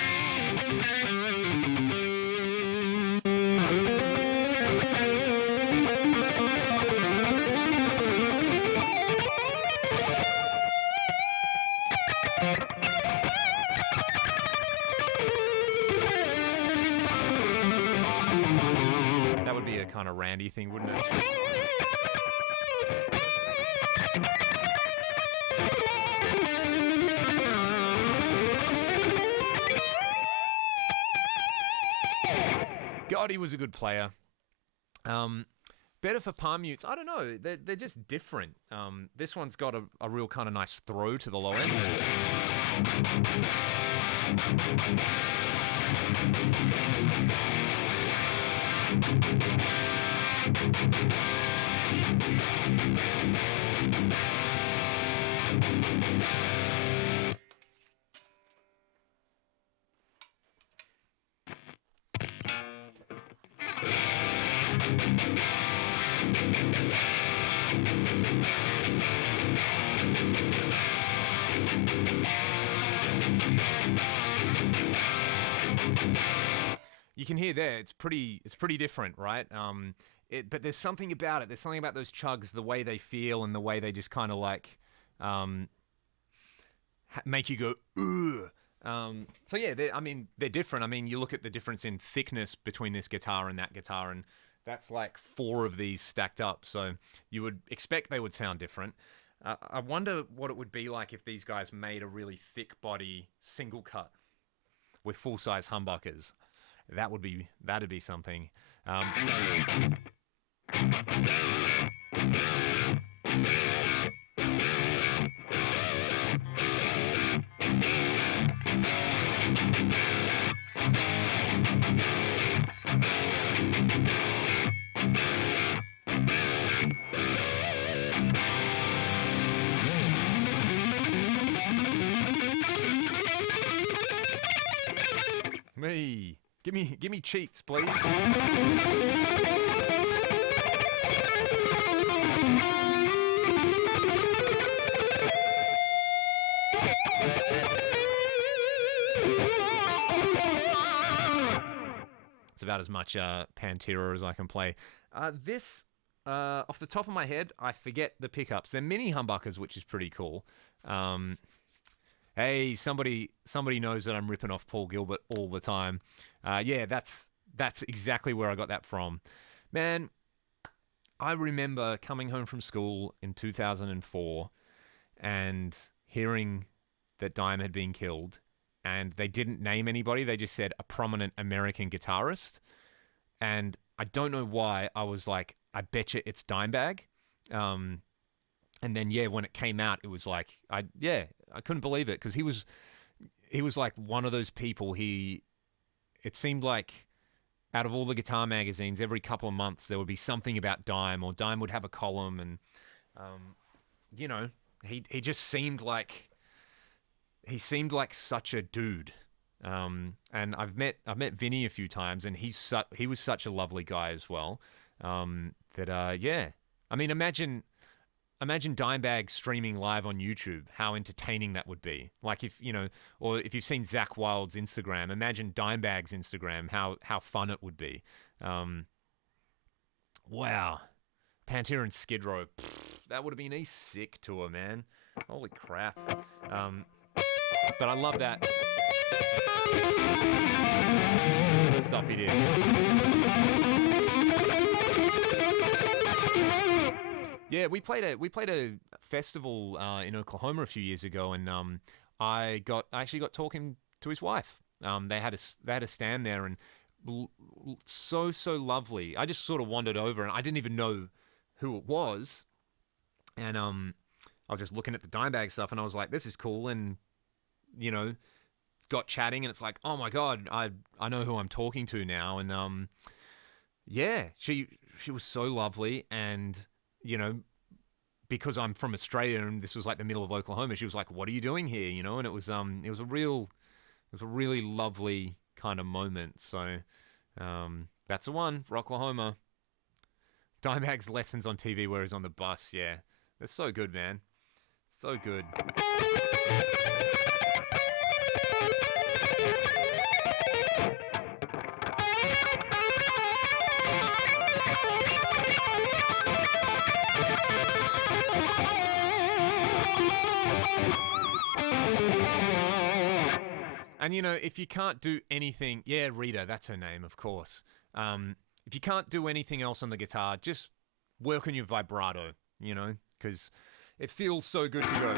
That would be a kind of Randy thing, wouldn't it? God, he was a good player. Better for palm mutes. I don't know. They're just different. This one's got a real kind of nice throw to the low end. You can hear there, it's pretty different, right? But there's something about it. There's something about those chugs, the way they feel and the way they just kind of like make you go, ugh. So yeah, they're different. I mean, you look at the difference in thickness between this guitar and that guitar, and that's like 4 of these stacked up. So you would expect they would sound different. I wonder what it would be like if these guys made a really thick body single cut with full-size humbuckers. That'd be something. Me. Give me cheats, please. It's about as much Pantera as I can play. This, off the top of my head, I forget the pickups. They're mini humbuckers, which is pretty cool. Hey, somebody knows that I'm ripping off Paul Gilbert all the time. Yeah, that's exactly where I got that from. Man, I remember coming home from school in 2004 and hearing that Dime had been killed, and they didn't name anybody. They just said a prominent American guitarist. And I don't know why, I was like, I bet you it's Dimebag. And then, yeah, when it came out, it was like, I couldn't believe it, because he was like one of those people. It seemed like out of all the guitar magazines, every couple of months there would be something about Dime, or Dime would have a column, and you know, he just seemed like such a dude. And I've met Vinny a few times, and he was such a lovely guy as well. Yeah, I mean, imagine Dimebag streaming live on YouTube, how entertaining that would be. Like, if you know, or if you've seen Zakk Wylde's Instagram, imagine Dimebag's Instagram, how fun it would be. Wow, Pantera and Skid Row, that would have been a sick tour, man. Holy crap. But I love that stuff he did. Yeah, we played a festival in Oklahoma a few years ago, and I actually got talking to his wife. They had a stand there, and so lovely. I just sort of wandered over, and I didn't even know who it was, and I was just looking at the Dimebag stuff, and I was like, this is cool, and you know, got chatting, and it's like, oh my god, I know who I'm talking to now, and yeah, she was so lovely, and you know, because I'm from Australia and this was like the middle of Oklahoma, she was like, what are you doing here? You know, and it was a really lovely kind of moment. So that's the one for Oklahoma. Dimebag's lessons on TV where he's on the bus. Yeah, that's so good, man. So good. And you know, if you can't do anything, yeah, Rita, that's her name, of course. If you can't do anything else on the guitar, just work on your vibrato, you know, because it feels so good to go.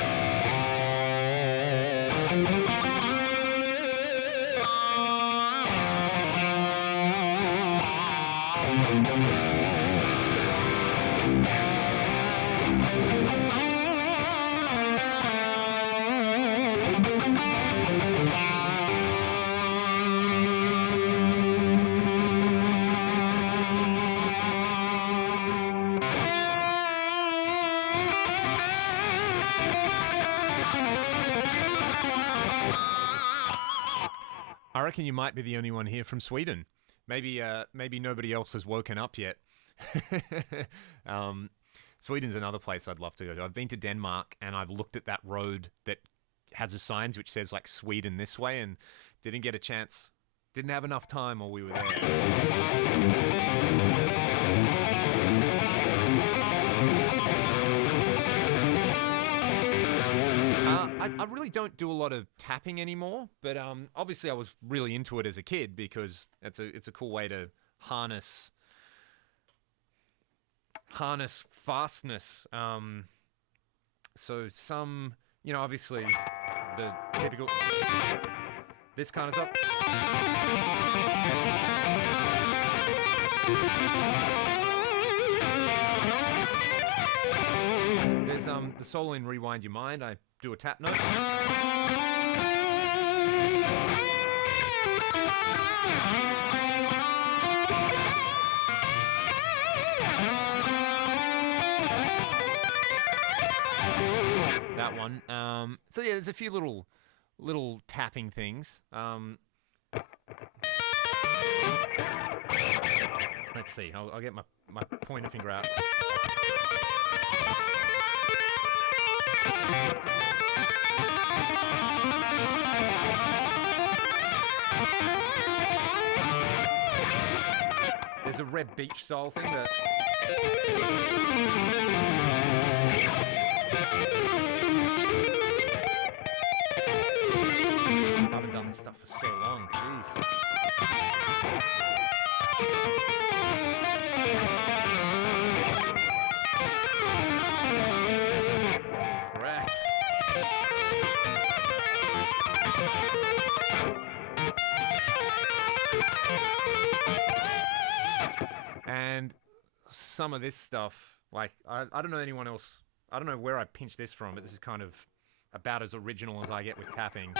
I reckon you might be the only one here from Sweden. Maybe nobody else has woken up yet. Sweden's another place I'd love to go to. I've been to Denmark, and I've looked at that road that has a sign which says like Sweden this way, and didn't get a chance. Didn't have enough time while we were there. I really don't do a lot of tapping anymore, but obviously I was really into it as a kid because it's a cool way to harness fastness. So some, you know, obviously the typical this kind of stuff. There's the solo in Rewind Your Mind. I do a tap note. That one. So yeah, there's a few little tapping things. Let's see. I'll get my pointer finger out. There's a Red Beach style thing that... I haven't done this stuff for so long, jeez. Crap. And some of this stuff, like, I don't know anyone else, I don't know where I pinched this from, but this is kind of about as original as I get with tapping.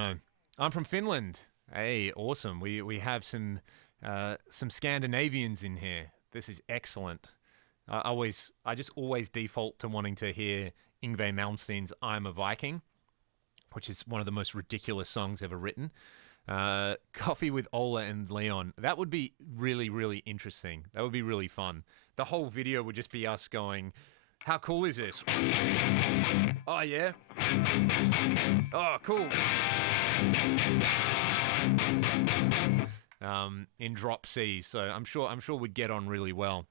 know. I'm from Finland. Hey, awesome. We have some Scandinavians in here. This is excellent. I just always default to wanting to hear Yngwie Malmsteen's "I'm a Viking," which is one of the most ridiculous songs ever written. Coffee with Ola and Leon. That would be really, really interesting. That would be really fun. The whole video would just be us going, "How cool is this? Oh yeah. Oh cool." In drop C, so I'm sure we'd get on really well.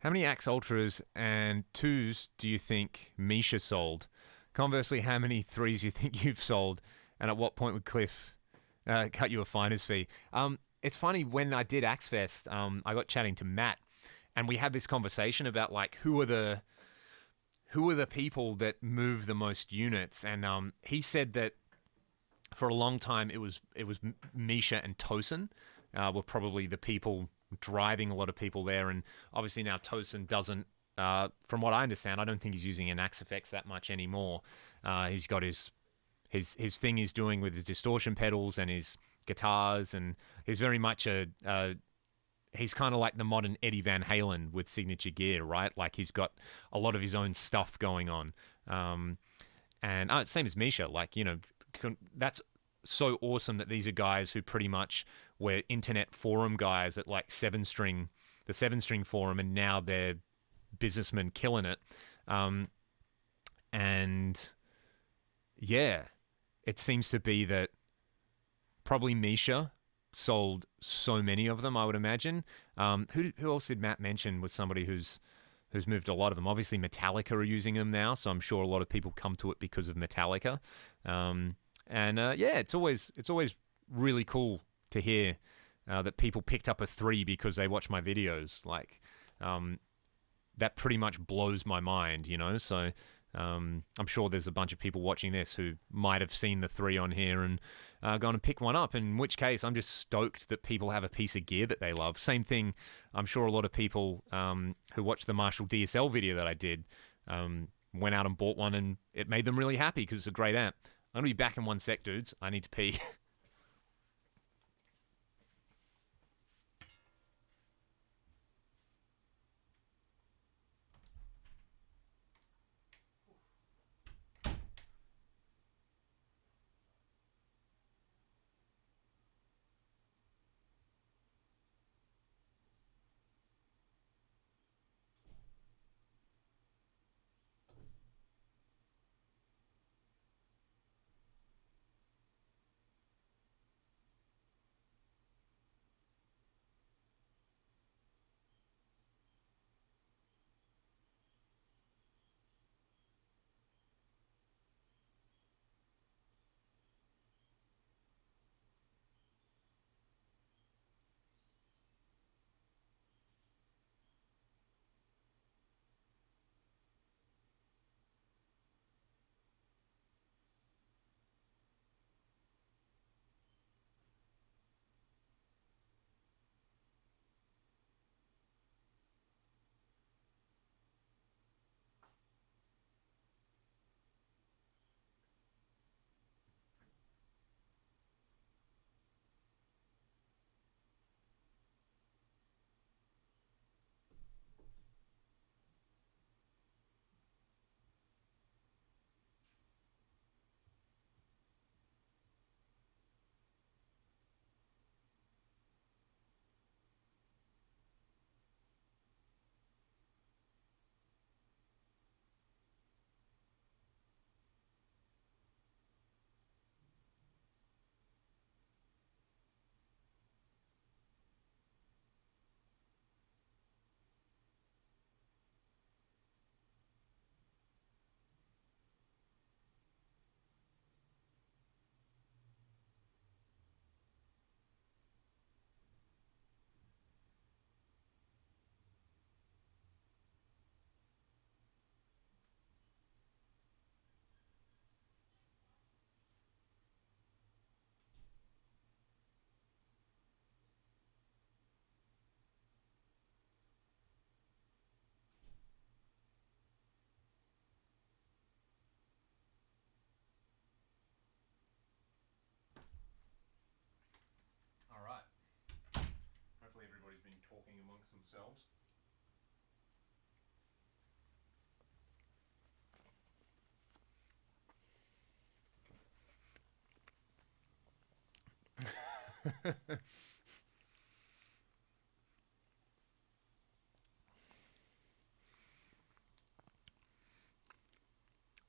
How many Axe Ultras and 2s do you think Misha sold? Conversely, how many 3s do you think you've sold? And at what point would Cliff cut you a finder's fee? It's funny, when I did Axe Fest, I got chatting to Matt, and we had this conversation about like who are the people that move the most units, and he said that for a long time it was Misha and Tosin were probably the people driving a lot of people there, and obviously now Tosin doesn't. From what I understand, I don't think he's using an Axe Effects that much anymore. He's got his thing he's doing with his distortion pedals and his guitars, and he's very much he's kind of like the modern Eddie Van Halen with signature gear, right? Like he's got a lot of his own stuff going on. And same as Misha, like, you know, that's so awesome that these are guys who pretty much were internet forum guys at like the 7-string forum, and now they're businessmen killing it. And yeah, it seems to be that probably Misha sold so many of them, I would imagine. Who else did Matt mention was somebody who's moved a lot of them? Obviously Metallica are using them now, so I'm sure a lot of people come to it because of Metallica. Yeah, it's always really cool to hear that people picked up a 3 because they watch my videos. Like, that pretty much blows my mind, you know? So I'm sure there's a bunch of people watching this who might have seen the 3 on here and gone and pick one up, in which case I'm just stoked that people have a piece of gear that they love. Same thing, I'm sure a lot of people who watched the Marshall DSL video that I did went out and bought one, and it made them really happy because it's a great amp. I'm going to be back in 1 sec, dudes. I need to pee.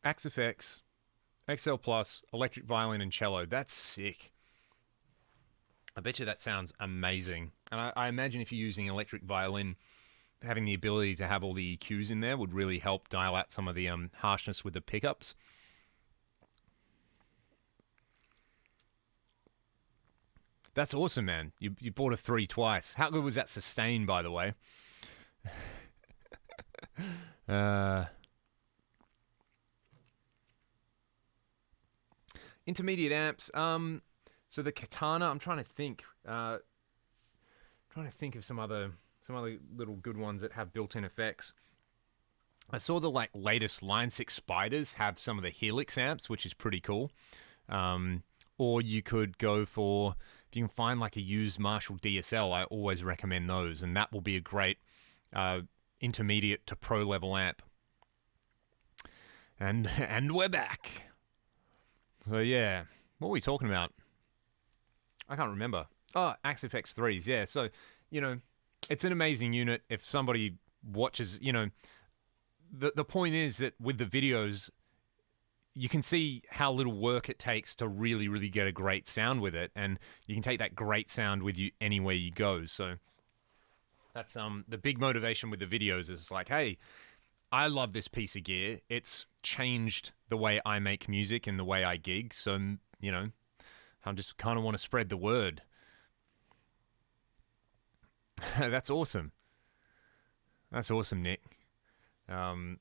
Axe Effects, XL Plus, electric violin and cello. That's sick. I bet you that sounds amazing. And I imagine if you're using electric violin, having the ability to have all the EQs in there would really help dial out some of the harshness with the pickups. That's awesome, man. You bought a 3 twice. How good was that sustained, by the way? Intermediate amps. So the Katana. I'm trying to think. Trying to think of some other little good ones that have built-in effects. I saw the latest Line 6 Spiders have some of the Helix amps, which is pretty cool. Or you could go for, if you can find like a used Marshall DSL, I always recommend those, and that will be a great intermediate to pro level amp. And we're back. So yeah, what were we talking about? I can't remember. Oh, Axe FX 3s, yeah. So, you know, it's an amazing unit. If somebody watches, you know, the point is that with the videos, you can see how little work it takes to really, really get a great sound with it. And you can take that great sound with you anywhere you go. So that's the big motivation with the videos is like, hey, I love this piece of gear. It's changed the way I make music and the way I gig. So, you know, I just kind of want to spread the word. That's awesome. That's awesome, Nick. And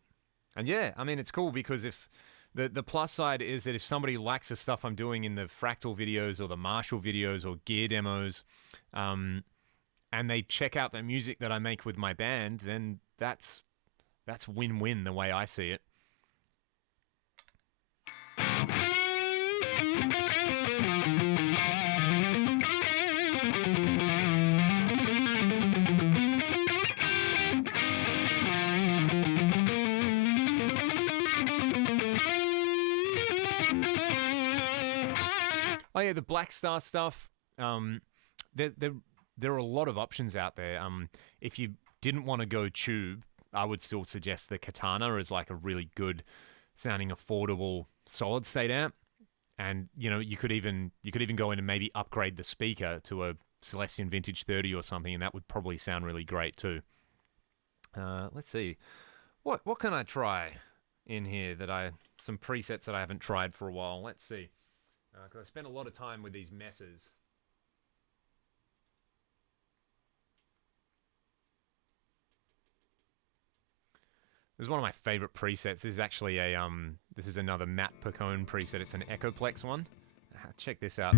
yeah, I mean, it's cool because if the plus side is that if somebody likes the stuff I'm doing in the Fractal videos or the Marshall videos or gear demos, and they check out the music that I make with my band, then that's win-win the way I see it. Oh yeah, the Black Star stuff. There are a lot of options out there. If you didn't want to go tube, I would still suggest the Katana as like a really good sounding, affordable, solid state amp. And you know, you could even go in and maybe upgrade the speaker to a Celestion Vintage 30 or something, and that would probably sound really great too. Let's see, what can I try in here some presets that I haven't tried for a while. Let's see. Because I spent a lot of time with these messes. This is one of my favorite presets. This is actually this is another Matt Picone preset. It's an Echoplex one. Check this out.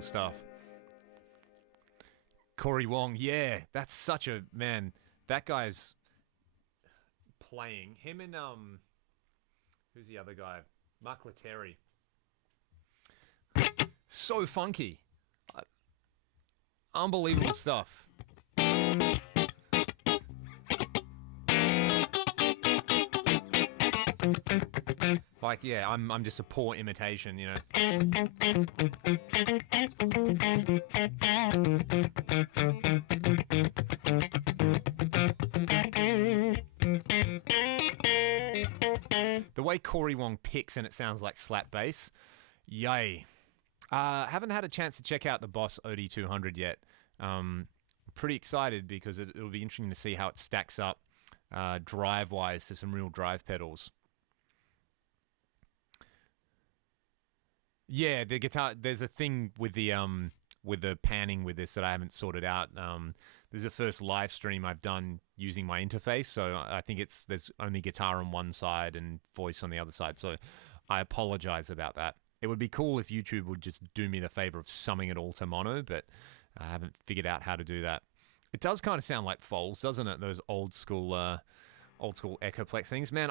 Stuff. Corey Wong, yeah, that's such a man. That guy's playing. Him and who's the other guy? Mark Lettieri. So funky, unbelievable stuff. Like, yeah, I'm just a poor imitation, you know. The way Corey Wong picks and it sounds like slap bass, yay. Haven't had a chance to check out the Boss OD200 yet. Pretty excited because it'll be interesting to see how it stacks up drive-wise to some real drive pedals. Yeah, the guitar. There's a thing with the panning with this that I haven't sorted out. This is the first live stream I've done using my interface, so I think there's only guitar on one side and voice on the other side. So I apologize about that. It would be cool if YouTube would just do me the favor of summing it all to mono, but I haven't figured out how to do that. It does kind of sound like Foles, doesn't it? Those old school Echoplex things. Man,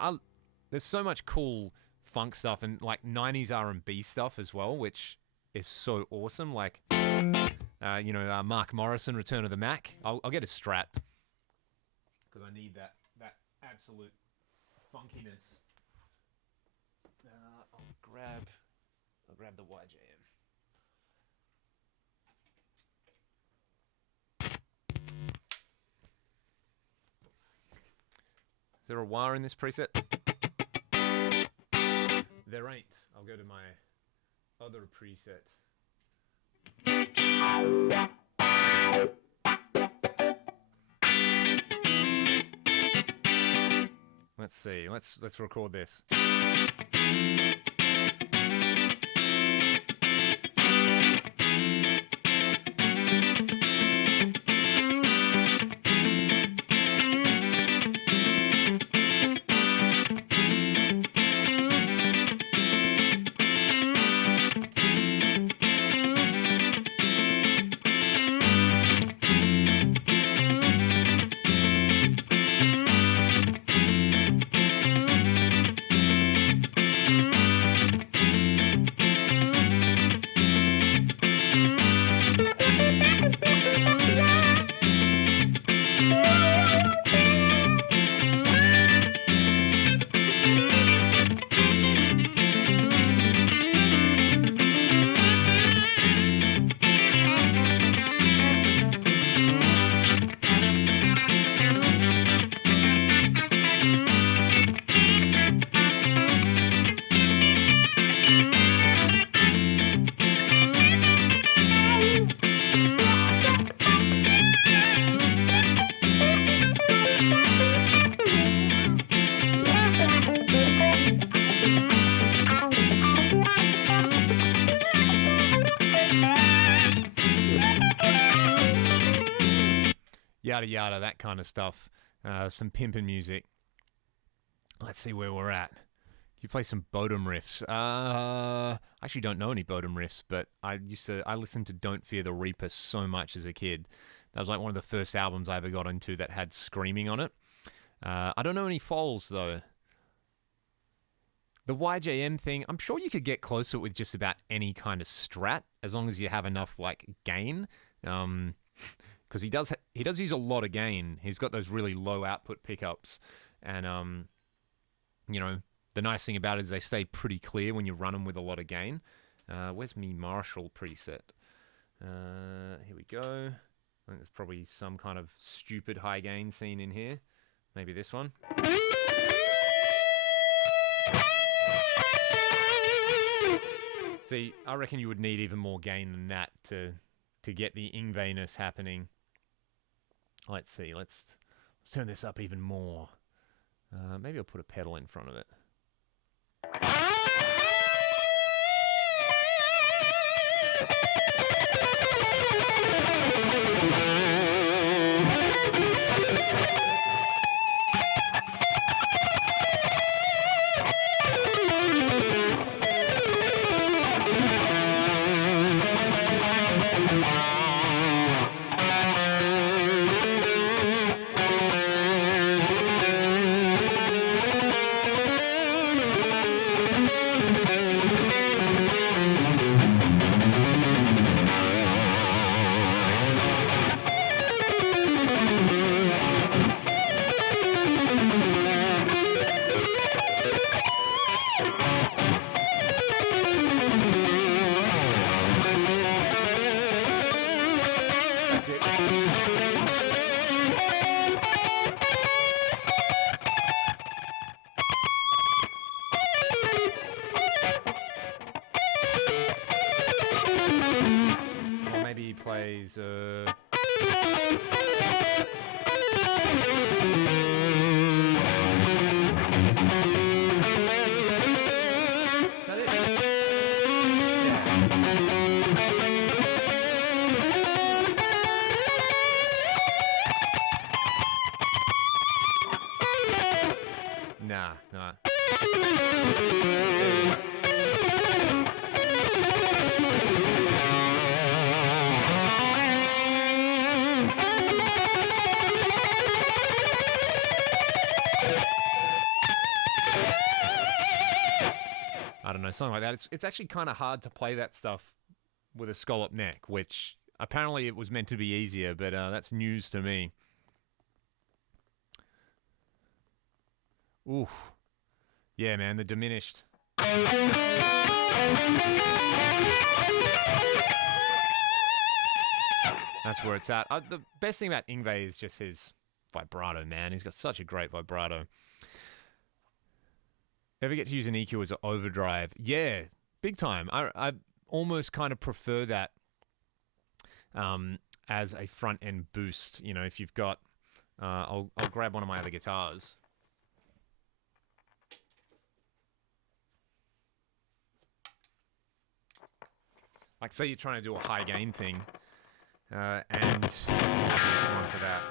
there's so much cool funk stuff and like 90s R&B stuff as well, which is so awesome. Like, Mark Morrison, Return of the Mac. I'll get a Strat because I need that absolute funkiness. I'll grab the YJM. Is there a wah in this preset? There ain't. I'll go to my other preset. Let's see. Let's record this. Yada yada, that kind of stuff. Some pimpin' music. Let's see where we're at. You play some Bodum riffs. I actually don't know any Bodum riffs, but I listened to Don't Fear the Reaper so much as a kid. That was like one of the first albums I ever got into that had screaming on it. I don't know any Foles though. The YJM thing, I'm sure you could get close to it with just about any kind of Strat, as long as you have enough like gain. Because he does use a lot of gain. He's got those really low output pickups, and the nice thing about it is they stay pretty clear when you run them with a lot of gain. Where's me Marshall preset? Here we go. I think there's probably some kind of stupid high gain scene in here. Maybe this one. See, I reckon you would need even more gain than that to get the Yngwie-ness happening. Let's see, let's turn this up even more. Maybe I'll put a pedal in front of it. Or maybe he plays Nah. I don't know, something like that. It's actually kind of hard to play that stuff with a scallop neck, which apparently it was meant to be easier, but that's news to me. Ooh. Yeah, man, the diminished. That's where it's at. The best thing about Yngwie is just his vibrato, man. He's got such a great vibrato. Ever get to use an EQ as an overdrive? Yeah, big time. I almost kind of prefer that as a front end boost. You know, if you've got, I'll grab one of my other guitars. Like, say you're trying to do a high gain thing, and go on for that.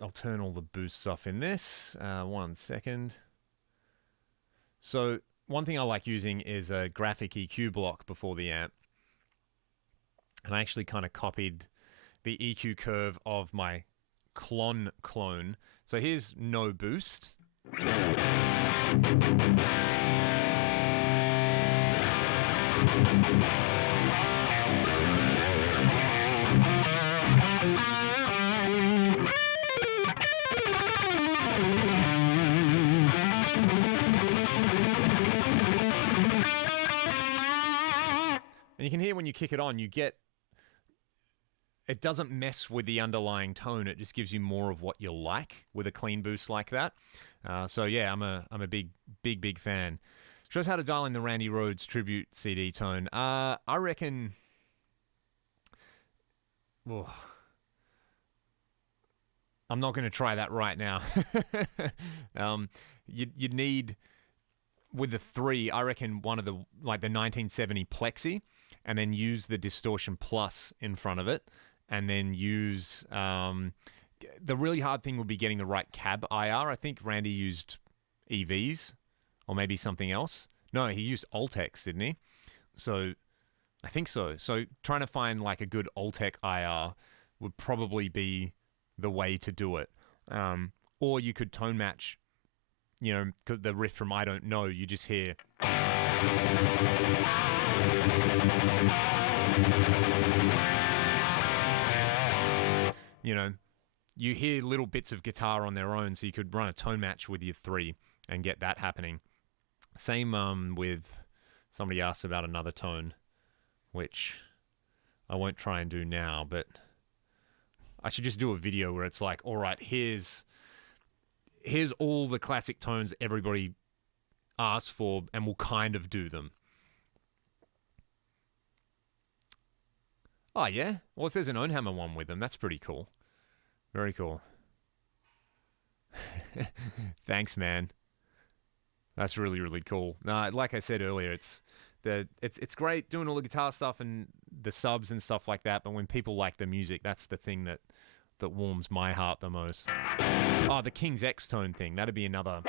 I'll turn all the boosts off in this. 1 second. So one thing I like using is a graphic EQ block before the amp. And I actually kind of copied the EQ curve of my clone. So here's no boost. And you can hear when you kick it on, you get, it doesn't mess with the underlying tone. It just gives you more of what you like with a clean boost like that. So yeah, I'm a big fan. Shows how to dial in the Randy Rhoads tribute CD tone. I reckon, oh, I'm not going to try that right now. You'd need, with the 3, I reckon one of the, like the 1970 Plexi, and then use the Distortion Plus in front of it, and then use, the really hard thing would be getting the right cab IR. I think Randy used EVs, or maybe something else. No, he used Ultex, didn't he? So, I think so. So, trying to find like a good Ultec IR would probably be the way to do it. Or you could tone match, you know, the riff from I Don't Know, you just hear. You know, you hear little bits of guitar on their own, so you could run a tone match with your 3 and get that happening. Same with, somebody asked about another tone, which I won't try and do now, but I should just do a video where it's like, all right, here's all the classic tones everybody asks for, and we'll kind of do them. Oh, yeah? Well, if there's an Ownhammer one with them, that's pretty cool. Very cool. Thanks, man. That's really, really cool. No, like I said earlier, it's great doing all the guitar stuff and the subs and stuff like that, but when people like the music, that's the thing that warms my heart the most. Oh, the King's X tone thing. That'd be another.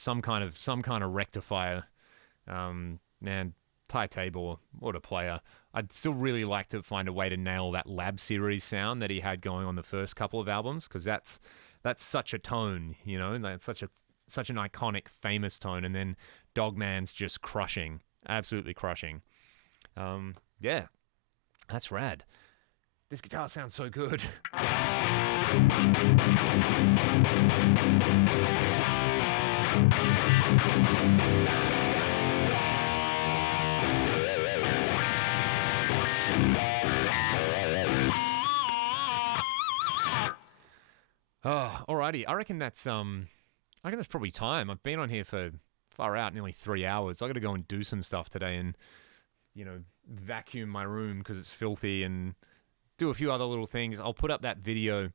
Some kind of rectifier. Man, Ty Tabor, what a player. I'd still really like to find a way to nail that Lab Series sound that he had going on the first couple of albums, because that's such a tone, you know, that's such an iconic, famous tone, and then Dogman's just crushing. Absolutely crushing. Yeah, that's rad. This guitar sounds so good. Oh, alrighty. I reckon that's probably time. I've been on here for far out nearly 3 hours. I got to go and do some stuff today, and vacuum my room because it's filthy, and do a few other little things. I'll put up that video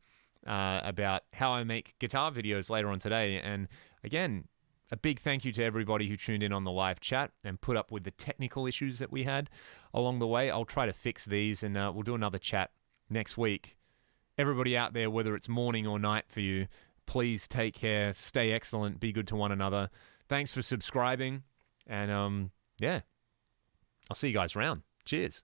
about how I make guitar videos later on today. And again, a big thank you to everybody who tuned in on the live chat and put up with the technical issues that we had along the way. I'll try to fix these, and we'll do another chat next week. Everybody out there, whether it's morning or night for you, please take care, stay excellent, be good to one another. Thanks for subscribing, and yeah, I'll see you guys around. Cheers.